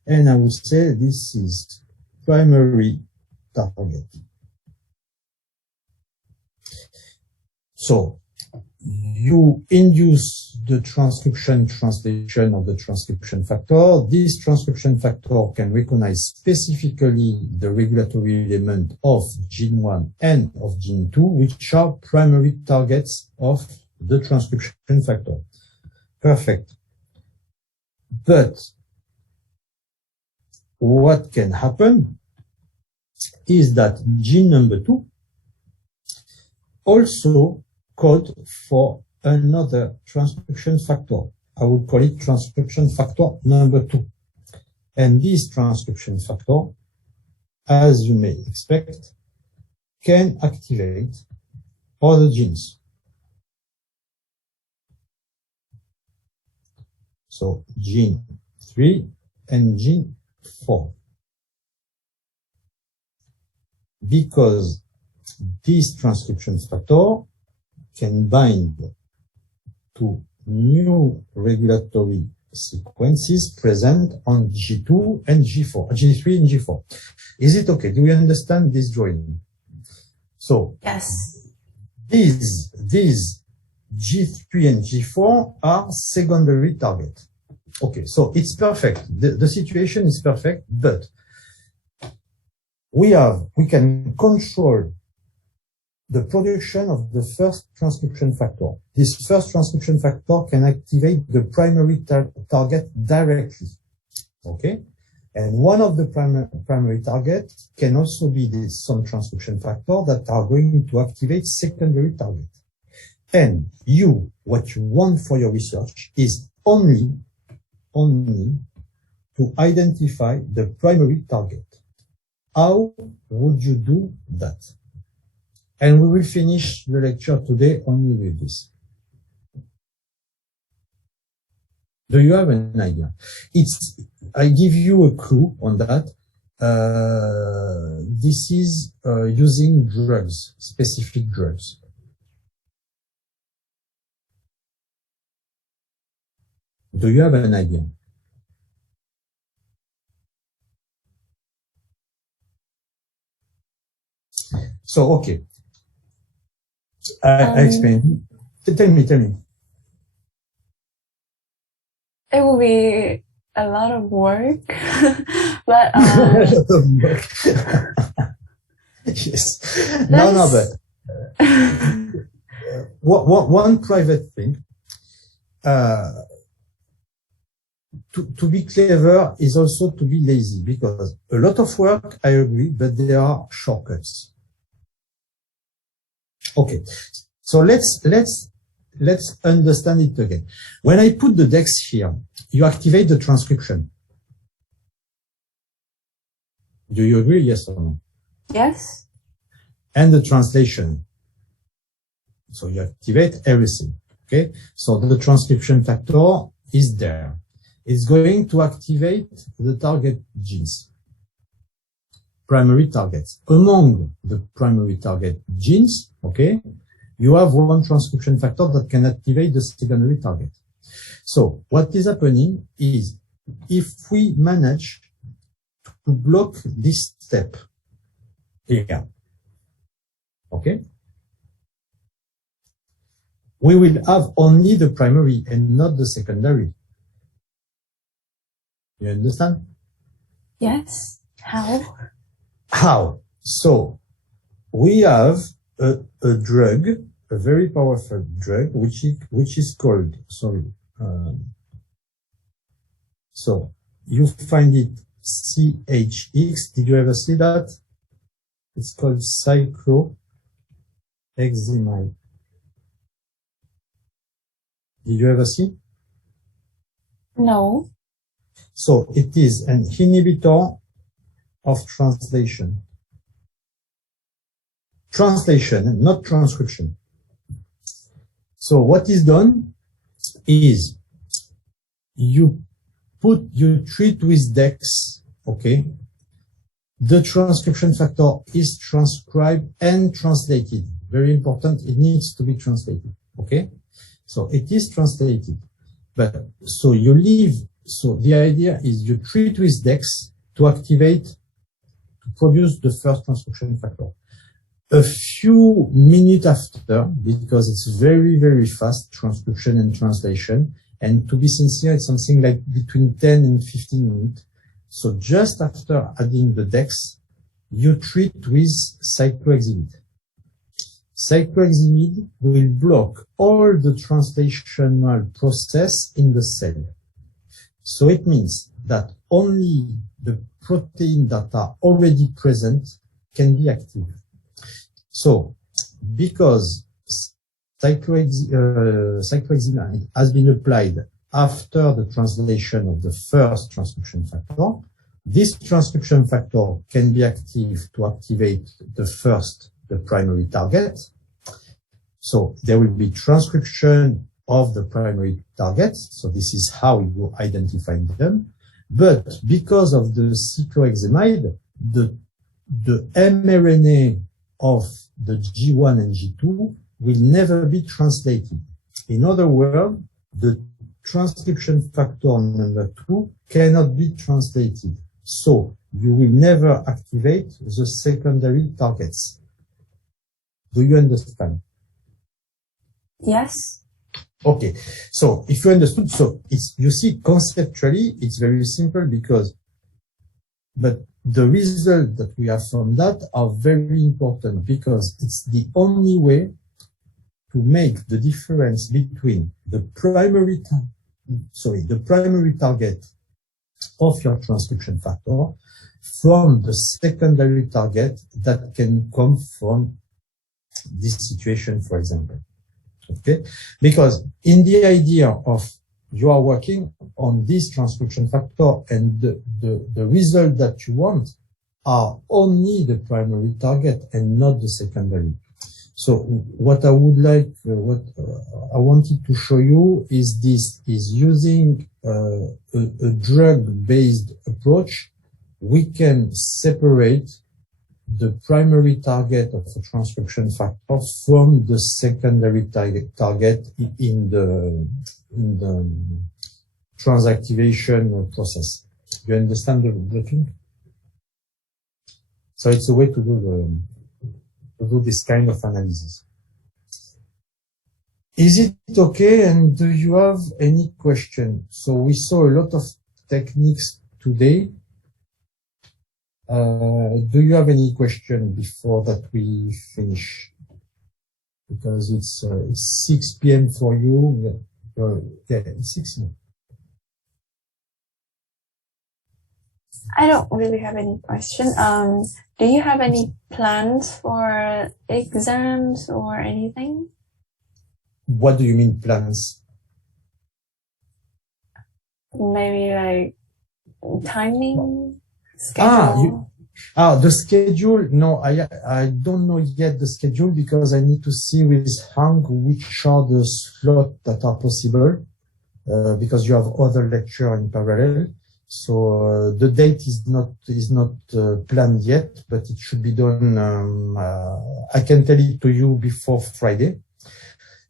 And I will say this is primary target. So you induce the transcription translation of the transcription factor. This transcription factor can recognize specifically the regulatory element of gene 1 and of gene 2, which are primary targets of the transcription factor. Perfect. But what can happen is that gene number 2 also code for another transcription factor. I would call it transcription factor number 2. And this transcription factor, as you may expect, can activate other genes. So gene 3 and gene 4. Because this transcription factor can bind to new regulatory sequences present on G2 and G4, G3 and G4. Is it okay? Do you understand this drawing? So Yes. these G3 and G4 are secondary target. Okay, so it's perfect. The situation is perfect, but we can control the production of the first transcription factor. This first transcription factor can activate the primary target directly. Okay? And one of the primary targets can also be some transcription factor that are going to activate secondary target. And what you want for your research is only to identify the primary target. How would you do that? And we will finish the lecture today only with this. Do you have an idea? I give you a clue on that. This is using drugs, specific drugs. Do you have an idea? So, okay. I explain. Tell me. It will be a lot of work, but yes. No, but one private thing. To be clever is also to be lazy, because a lot of work, I agree, but there are shortcuts. Okay, so let's understand it again. When I put the DEX here, you activate the transcription. Do you agree? Yes or no? yes. And the translation. So you activate everything. Okay, so the transcription factor is there. It's going to activate the target genes. Primary targets. Among the primary target genes, okay, you have one transcription factor that can activate the secondary target. So what is happening is, if we manage to block this step here, okay, we will have only the primary and not the secondary. You understand? Yes. How? How? So we have a drug, a very powerful drug, which is called, so you find it CHX. Did you ever see that? It's called cycloheximide. Did you ever see? No. So it is an inhibitor of translation. Translation, not transcription. So what is done is you treat with DEX, okay? The transcription factor is transcribed and translated. Very important, it needs to be translated, okay? So it is translated. But so you leave, so the idea is you treat with DEX to activate, to produce the first transcription factor. A few minutes after, because it's very, very fast, transcription and translation, and to be sincere, it's something like between 10 and 15 minutes. So just after adding the DEX, you treat with cycloheximide. Cycloheximide will block all the translational process in the cell. So it means that only the protein that are already present can be active. So, because cycloheximide has been applied after the translation of the first transcription factor, this transcription factor can be active to activate the primary target. So there will be transcription of the primary target. So this is how we will identify them. But because of the cycloheximide, the mRNA of the G1 and G2 will never be translated. In other words, the transcription factor number 2 cannot be translated. So you will never activate the secondary targets. Do you understand? Yes. Okay. So if you understood, so it's, you see, conceptually, it's very simple but the results that we have from that are very important because it's the only way to make the difference between the primary target of your transcription factor from the secondary target that can come from this situation, for example. Okay? Because in the idea of you are working on this transcription factor and the result that you want are only the primary target and not the secondary. So what I would like, what I wanted to show you is using a drug-based approach, we can separate the primary target of a transcription factor from the secondary target in the transactivation process. You understand the thing? So it's a way to do this kind of analysis. Is it okay? And do you have any question? So we saw a lot of techniques today. Do you have any question before that we finish? Because it's 6 p.m. for you. Yeah, it's 6 p.m. I don't really have any question. Do you have any plans for exams or anything? What do you mean plans? Maybe like timing, schedule? The schedule? No, I don't know yet the schedule because I need to see with Hank which are the slots that are possible, because you have other lecture in parallel. So the date is not planned yet, but it should be done. I can tell it to you before Friday.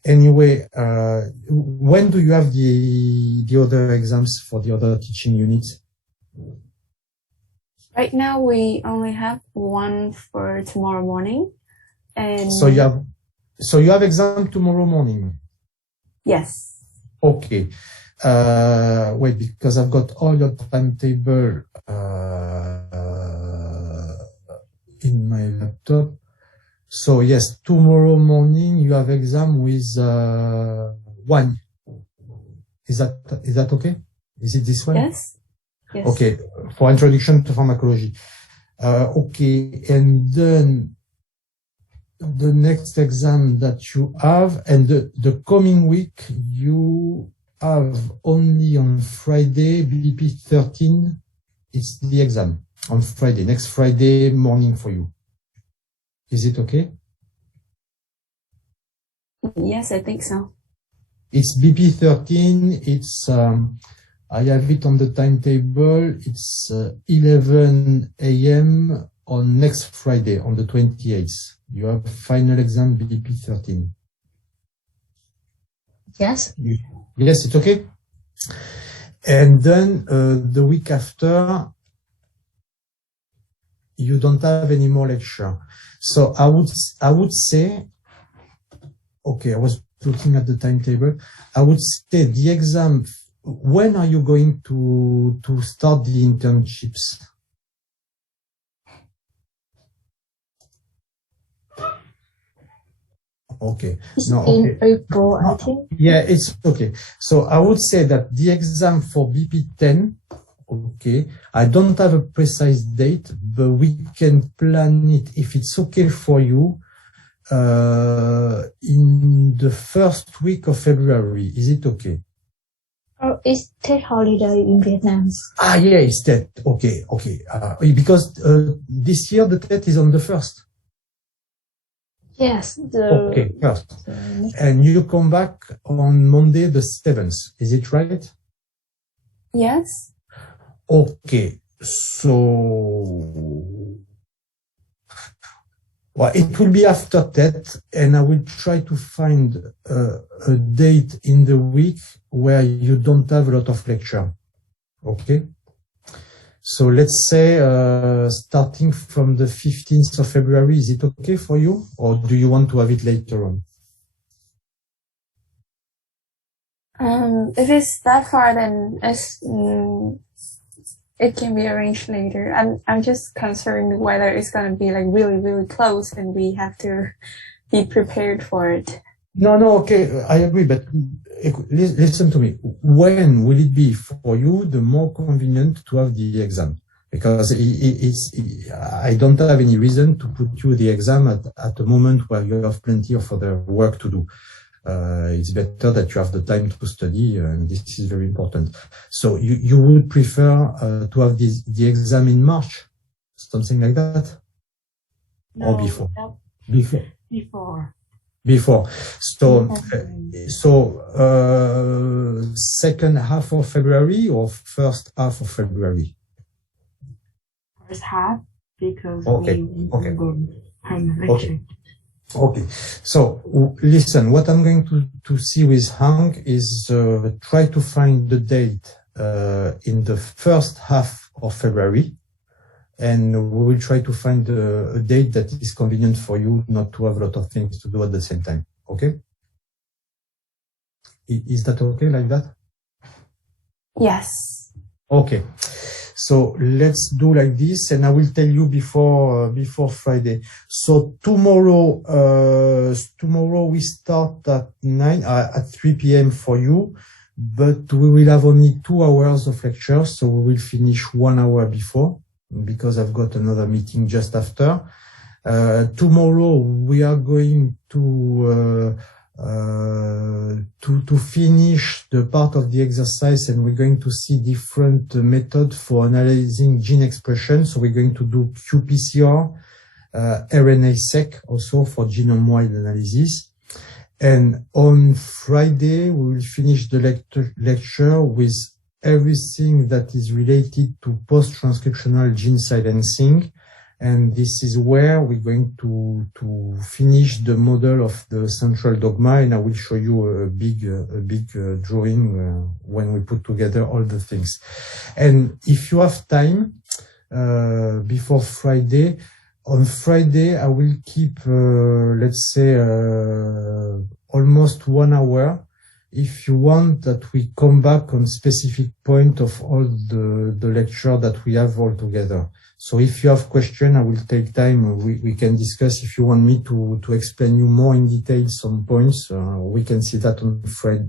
Anyway, when do you have the other exams for the other teaching units? Right now we only have one for tomorrow morning, and so you have exam tomorrow morning. Yes. Okay. Wait, because I've got all your timetable in my laptop. So yes, tomorrow morning you have exam with 1. Is that okay? Is it this one? Yes. Yes. Okay, for introduction to pharmacology. Okay, and then the next exam that you have, and the coming week you have only on Friday, BP 13, it's the exam on Friday, next Friday morning for you. Is it okay? Yes, I think so. It's BP 13, it's, I have it on the timetable, it's 11 a.m. on next Friday, on the 28th. You have final exam BP 13. Yes. Yes, it's okay. And then the week after, you don't have any more lecture. So I would say, okay, I was looking at the timetable. I would say the exam. When are you going to start the internships? Okay. It's No, in okay. April, I think. Yeah, it's okay. So I would say that the exam for BP10, okay, I don't have a precise date, but we can plan it if it's okay for you in the first week of February. Is it okay? Oh, it's Tết holiday in Vietnam. Ah, yeah, it's Tet. Okay, okay. Because this year the Tet is on the 1st. Yes. Okay, first. And you come back on Monday the 7th. Is it right? Yes. Okay, so well, it will be after that, and I will try to find a date in the week where you don't have a lot of lecture. Okay? So let's say starting from the 15th of February, is it okay for you? Or do you want to have it later on? If it's that far, then it can be arranged later. I'm just concerned whether it's gonna be like really, really close and we have to be prepared for it. No, okay, I agree, but listen to me. When will it be for you the more convenient to have the exam? Because I don't have any reason to put you the exam at a moment where you have plenty of other work to do. It's better that you have the time to study, and this is very important. So you would prefer to have the exam in March, something like that? No, or before? no, Before. before. So second half of February or first half of February? First half, because Okay, we okay. go home lecture. Okay, so listen, what I'm going to see with Hank is try to find the date in the first half of February, and we will try to find a date that is convenient for you, not to have a lot of things to do at the same time. Okay? Is that okay like that? Yes. Okay. So let's do like this, and I will tell you before Friday. So tomorrow we start at 3 p.m. for you, but we will have only 2 hours of lecture, so we will finish 1 hour before, because I've got another meeting just after. Tomorrow we are going to finish the part of the exercise, and we're going to see different methods for analyzing gene expression. So we're going to do qPCR, RNA-seq also for genome-wide analysis. And on Friday, we will finish the lecture with everything that is related to post-transcriptional gene silencing. And this is where we're going to finish the model of the central dogma, and I will show you a big drawing when we put together all the things. And if you have time before Friday, on Friday I will keep let's say almost 1 hour. If you want that we come back on specific point of all the lecture that we have all together. So if you have question, I will take time. We can discuss. If you want me to explain you more in detail some points, we can see that on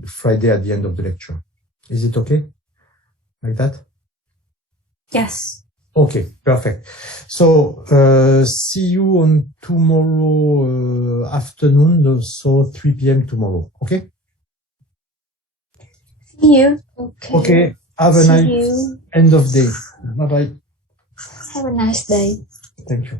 Friday at the end of the lecture. Is it okay? Like that? Yes. Okay, perfect. So see you on tomorrow afternoon, so 3 p.m. tomorrow. Okay? See you. Okay. Okay. Have a See nice you. end of day. Bye bye. Have a nice day. Thank you.